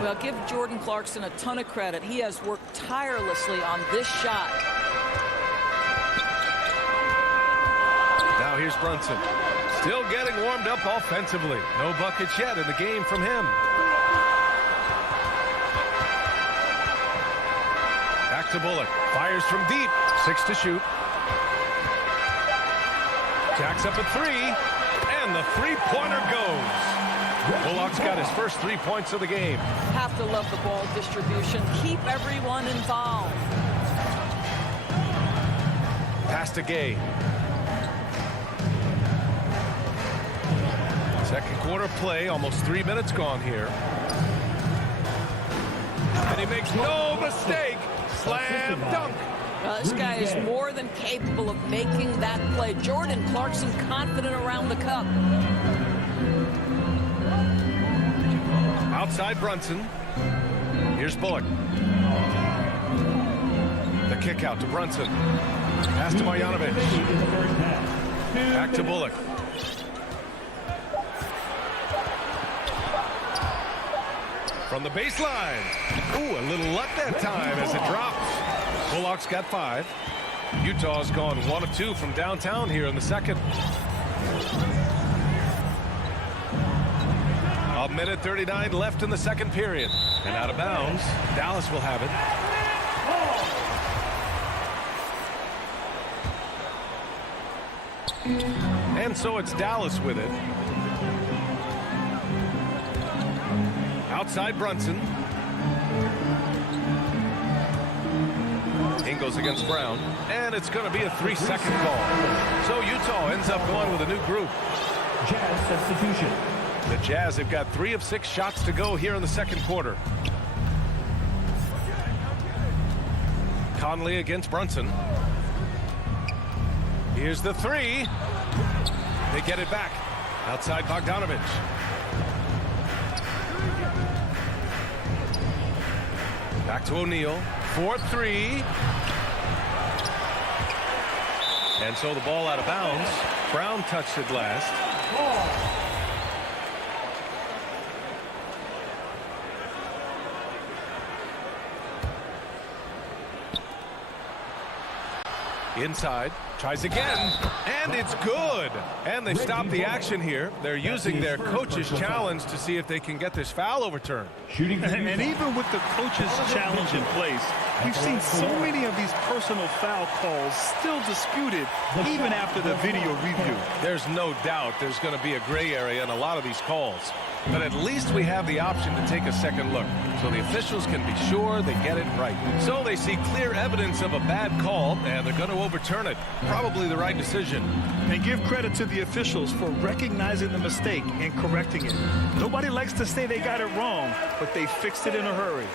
Well, give Jordan Clarkson a ton of credit. He has worked tirelessly on this shot. Now here's Brunson. Still getting warmed up offensively. No buckets yet in the game from him. Back to Bullock. Fires from deep. 6 to shoot. Jacks up a 3. And the three-pointer goes. Bullock's got his first 3 points of the game. Have to love the ball distribution. Keep everyone involved. Pass to Gay. Second quarter play, almost 3 minutes gone here. And he makes no mistake. Slam dunk. This guy is more than capable of making that play. Jordan Clarkson confident around the cup. Outside Brunson. Here's Bullock. The kick out to Brunson. Pass to Marjanovic. Back to Bullock. From the baseline. Ooh, a little luck that time as it drops. Bullock's got 5. Utah's gone 1 of 2 from downtown here in the second. A minute 39 left in the second period. And out of bounds, Dallas will have it. And so it's Dallas with it. Outside Brunson. Ingles against Brown. And it's going to be a 3-second call. So Utah ends up going with a new group. Jazz substitution. The Jazz have got 3 of 6 shots to go here in the second quarter. Conley against Brunson. Here's the 3. They get it back. Outside Bogdanovic. Back to O'Neal. 4-3. And so the ball out of bounds. Brown touched it last. Inside, tries again, and it's good. And they've stopped the action here. They're using their coach's challenge to see if they can get this foul overturned. And even with the coach's challenge in place, we've seen so many of these personal foul calls still disputed even after the video review. There's no doubt there's going to be a gray area in a lot of these calls. But at least we have the option to take a second look, so the officials can be sure they get it right. So they see clear evidence of a bad call, and they're going to overturn it. Probably the right decision. And give credit to the officials for recognizing the mistake and correcting it. Nobody likes to say they got it wrong, but they fixed it in a hurry.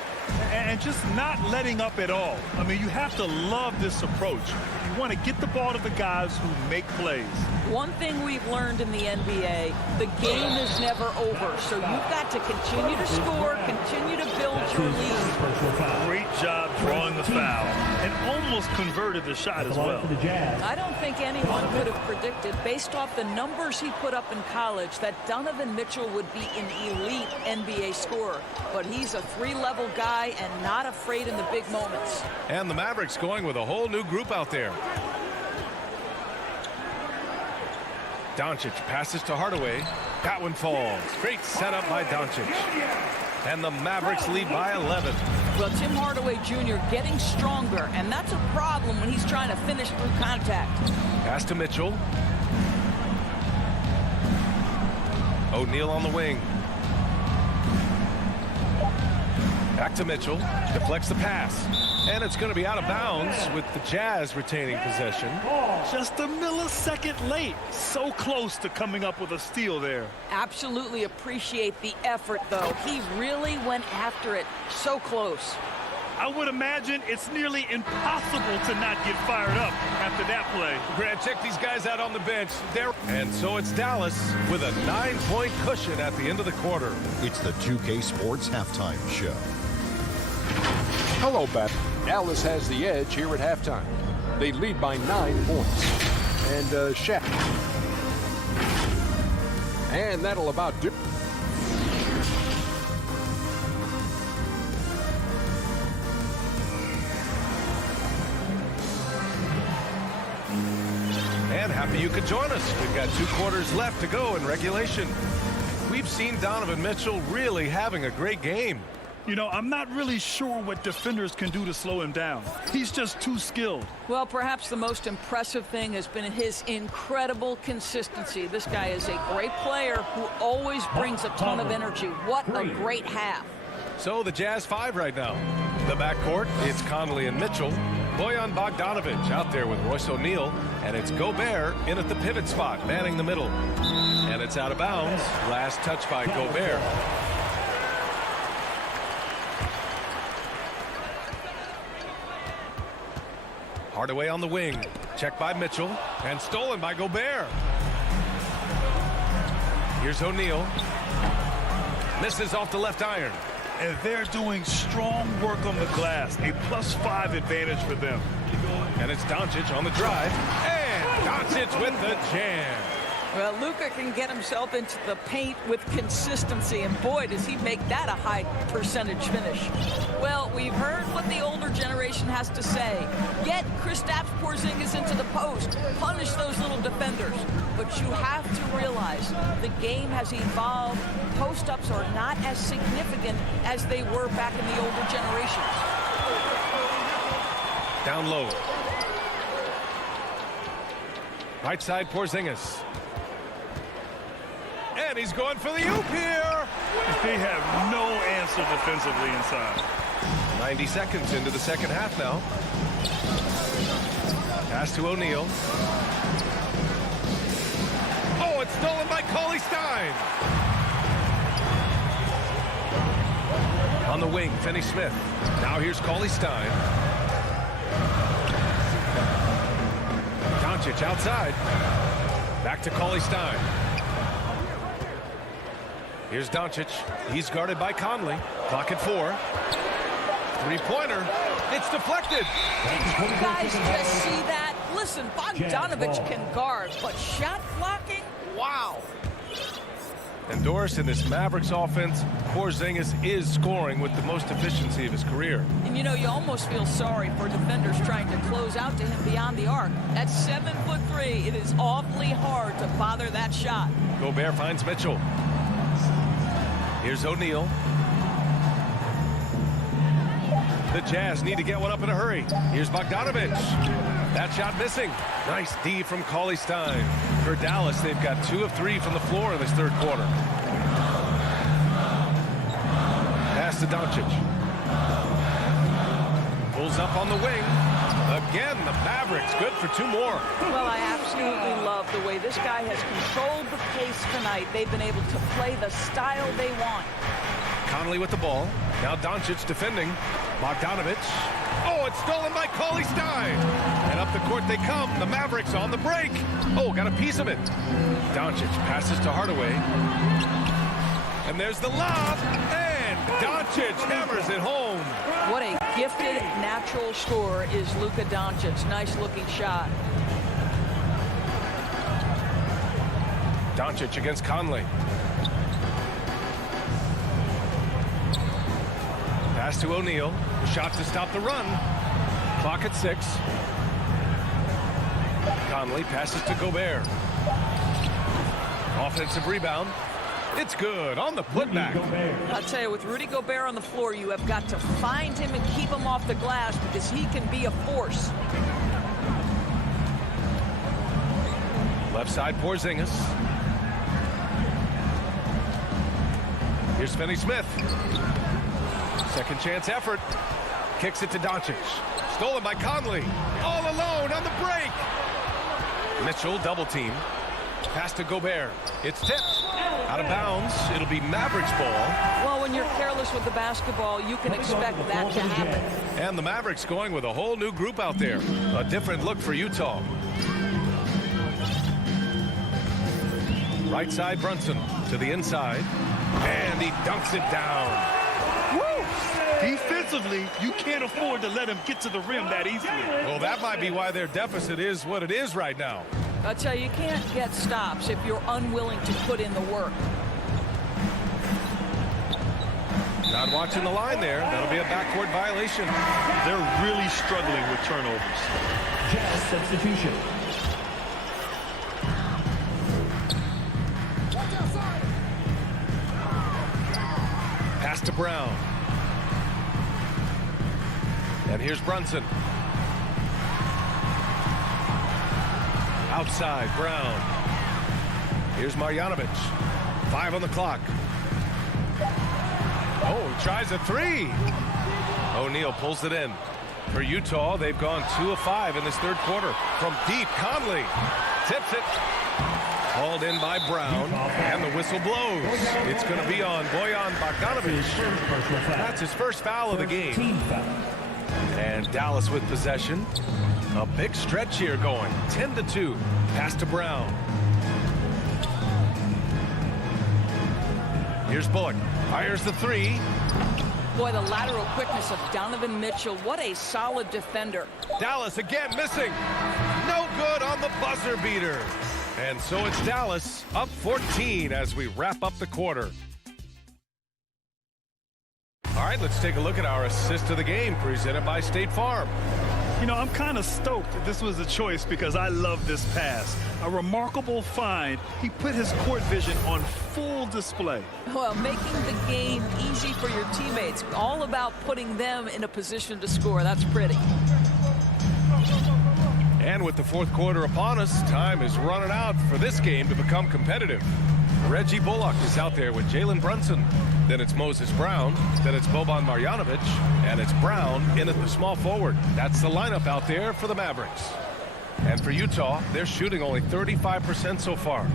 And just not letting up at all. I mean, you have to love this approach. You want to get the ball to the guys who make plays. One thing we've learned in the NBA, the game is never over. So you've got to continue to score, continue to build your lead. Great job drawing the foul and almost converted the shot as well. I don't think anyone could have predicted, based off the numbers he put up in college, that Donovan Mitchell would be an elite NBA scorer. But he's a 3-level guy and not afraid in the big moments. And the Mavericks going with a whole new group out there. Doncic passes to Hardaway. That one falls. Great setup by Doncic. And the Mavericks lead by 11. Well, Tim Hardaway Jr. getting stronger, and that's a problem when he's trying to finish through contact. Pass to Mitchell. O'Neal on the wing. Back to Mitchell. Deflects the pass. And it's going to be out of bounds with the Jazz retaining possession. Just a millisecond late. So close to coming up with a steal there. Absolutely appreciate the effort, though. He really went after it. So close. I would imagine it's nearly impossible to not get fired up after that play. Grant, check these guys out on the bench. And so it's Dallas with a 9-point cushion at the end of the quarter. It's the 2K Sports Halftime Show. Hello, Bat. Dallas has the edge here at halftime. They lead by 9 points. And Shaq. And that'll about do. And happy you could join us. We've got 2 quarters left to go in regulation. We've seen Donovan Mitchell really having a great game. You know, I'm not really sure what defenders can do to slow him down. He's just too skilled. Well, perhaps the most impressive thing has been his incredible consistency. This guy is a great player who always brings a ton of energy. What a great half. So the Jazz 5 right now. The backcourt, it's Conley and Mitchell. Bojan Bogdanovic out there with Royce O'Neal. And it's Gobert in at the pivot spot, manning the middle. And it's out of bounds. Last touch by Gobert. Hardaway on the wing. Checked by Mitchell. And stolen by Gobert. Here's O'Neal. Misses off the left iron. And they're doing strong work on the glass. A +5 advantage for them. And it's Doncic on the drive. And Doncic with the jam. Well, Luka can get himself into the paint with consistency, and boy, does he make that a high percentage finish. Well, we've heard what the older generation has to say. Get Kristaps Porzingis into the post. Punish those little defenders. But you have to realize the game has evolved. Post-ups are not as significant as they were back in the older generations. Down low. Right side, Porzingis. And he's going for the oop here. They have no answer defensively inside. 90 seconds into the second half now. Pass to O'Neal. Oh, it's stolen by Cauley Stein. On the wing, Finney Smith. Now here's Cauley Stein. Doncic outside. Back to Cauley Stein. Here's Doncic. He's guarded by Conley. Clock at 4. Three-pointer. It's deflected. Did you guys just see that? Listen, Bogdanovich can guard, but shot blocking? Wow. And Doris, in this Mavericks offense, Porzingis is scoring with the most efficiency of his career. And you know, you almost feel sorry for defenders trying to close out to him beyond the arc. At 7'3", it is awfully hard to bother that shot. Gobert finds Mitchell. Here's O'Neal. The Jazz need to get one up in a hurry. Here's Bogdanovich. That shot missing. Nice D from Cauley Stein. For Dallas, they've got 2 of 3 from the floor in this third quarter. Pass to Doncic. Pulls up on the wing. Again, the Mavericks good for 2 more. Well, I absolutely love the way this guy has controlled the pace tonight. They've been able to play the style they want. Conley with the ball. Now Doncic defending. Bogdanovich. Oh, it's stolen by Cauley Stein. And up the court they come. The Mavericks on the break. Oh, got a piece of it. Doncic passes to Hardaway. And there's the lob. And Doncic hammers it home. What a gifted natural scorer is Luka Doncic. Nice looking shot. Doncic against Conley. Pass to O'Neal. Shot to stop the run. Clock at 6. Conley passes to Gobert. Offensive rebound. It's good on the putback. I'll tell you, with Rudy Gobert on the floor, you have got to find him and keep him off the glass because he can be a force. Left side, Porzingis. Here's Finney Smith. Second chance effort. Kicks it to Doncic. Stolen by Conley. All alone on the break. Mitchell double team. Pass to Gobert. It's tipped. Out of bounds. It'll be Mavericks ball. Well, when you're careless with the basketball, you can expect that to happen. And the Mavericks going with a whole new group out there. A different look for Utah. Right side, Brunson to the inside. And he dunks it down. Defensively, you can't afford to let him get to the rim that easily. Well, that might be why their deficit is what it is right now. I'll tell you, you can't get stops if you're unwilling to put in the work. Not watching the line there. That'll be a backcourt violation. They're really struggling with turnovers. Jazz substitution. Pass to Brown. And here's Brunson. Outside, Brown. Here's Marjanovic. 5 on the clock. Oh, he tries a 3. O'Neal pulls it in. For Utah, they've gone 2 of 5 in this third quarter. From deep, Conley tips it. Called in by Brown, and the whistle blows. It's going to be on Bojan Bogdanovic. That's his first foul of the game. And Dallas with possession. A big stretch here going. 10-2. Pass to Brown. Here's Bullock. Fires the three. Boy, the lateral quickness of Donovan Mitchell. What a solid defender. Dallas again missing. No good on the buzzer beater. And so it's Dallas up 14 as we wrap up the quarter. All right, let's take a look at our assist of the game presented by State Farm. You know, I'm kind of stoked that this was a choice because I love this pass. A remarkable find. He put his court vision on full display. Well, making the game easy for your teammates. All about putting them in a position to score. That's pretty. And with the fourth quarter upon us, time is running out for this game to become competitive. Reggie Bullock is out there with Jalen Brunson. Then it's Moses Brown. Then it's Boban Marjanovic. And it's Brown in at the small forward. That's the lineup out there for the Mavericks. And for Utah, they're shooting only 35% so far.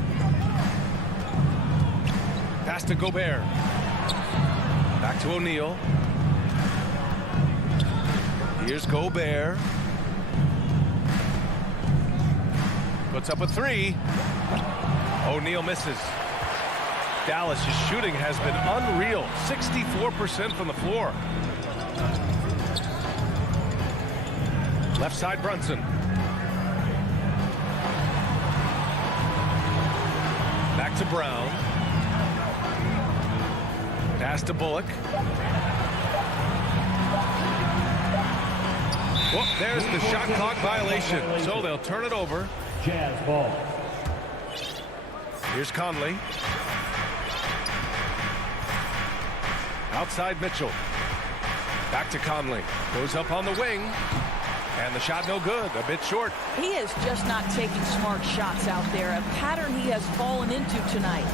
Pass to Gobert. Back to O'Neal. Here's Gobert. Puts up a three. O'Neal misses. Dallas' shooting has been unreal. 64% from the floor. Left side Brunson. Back to Brown. Pass to Bullock. Whoop, there's the shot clock violation. So they'll turn it over. Jazz ball. Here's Conley. Outside Mitchell. Back to Conley. Goes up on the wing. And the shot no good. A bit short. He is just not taking smart shots out there. A pattern he has fallen into tonight.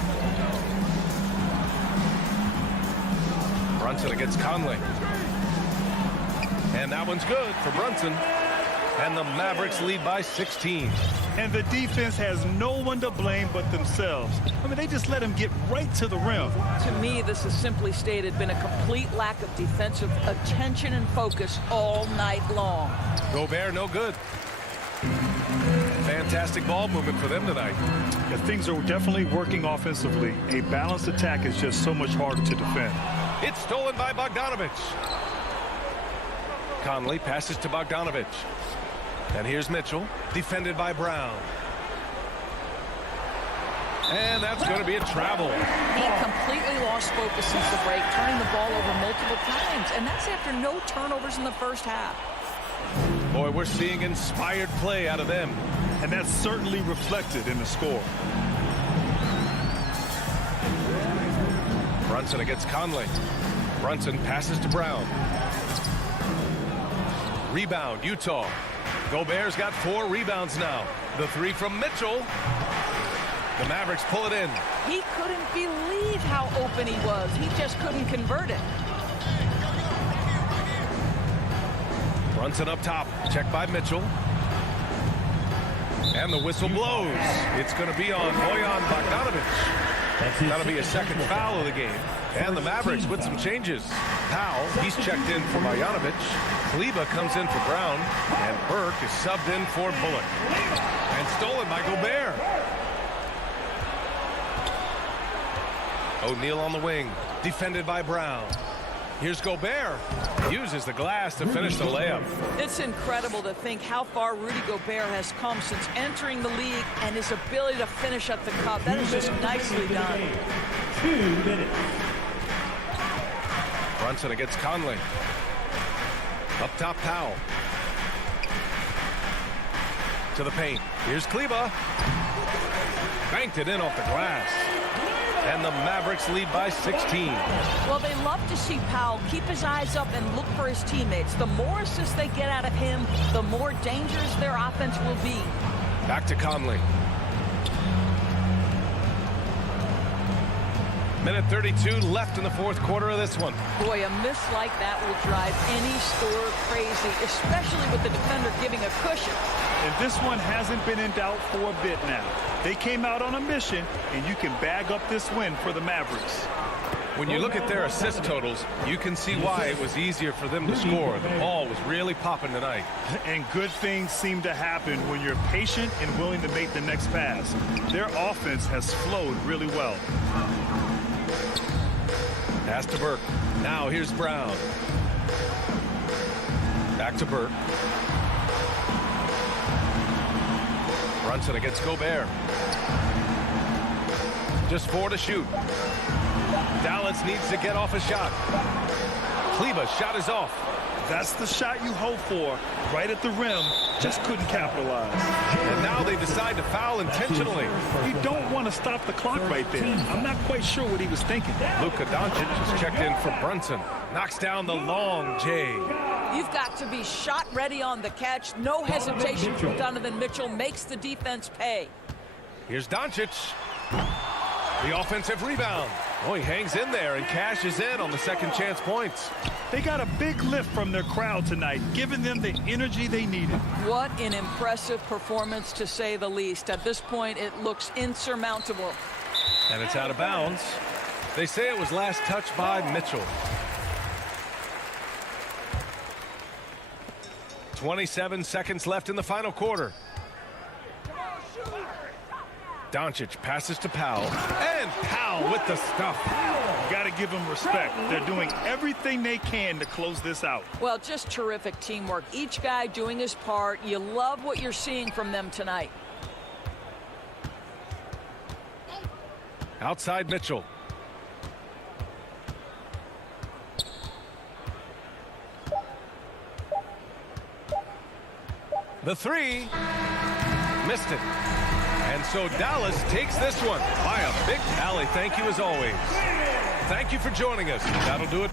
Brunson against Conley. And that one's good for Brunson. And the Mavericks lead by 16. And the defense has no one to blame but themselves. I mean, they just let him get right to the rim. To me, this has simply stated been a complete lack of defensive attention and focus all night long. Gobert no good. Fantastic ball movement for them tonight. Yeah, things are definitely working offensively. A balanced attack is just so much harder to defend. It's stolen by Bogdanovic. Conley passes to Bogdanovic. And here's Mitchell, defended by Brown. And that's going to be a travel. He completely lost focus since the break, turning the ball over multiple times. And that's after no turnovers in the first half. Boy, we're seeing inspired play out of them. And that's certainly reflected in the score. Brunson against Conley. Brunson passes to Brown. Rebound, Utah. Gobert's got 4 rebounds now. The 3 from Mitchell. The Mavericks pull it in. He couldn't believe how open he was. He just couldn't convert it. Brunson up top. Checked by Mitchell. And the whistle blows. It's going to be on Bojan Bogdanovic. That'll be a second foul of the game. And the Mavericks with some changes. Powell, he's checked in for Marjanovic. Kleber comes in for Brown. And Burke is subbed in for Bullock. And stolen by Gobert. O'Neal on the wing. Defended by Brown. Here's Gobert. Uses the glass to finish the layup. It's incredible to think how far Rudy Gobert has come since entering the league and his ability to finish at the cup. That is just nicely done. 2 minutes. Brunson against Conley. Up top, Powell. To the paint. Here's Kleber. Banked it in off the glass. And the Mavericks lead by 16. Well, they love to see Powell keep his eyes up and look for his teammates. The more assists they get out of him, the more dangerous their offense will be. Back to Conley. Minute 32 left in the fourth quarter of this one. Boy, a miss like that will drive any scorer crazy, especially with the defender giving a cushion. And this one hasn't been in doubt for a bit now. They came out on a mission, and you can bag up this win for the Mavericks. When you look at their assist totals, you can see why it was easier for them to score. The ball was really popping tonight. And good things seem to happen when you're patient and willing to make the next pass. Their offense has flowed really well. Pass to Burke. Now here's Brown. Back to Burke. Brunson against Gobert. Just 4 to shoot. Dallas needs to get off a shot. Kleber's shot is off. That's the shot you hope for. Right at the rim. Just couldn't capitalize. And now they decide to foul intentionally. You don't want to stop the clock right there. I'm not quite sure what he was thinking. Luka Doncic is checked in for Brunson. Knocks down the long J. You've got to be shot ready on the catch. No hesitation from Donovan Mitchell. Makes the defense pay. Here's Doncic. The offensive rebound. Oh, he hangs in there and cashes in on the second chance points. They got a big lift from their crowd tonight, giving them the energy they needed. What an impressive performance, to say the least. At this point, it looks insurmountable. And it's out of bounds. They say it was last touched by Mitchell. 27 seconds left in the final quarter. Doncic passes to Powell, and Powell with the stuff. Got to give them respect. They're doing everything they can to close this out. Well, just terrific teamwork. Each guy doing his part. You love what you're seeing from them tonight. Outside Mitchell. The three. Missed it. And so Dallas takes this one by a big tally. Thank you as always. Thank you for joining us. That'll do it.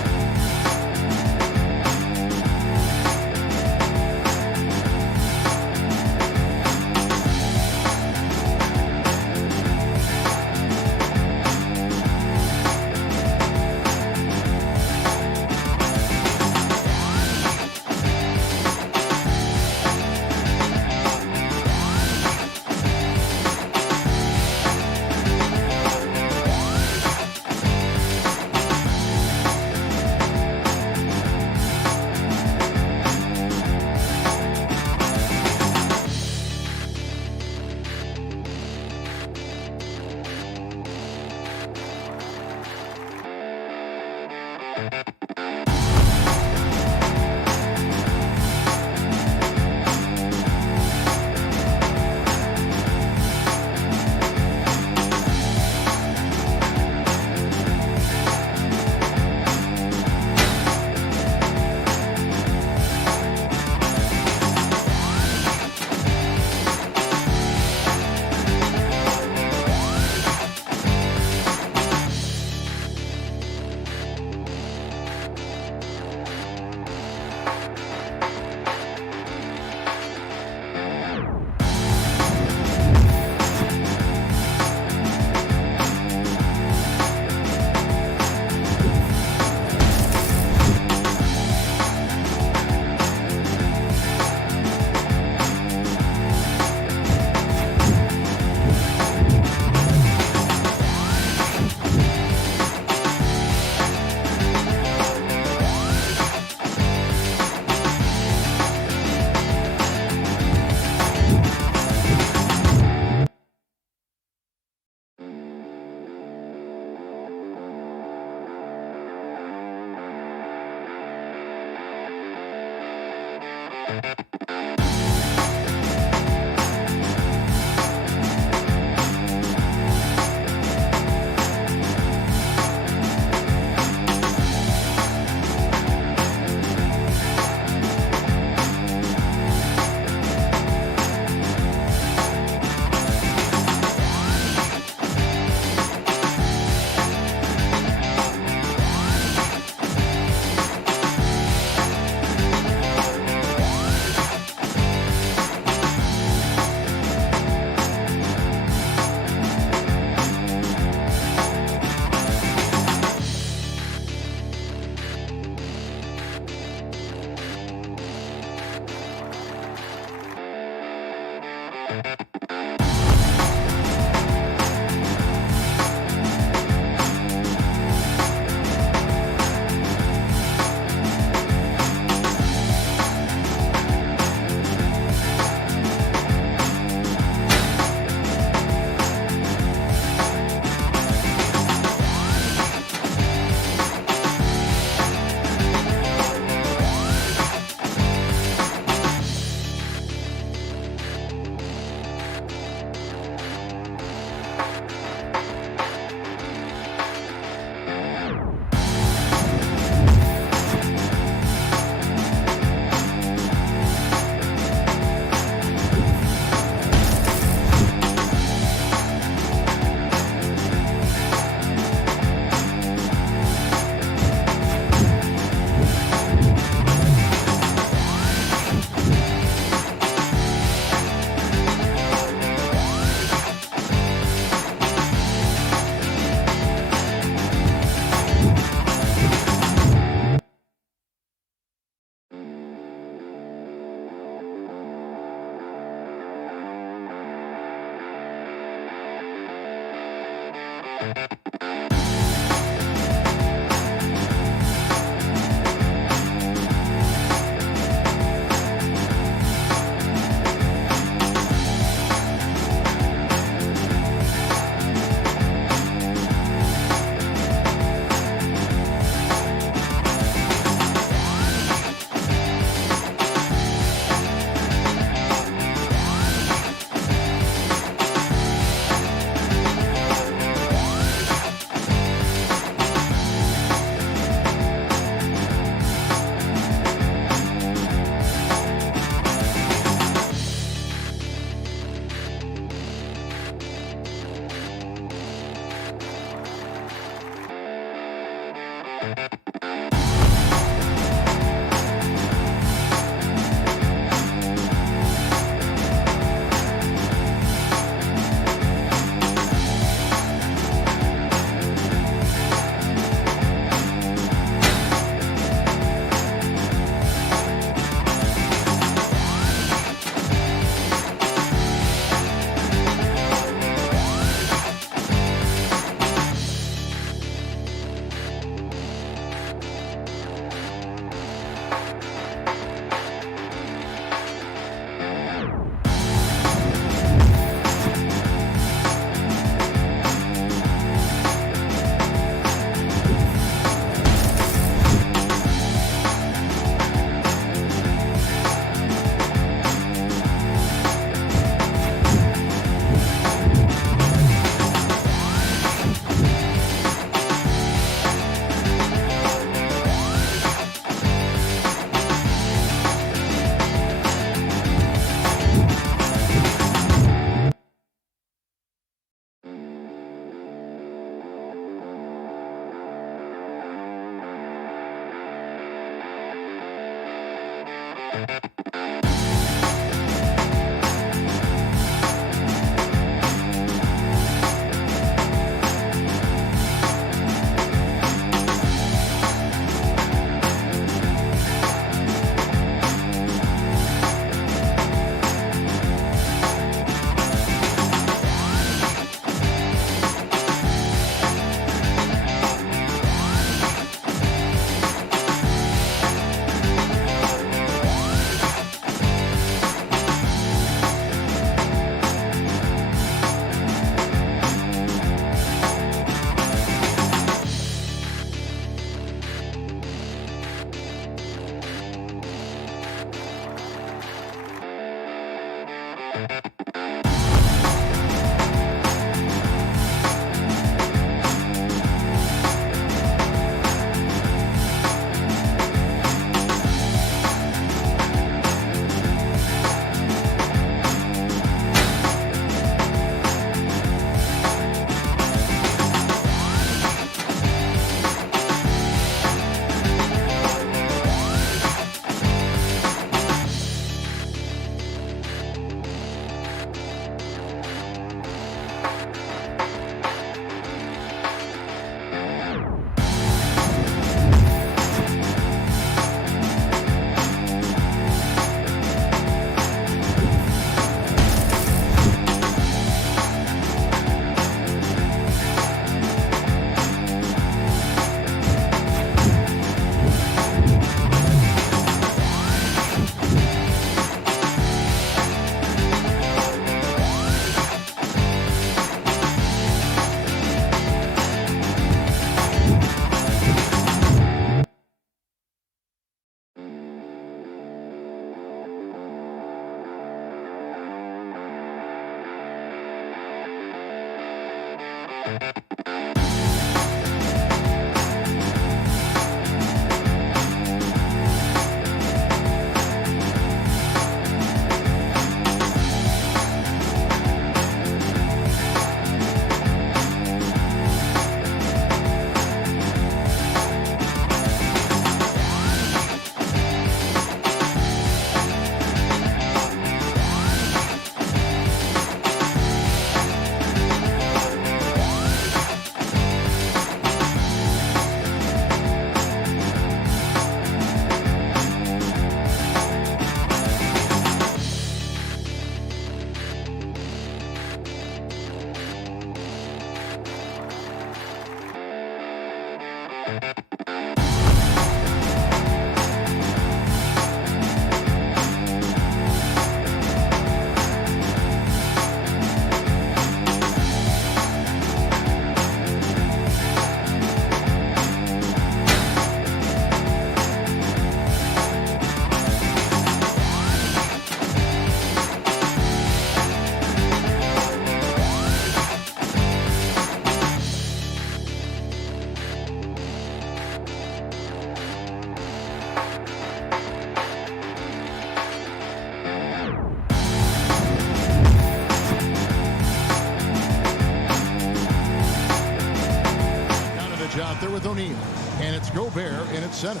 O'Neal. And it's Gobert in its center.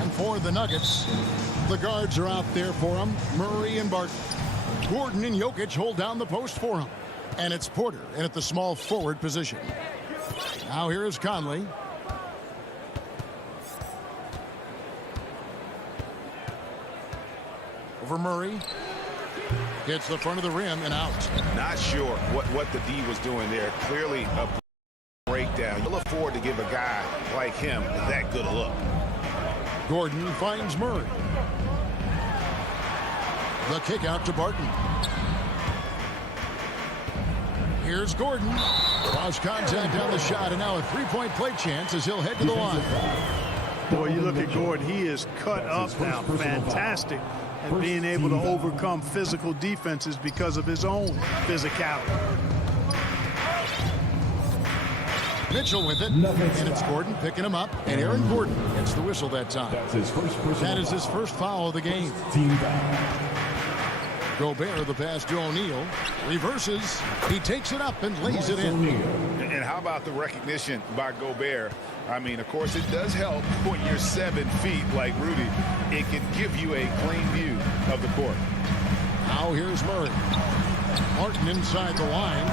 And for the Nuggets, the guards are out there for him. Murray and Barton. Gordon and Jokic hold down the post for him. And it's Porter in at the small forward position. Now here is Conley. Over Murray. Hits the front of the rim and out. Not sure what the D was doing there. Clearly a breakdown. You look forward to give a guy like him that good a look. Gordon finds Murray. The kick out to Barton. Here's Gordon. Cross contact down the shot, and now a three-point play chance as he'll head to the line. Boy, you look at Gordon. He is cut up now. Fantastic at being able to overcome physical defenses because of his own physicality. Mitchell with it, and it's Gordon picking him up, and Aaron Gordon gets the whistle that time. That is his first foul of the game. Gobert, the pass to O'Neal, reverses, he takes it up and lays it in. And how about the recognition by Gobert? I mean, of course, it does help when you're 7 feet like Rudy. It can give you a clean view of the court. Now here's Murray. Martin inside the line.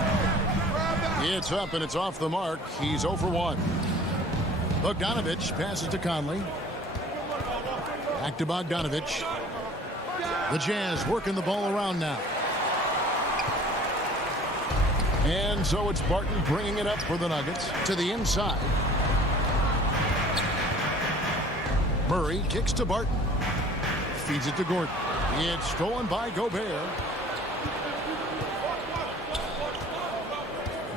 It's up and it's off the mark. He's 0 for 1. Bogdanovich passes to Conley. Back to Bogdanovich. The Jazz working the ball around now. And so it's Barton bringing it up for the Nuggets to the inside. Murray kicks to Barton. Feeds it to Gordon. It's stolen by Gobert.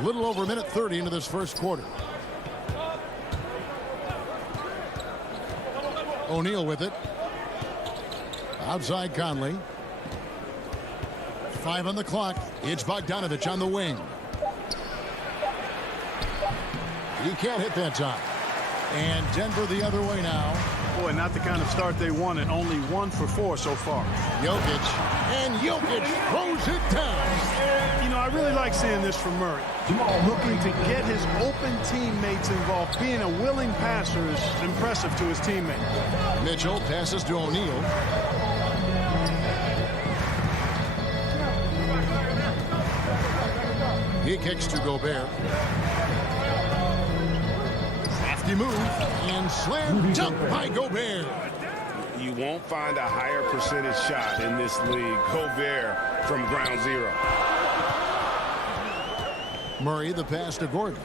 Little over a minute 30 into this first quarter. O'Neal with it. Outside Conley. 5 on the clock. It's Bogdanovich on the wing. He can't hit that time. And Denver the other way now. Boy, not the kind of start they wanted. Only 1 for 4 so far. Jokic. And Jokic throws it down. You know, I really like seeing this from Murray. Looking to get his open teammates involved. Being a willing passer is impressive to his teammate. Mitchell passes to O'Neal. He kicks to Gobert. Crafty move and slam dunk by Gobert. You won't find a higher percentage shot in this league. Gobert from ground zero. Murray the pass to Gordon.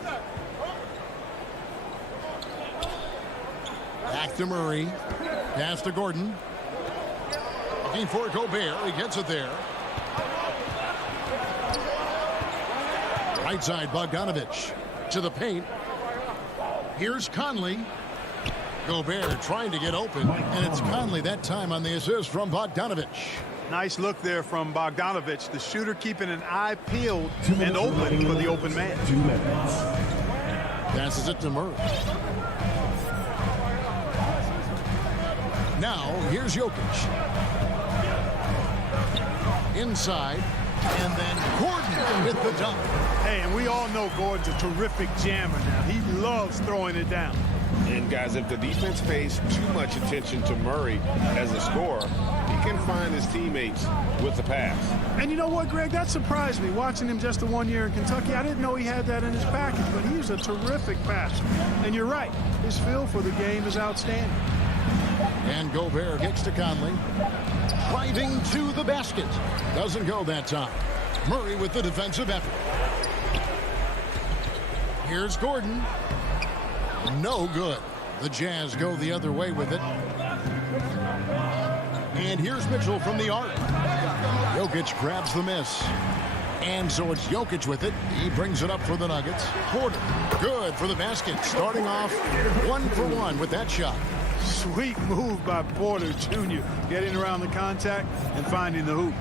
Back to Murray. Pass to Gordon. Looking for Gobert. He gets it there. Right side Bogdanovich to the paint. Here's Conley. Gobert trying to get open, and it's Conley that time on the assist from Bogdanovich. Nice look there from Bogdanovich. The shooter keeping an eye peeled and open for the open man. Passes it to Murray. Now here's Jokic. Inside. And then Gordon with the dunk. Hey, and we all know Gordon's a terrific jammer now. He loves throwing it down. And guys, if the defense pays too much attention to Murray as a scorer, he can find his teammates with the pass. And you know what, Greg? That surprised me. Watching him just the 1 year in Kentucky, I didn't know he had that in his package, but he was a terrific passer. And you're right, his feel for the game is outstanding. And Gobert kicks to Conley. Driving to the basket. Doesn't go that time. Murray with the defensive effort. Here's Gordon. No good. The Jazz go the other way with it. And here's Mitchell from the arc. Jokic grabs the miss. And so it's Jokic with it. He brings it up for the Nuggets. Porter, good for the basket. Starting off 1 for 1 with that shot. Sweet move by Porter Jr. Getting around the contact and finding the hoop.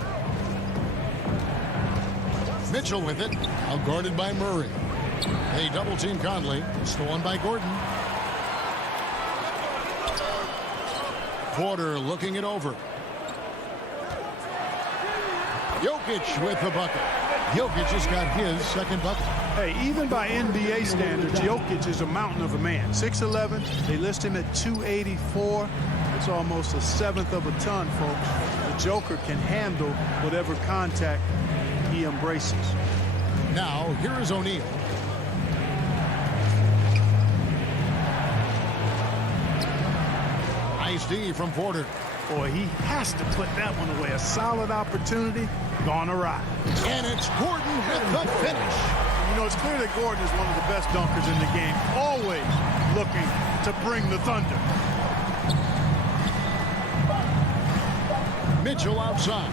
Mitchell with it. Out guarded by Murray. They double team Conley. Stolen by Gordon. Porter looking it over. Jokic with the bucket. Jokic has got his second bucket. Hey, even by NBA standards, Jokic is a mountain of a man. 6'11", they list him at 284. It's almost a seventh of a ton, folks. The Joker can handle whatever contact he embraces. Now, here is O'Neal. Nice D from Porter. Boy, he has to put that one away. A solid opportunity gone awry. And it's Gordon with the finish. You know, it's clear that Gordon is one of the best dunkers in the game, always looking to bring the thunder. Mitchell outside.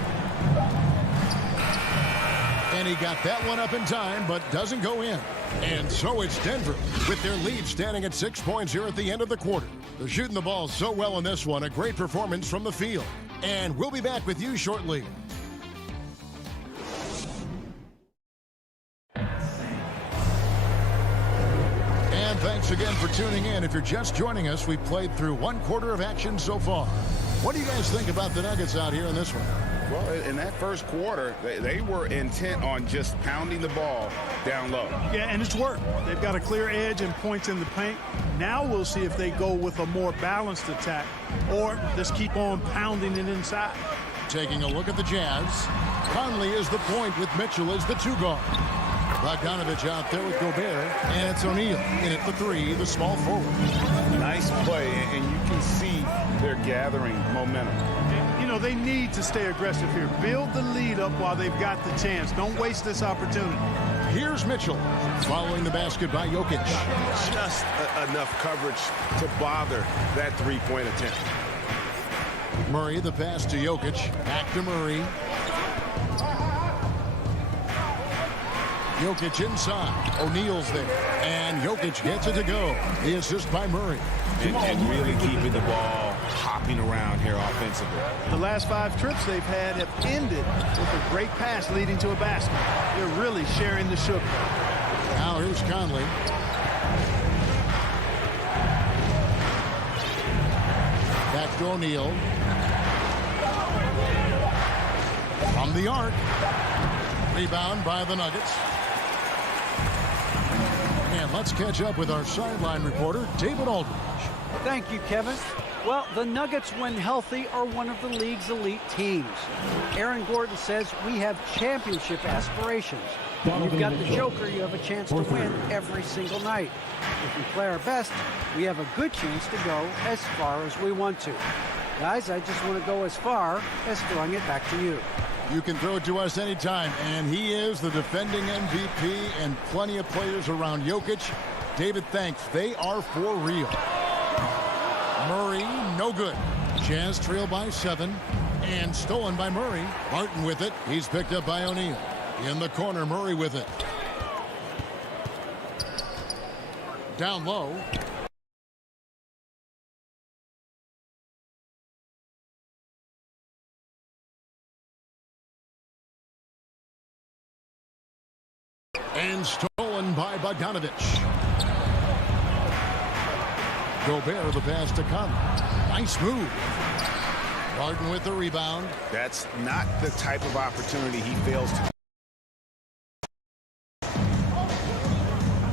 And he got that one up in time, but doesn't go in. And so it's Denver with their lead standing at 6 points here at the end of the quarter. They're shooting the ball so well in this one. A great performance from the field. And we'll be back with you shortly. And thanks again for tuning in. If you're just joining us, we've played through one quarter of action so far. What do you guys think about the Nuggets out here in this one? Well, in that first quarter, they were intent on just pounding the ball down low. Yeah, and it's worked. They've got a clear edge and points in the paint. Now we'll see if they go with a more balanced attack or just keep on pounding it inside. Taking a look at the Jazz. Conley is the point with Mitchell as the two guard. Bogdanovich out there with Gobert. And it's O'Neal in at the three, the small forward. Nice play, and you can see they're gathering momentum. You know, they need to stay aggressive here. Build the lead up while they've got the chance. Don't waste this opportunity. Here's Mitchell following the basket by Jokic. Just enough coverage to bother that three-point attempt. Murray, the pass to Jokic. Back to Murray. Jokic inside. O'Neal's there. And Jokic gets it to go. The assist by Murray. And really keeping the ball hopping around here offensively. The last 5 trips they've had have ended with a great pass leading to a basket. They're really sharing the sugar. Now here's Conley. Back to O'Neal. From the arc. Rebound by the Nuggets. And let's catch up with our sideline reporter, David Aldridge. Thank you, Kevin. Well, the Nuggets, when healthy, are one of the league's elite teams. Aaron Gordon says we have championship aspirations. When you've got the Joker, you have a chance to win every single night. If we play our best, we have a good chance to go as far as we want to. Guys, I just want to go as far as throwing it back to you. You can throw it to us anytime, and he is the defending MVP and plenty of players around Jokic. David, thanks. They are for real. Murray, no good. Jazz trail by 7, and stolen by Murray. Martin with it. He's picked up by O'Neal. In the corner, Murray with it. Down low. And stolen by Bogdanovich. Gobert the pass to Conley. Nice move. Harden with the rebound. That's not the type of opportunity he fails to.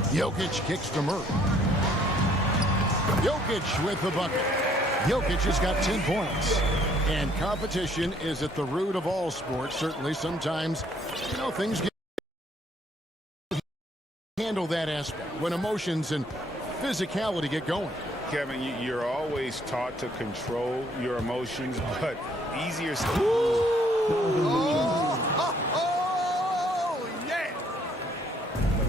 Jokic kicks to Murray. Jokic with the bucket. Jokic has got 10 points. And competition is at the root of all sports. Certainly sometimes, you know, things get handle that aspect when emotions and physicality get going. Kevin, you're always taught to control your emotions, but easier.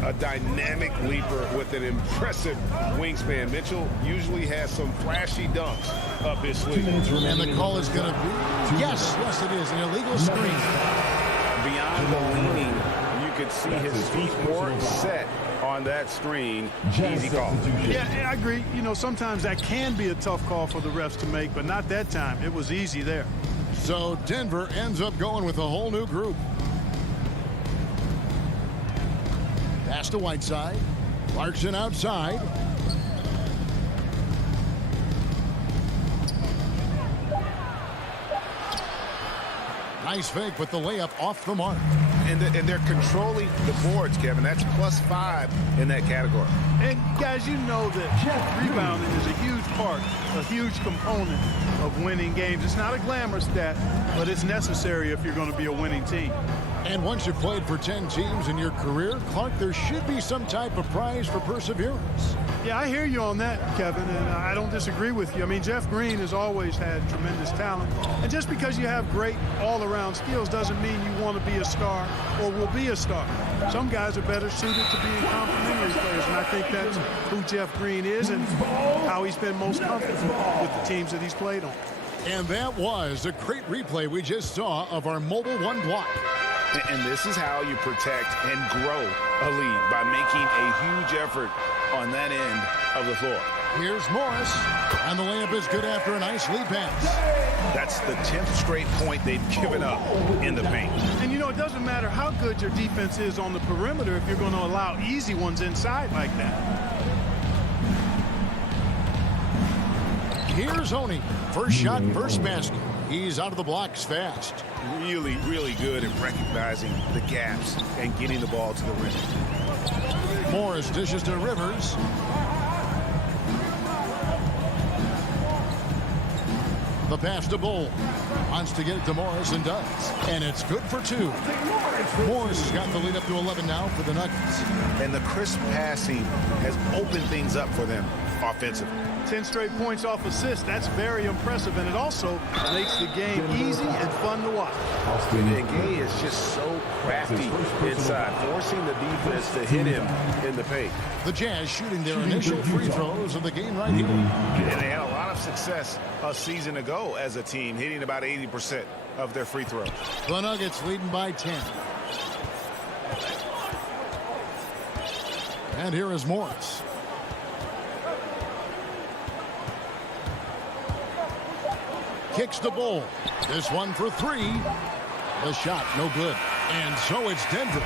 A dynamic leaper with an impressive wingspan. Mitchell usually has some flashy dunks up his sleeve. And the call is going to be, yes, it is, an illegal screen. Beyond the leaning, you could see his feet more set on that screen. Easy call. Yeah, I agree. You know, sometimes that can be a tough call for the refs to make, but not that time. It was easy there. So Denver ends up going with a whole new group. Pass to Whiteside. Clarkson outside. Nice fake with the layup off the mark. And they're controlling the boards, Kevin. That's +5 in that category. And guys, you know that rebounding is a huge part, a huge component of winning games. It's not a glamour stat, but it's necessary if you're going to be a winning team. And once you've played for 10 teams in your career, Clark, there should be some type of prize for perseverance. Yeah, I hear you on that, Kevin, and I don't disagree with you. I mean, Jeff Green has always had tremendous talent. And just because you have great all-around skills doesn't mean you want to be a star or will be a star. Some guys are better suited to being complementary players, and I think that's who Jeff Green is and how he's been most comfortable with the teams that he's played on. And that was a great replay we just saw of our Mobile One block. And this is how you protect and grow a lead, by making a huge effort on that end of the floor. Here's Morris, and the layup is good after a nice lead pass. That's the 10th straight point they've given up in the paint. And you know, it doesn't matter how good your defense is on the perimeter if you're going to allow easy ones inside like that. Here's Oni. First shot, first basket. He's out of the blocks fast. Really, really good at recognizing the gaps and getting the ball to the rim. Morris dishes to Rivers. The pass to Bull. Wants to get it to Morris and does. And it's good for 2. Morris has got the lead up to 11 now for the Nuggets. And the crisp passing has opened things up for them offensively. 10 straight points off assists. That's very impressive, and it also makes the game easy and fun to watch. And Gay is just so crafty inside, forcing the defense to hit him in the paint. The Jazz shooting their initial free throws of the game right here. And they had a lot of success a season ago as a team, hitting about 80% of their free throws. The Nuggets leading by 10. And here is Morris. Kicks the Bull. This one for 3. The shot, no good. And so it's Denver.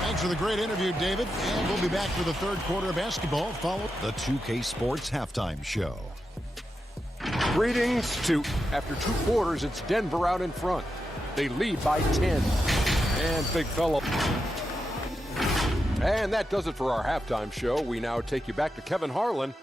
Thanks for the great interview, David. And we'll be back for the third quarter of basketball. Follow the 2K Sports Halftime Show. Greetings to, after 2 quarters, it's Denver out in front. They lead by 10. And big fella. And that does it for our halftime show. We now take you back to Kevin Harlan.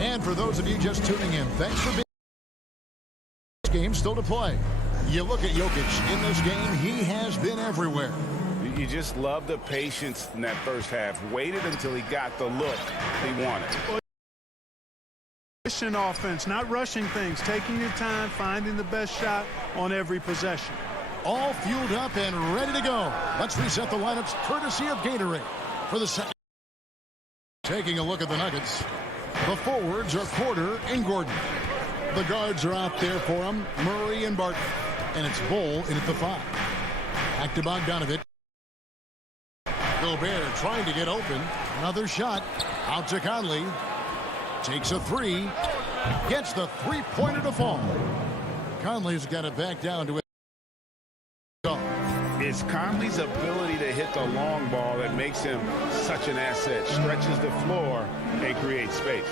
And for those of you just tuning in, thanks for being this game still to play. You look at Jokic in this game, he has been everywhere. You just love the patience in that first half. Waited until he got the look he wanted. Efficient offense, not rushing things, taking your time, finding the best shot on every possession. All fueled up and ready to go. Let's reset the lineups courtesy of Gatorade for the second. Taking a look at the Nuggets. The forwards are Porter and Gordon. The guards are out there for them, Murray and Barton. And it's Bull in at the 5. Back to Bogdanovich. Gobert trying to get open. Another shot. Out to Conley. Takes a 3. Gets the three-pointer to fall. Conley's got it back down to it. It's Conley's ability to hit the long ball that makes him such an asset. Stretches the floor and creates space.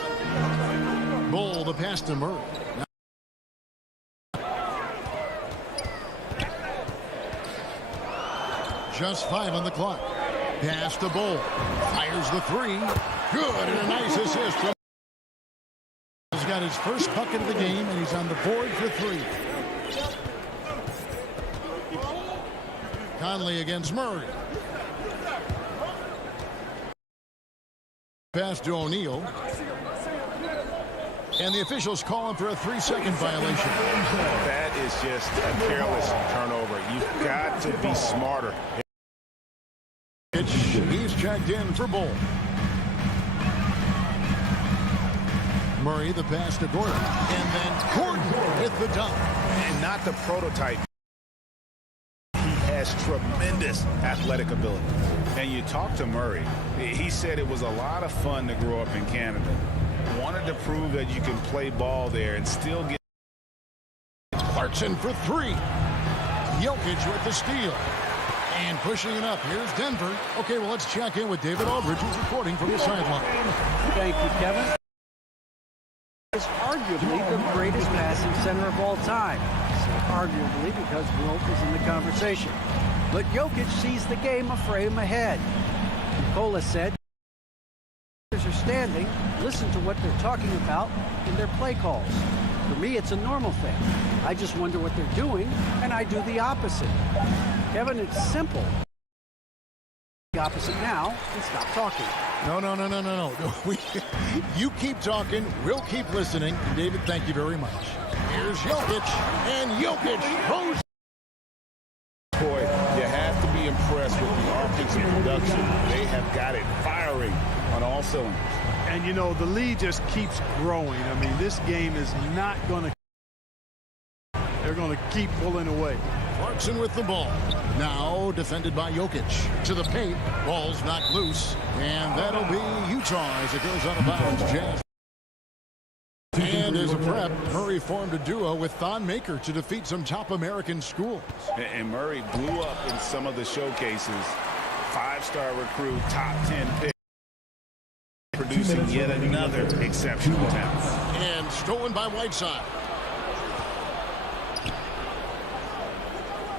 Bull, the pass to Murray. Just 5 on the clock. Pass to Bull. Fires the 3. Good, and a nice assist. He's got his first bucket of the game, and he's on the board for 3. Conley against Murray. Pass to O'Neal. And the officials calling for a 3-second violation. That is just a careless turnover. You've got to be smarter. He's checked in for Bull. Murray, the pass to Gordon. And then Gordon with the dunk. And not the prototype. Has tremendous athletic ability. And you talk to Murray, he said it was a lot of fun to grow up in Canada. Wanted to prove that you can play ball there and still get. Clarkson for 3. Jokic with the steal. And pushing it up. Here's Denver. Okay, well, let's check in with David Aldridge, who's reporting from the sideline. Thank you, Kevin. Is arguably the greatest passing center of all time. I say arguably because Wilt is in the conversation. But Jokic sees the game a frame ahead. Nicola said, "Players are standing, listen to what they're talking about in their play calls. For me, it's a normal thing. I just wonder what they're doing, and I do the opposite." Kevin, it's simple. The opposite now and stop talking. No. You keep talking. We'll keep listening. And David, thank you very much. Here's Jokic, and Jokic throws. Boy, you have to be impressed with the offensive production. They have got it firing on all cylinders. And, you know, the lead just keeps growing. I mean, this game is not going to... They're going to keep pulling away. Clarkson with the ball. Now defended by Jokic. To the paint. Ball's knocked loose. And that'll be Utah as it goes out of bounds. Jazz. And as a prep, Murray formed a duo with Thon Maker to defeat some top American schools. And Murray blew up in some of the showcases. 5-star recruit, top 10 pick. Producing yet another exceptional talent. And stolen by Whiteside.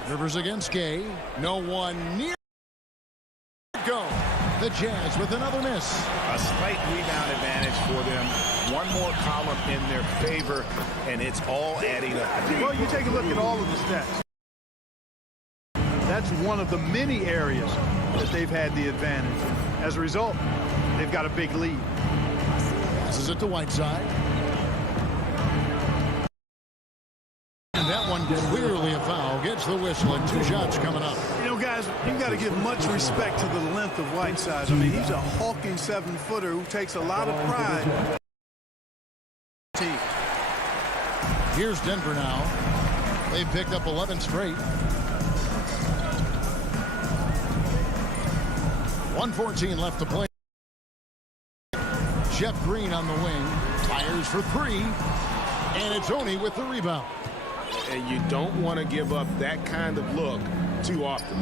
Rivers against Gay. No one near. Go. The Jazz with another miss. A slight rebound advantage for them. One more column in their favor, and it's all adding up. Well, you take a look at all of the stats. That's one of the many areas that they've had the advantage. As a result, they've got a big lead. Passes it to Whiteside. And that one clearly a foul. Gets the whistle, and 2 shots coming up. You know, guys, you got to give much respect to the length of Whiteside. I mean, he's a hulking 7-footer who takes a lot of pride. Here's Denver now. They've picked up 11 straight. 1:14 left to play. Jeff Green on the wing. Fires for 3. And it's Oni with the rebound. And you don't want to give up that kind of look too often.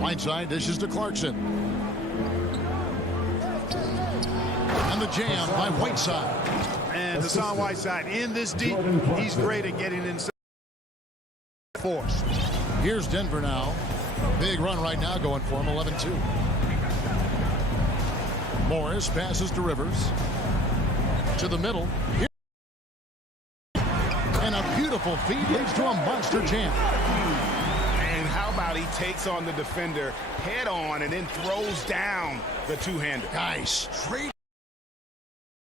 Whiteside dishes to Clarkson. And the jam by Whiteside. And Hassan Whiteside in this deep. He's great at getting inside. Force. Here's Denver now. Big run right now going for him, 11-2. Morris passes to Rivers. To the middle. And a beautiful feed leads to a monster jam. And how about he takes on the defender head on and then throws down the two-hander. Nice. Straight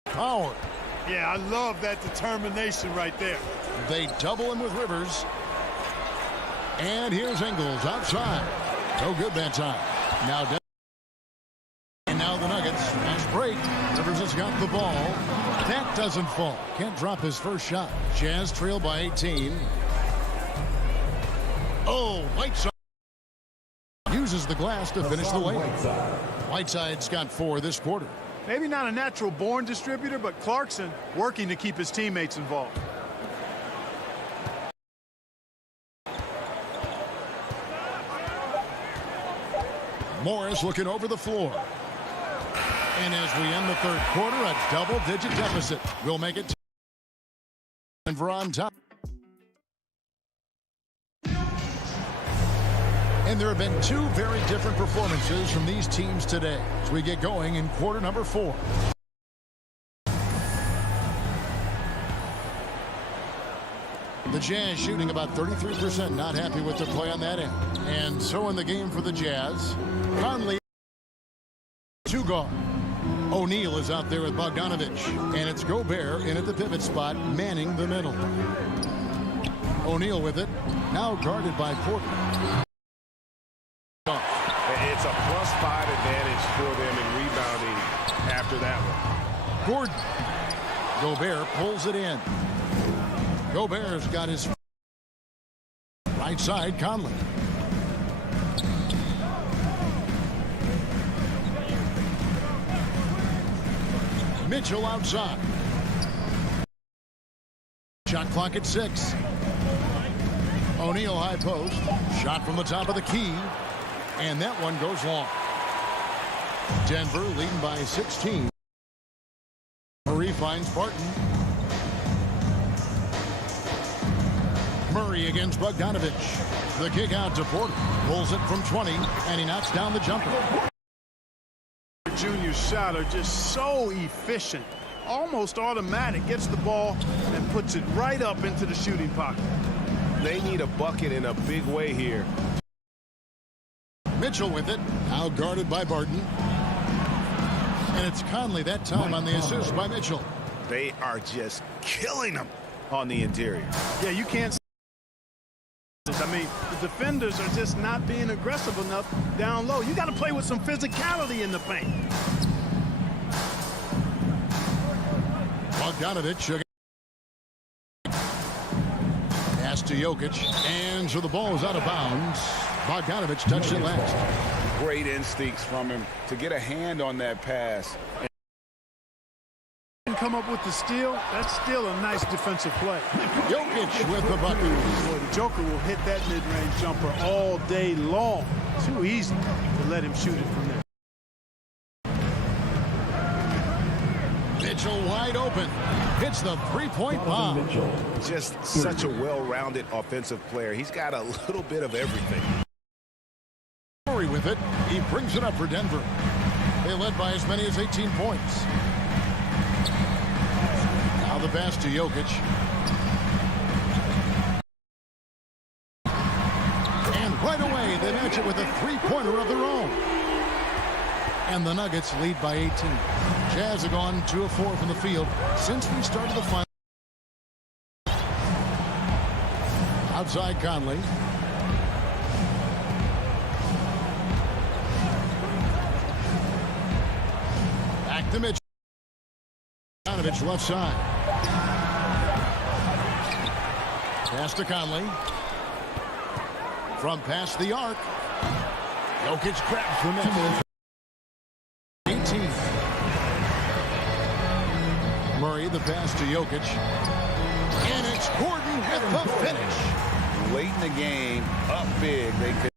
power. Yeah, I love that determination right there. They double him with Rivers. And here's Ingles outside. No good that time. Now, and now the Nuggets. Fast break. Rivers has got the ball. That doesn't fall. Can't drop his first shot. Jazz trail by 18. Oh, Whiteside uses the glass to finish the layup. Whiteside's got 4 this quarter. Maybe not a natural-born distributor, but Clarkson working to keep his teammates involved. Morris looking over the floor. And as we end the third quarter, a double-digit deficit. We'll make it Denver on top. And there have been 2 very different performances from these teams today as we get going in quarter number 4. The Jazz shooting about 33%, not happy with their play on that end. And so in the game for the Jazz, Conley 2 guard. O'Neal is out there with Bogdanovich. And it's Gobert in at the pivot spot, manning the middle. O'Neal with it, now guarded by Porter. It's a +5 advantage for them in rebounding after that one. Gordon. Gobert pulls it in. Gobert's got his right side. Conley. Mitchell outside. Shot clock at 6. O'Neal high post. Shot from the top of the key. And that one goes long. Denver leading by 16. Murray finds Barton. Murray against Bogdanovich. The kick out to Porter. Pulls it from 20, and he knocks down the jumper. Junior's shot are just so efficient. Almost automatic. Gets the ball and puts it right up into the shooting pocket. They need a bucket in a big way here. Mitchell with it. Now guarded by Barton. And it's Conley that time on the assist by Mitchell. They are just killing them on the interior. Yeah, you can't. I mean, the defenders are just not being aggressive enough down low. You got to play with some physicality in the paint. Bogdanovich. Pass to Jokic. And so the ball is out of bounds. Bogdanovich touched it last. Great instincts from him to get a hand on that pass. Come up with the steal. That's still a nice defensive play. Jokic with the bucket. Boy, the Joker will hit that mid-range jumper all day long. Too easy to let him shoot it from there. Mitchell wide open. Hits the three-point bomb. Just such a well-rounded offensive player. He's got a little bit of everything. Murray with it. He brings it up for Denver. They led by as many as 18 points. Now the pass to Jokic. And right away, they match it with a three-pointer of their own. And the Nuggets lead by 18. Jazz have gone 2 of 4 from the field since we started the final. Outside Conley. Back to Mitchell. Bogdanovich left side. Pass to Conley. From past the arc. Jokic grabs the net. 18. Murray, the pass to Jokic. And it's Gordon with the finish. Late in the game, up big. They could.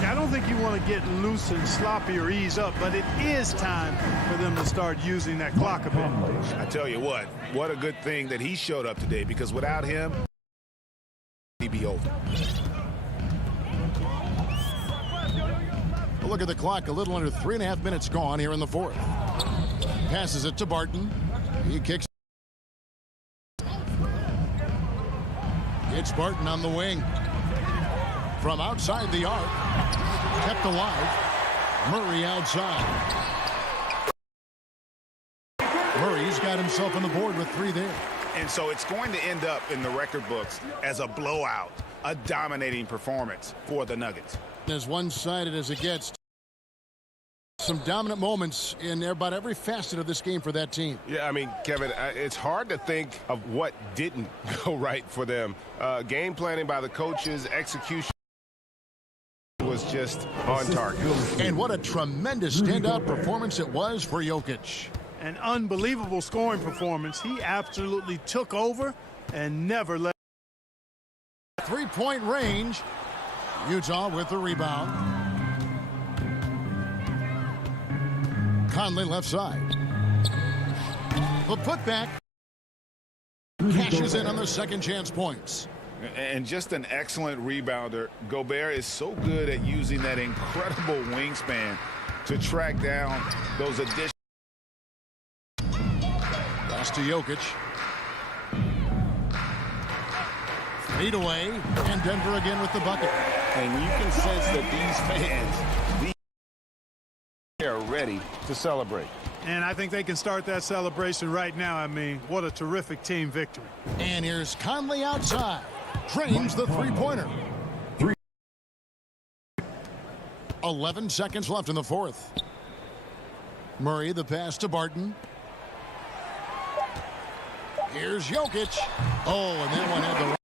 I don't think you want to get loose and sloppy or ease up, but it is time for them to start using that clock a bit. I tell you what a good thing that he showed up today, because without him, he'd be over. Look at the clock, a little under 3.5 minutes gone here in the fourth. Passes it to Barton. He kicks. It's Barton on the wing. From outside the arc. Kept alive. Murray outside. Murray's got himself on the board with 3 there. And so it's going to end up in the record books as a blowout, a dominating performance for the Nuggets. As one-sided as it gets. Some dominant moments in about every facet of this game for that team. Yeah, I mean, Kevin, it's hard to think of what didn't go right for them. Game planning by the coaches, execution was just on target. And what a tremendous standout performance it was for Jokic. An unbelievable scoring performance. He absolutely took over and never let. 3-point range. Utah with the rebound. Conley left side. The putback. Cashes in on the second chance points. And just an excellent rebounder. Gobert is so good at using that incredible wingspan to track down those additional. Pass to Jokic. Feet away, and Denver again with the bucket. And you can sense that these fans, are ready to celebrate. And I think they can start that celebration right now. I mean, what a terrific team victory. And here's Conley outside. Drains the three-pointer. 11 seconds left in the fourth. Murray, the pass to Barton. Here's Jokic. Oh, and that one had the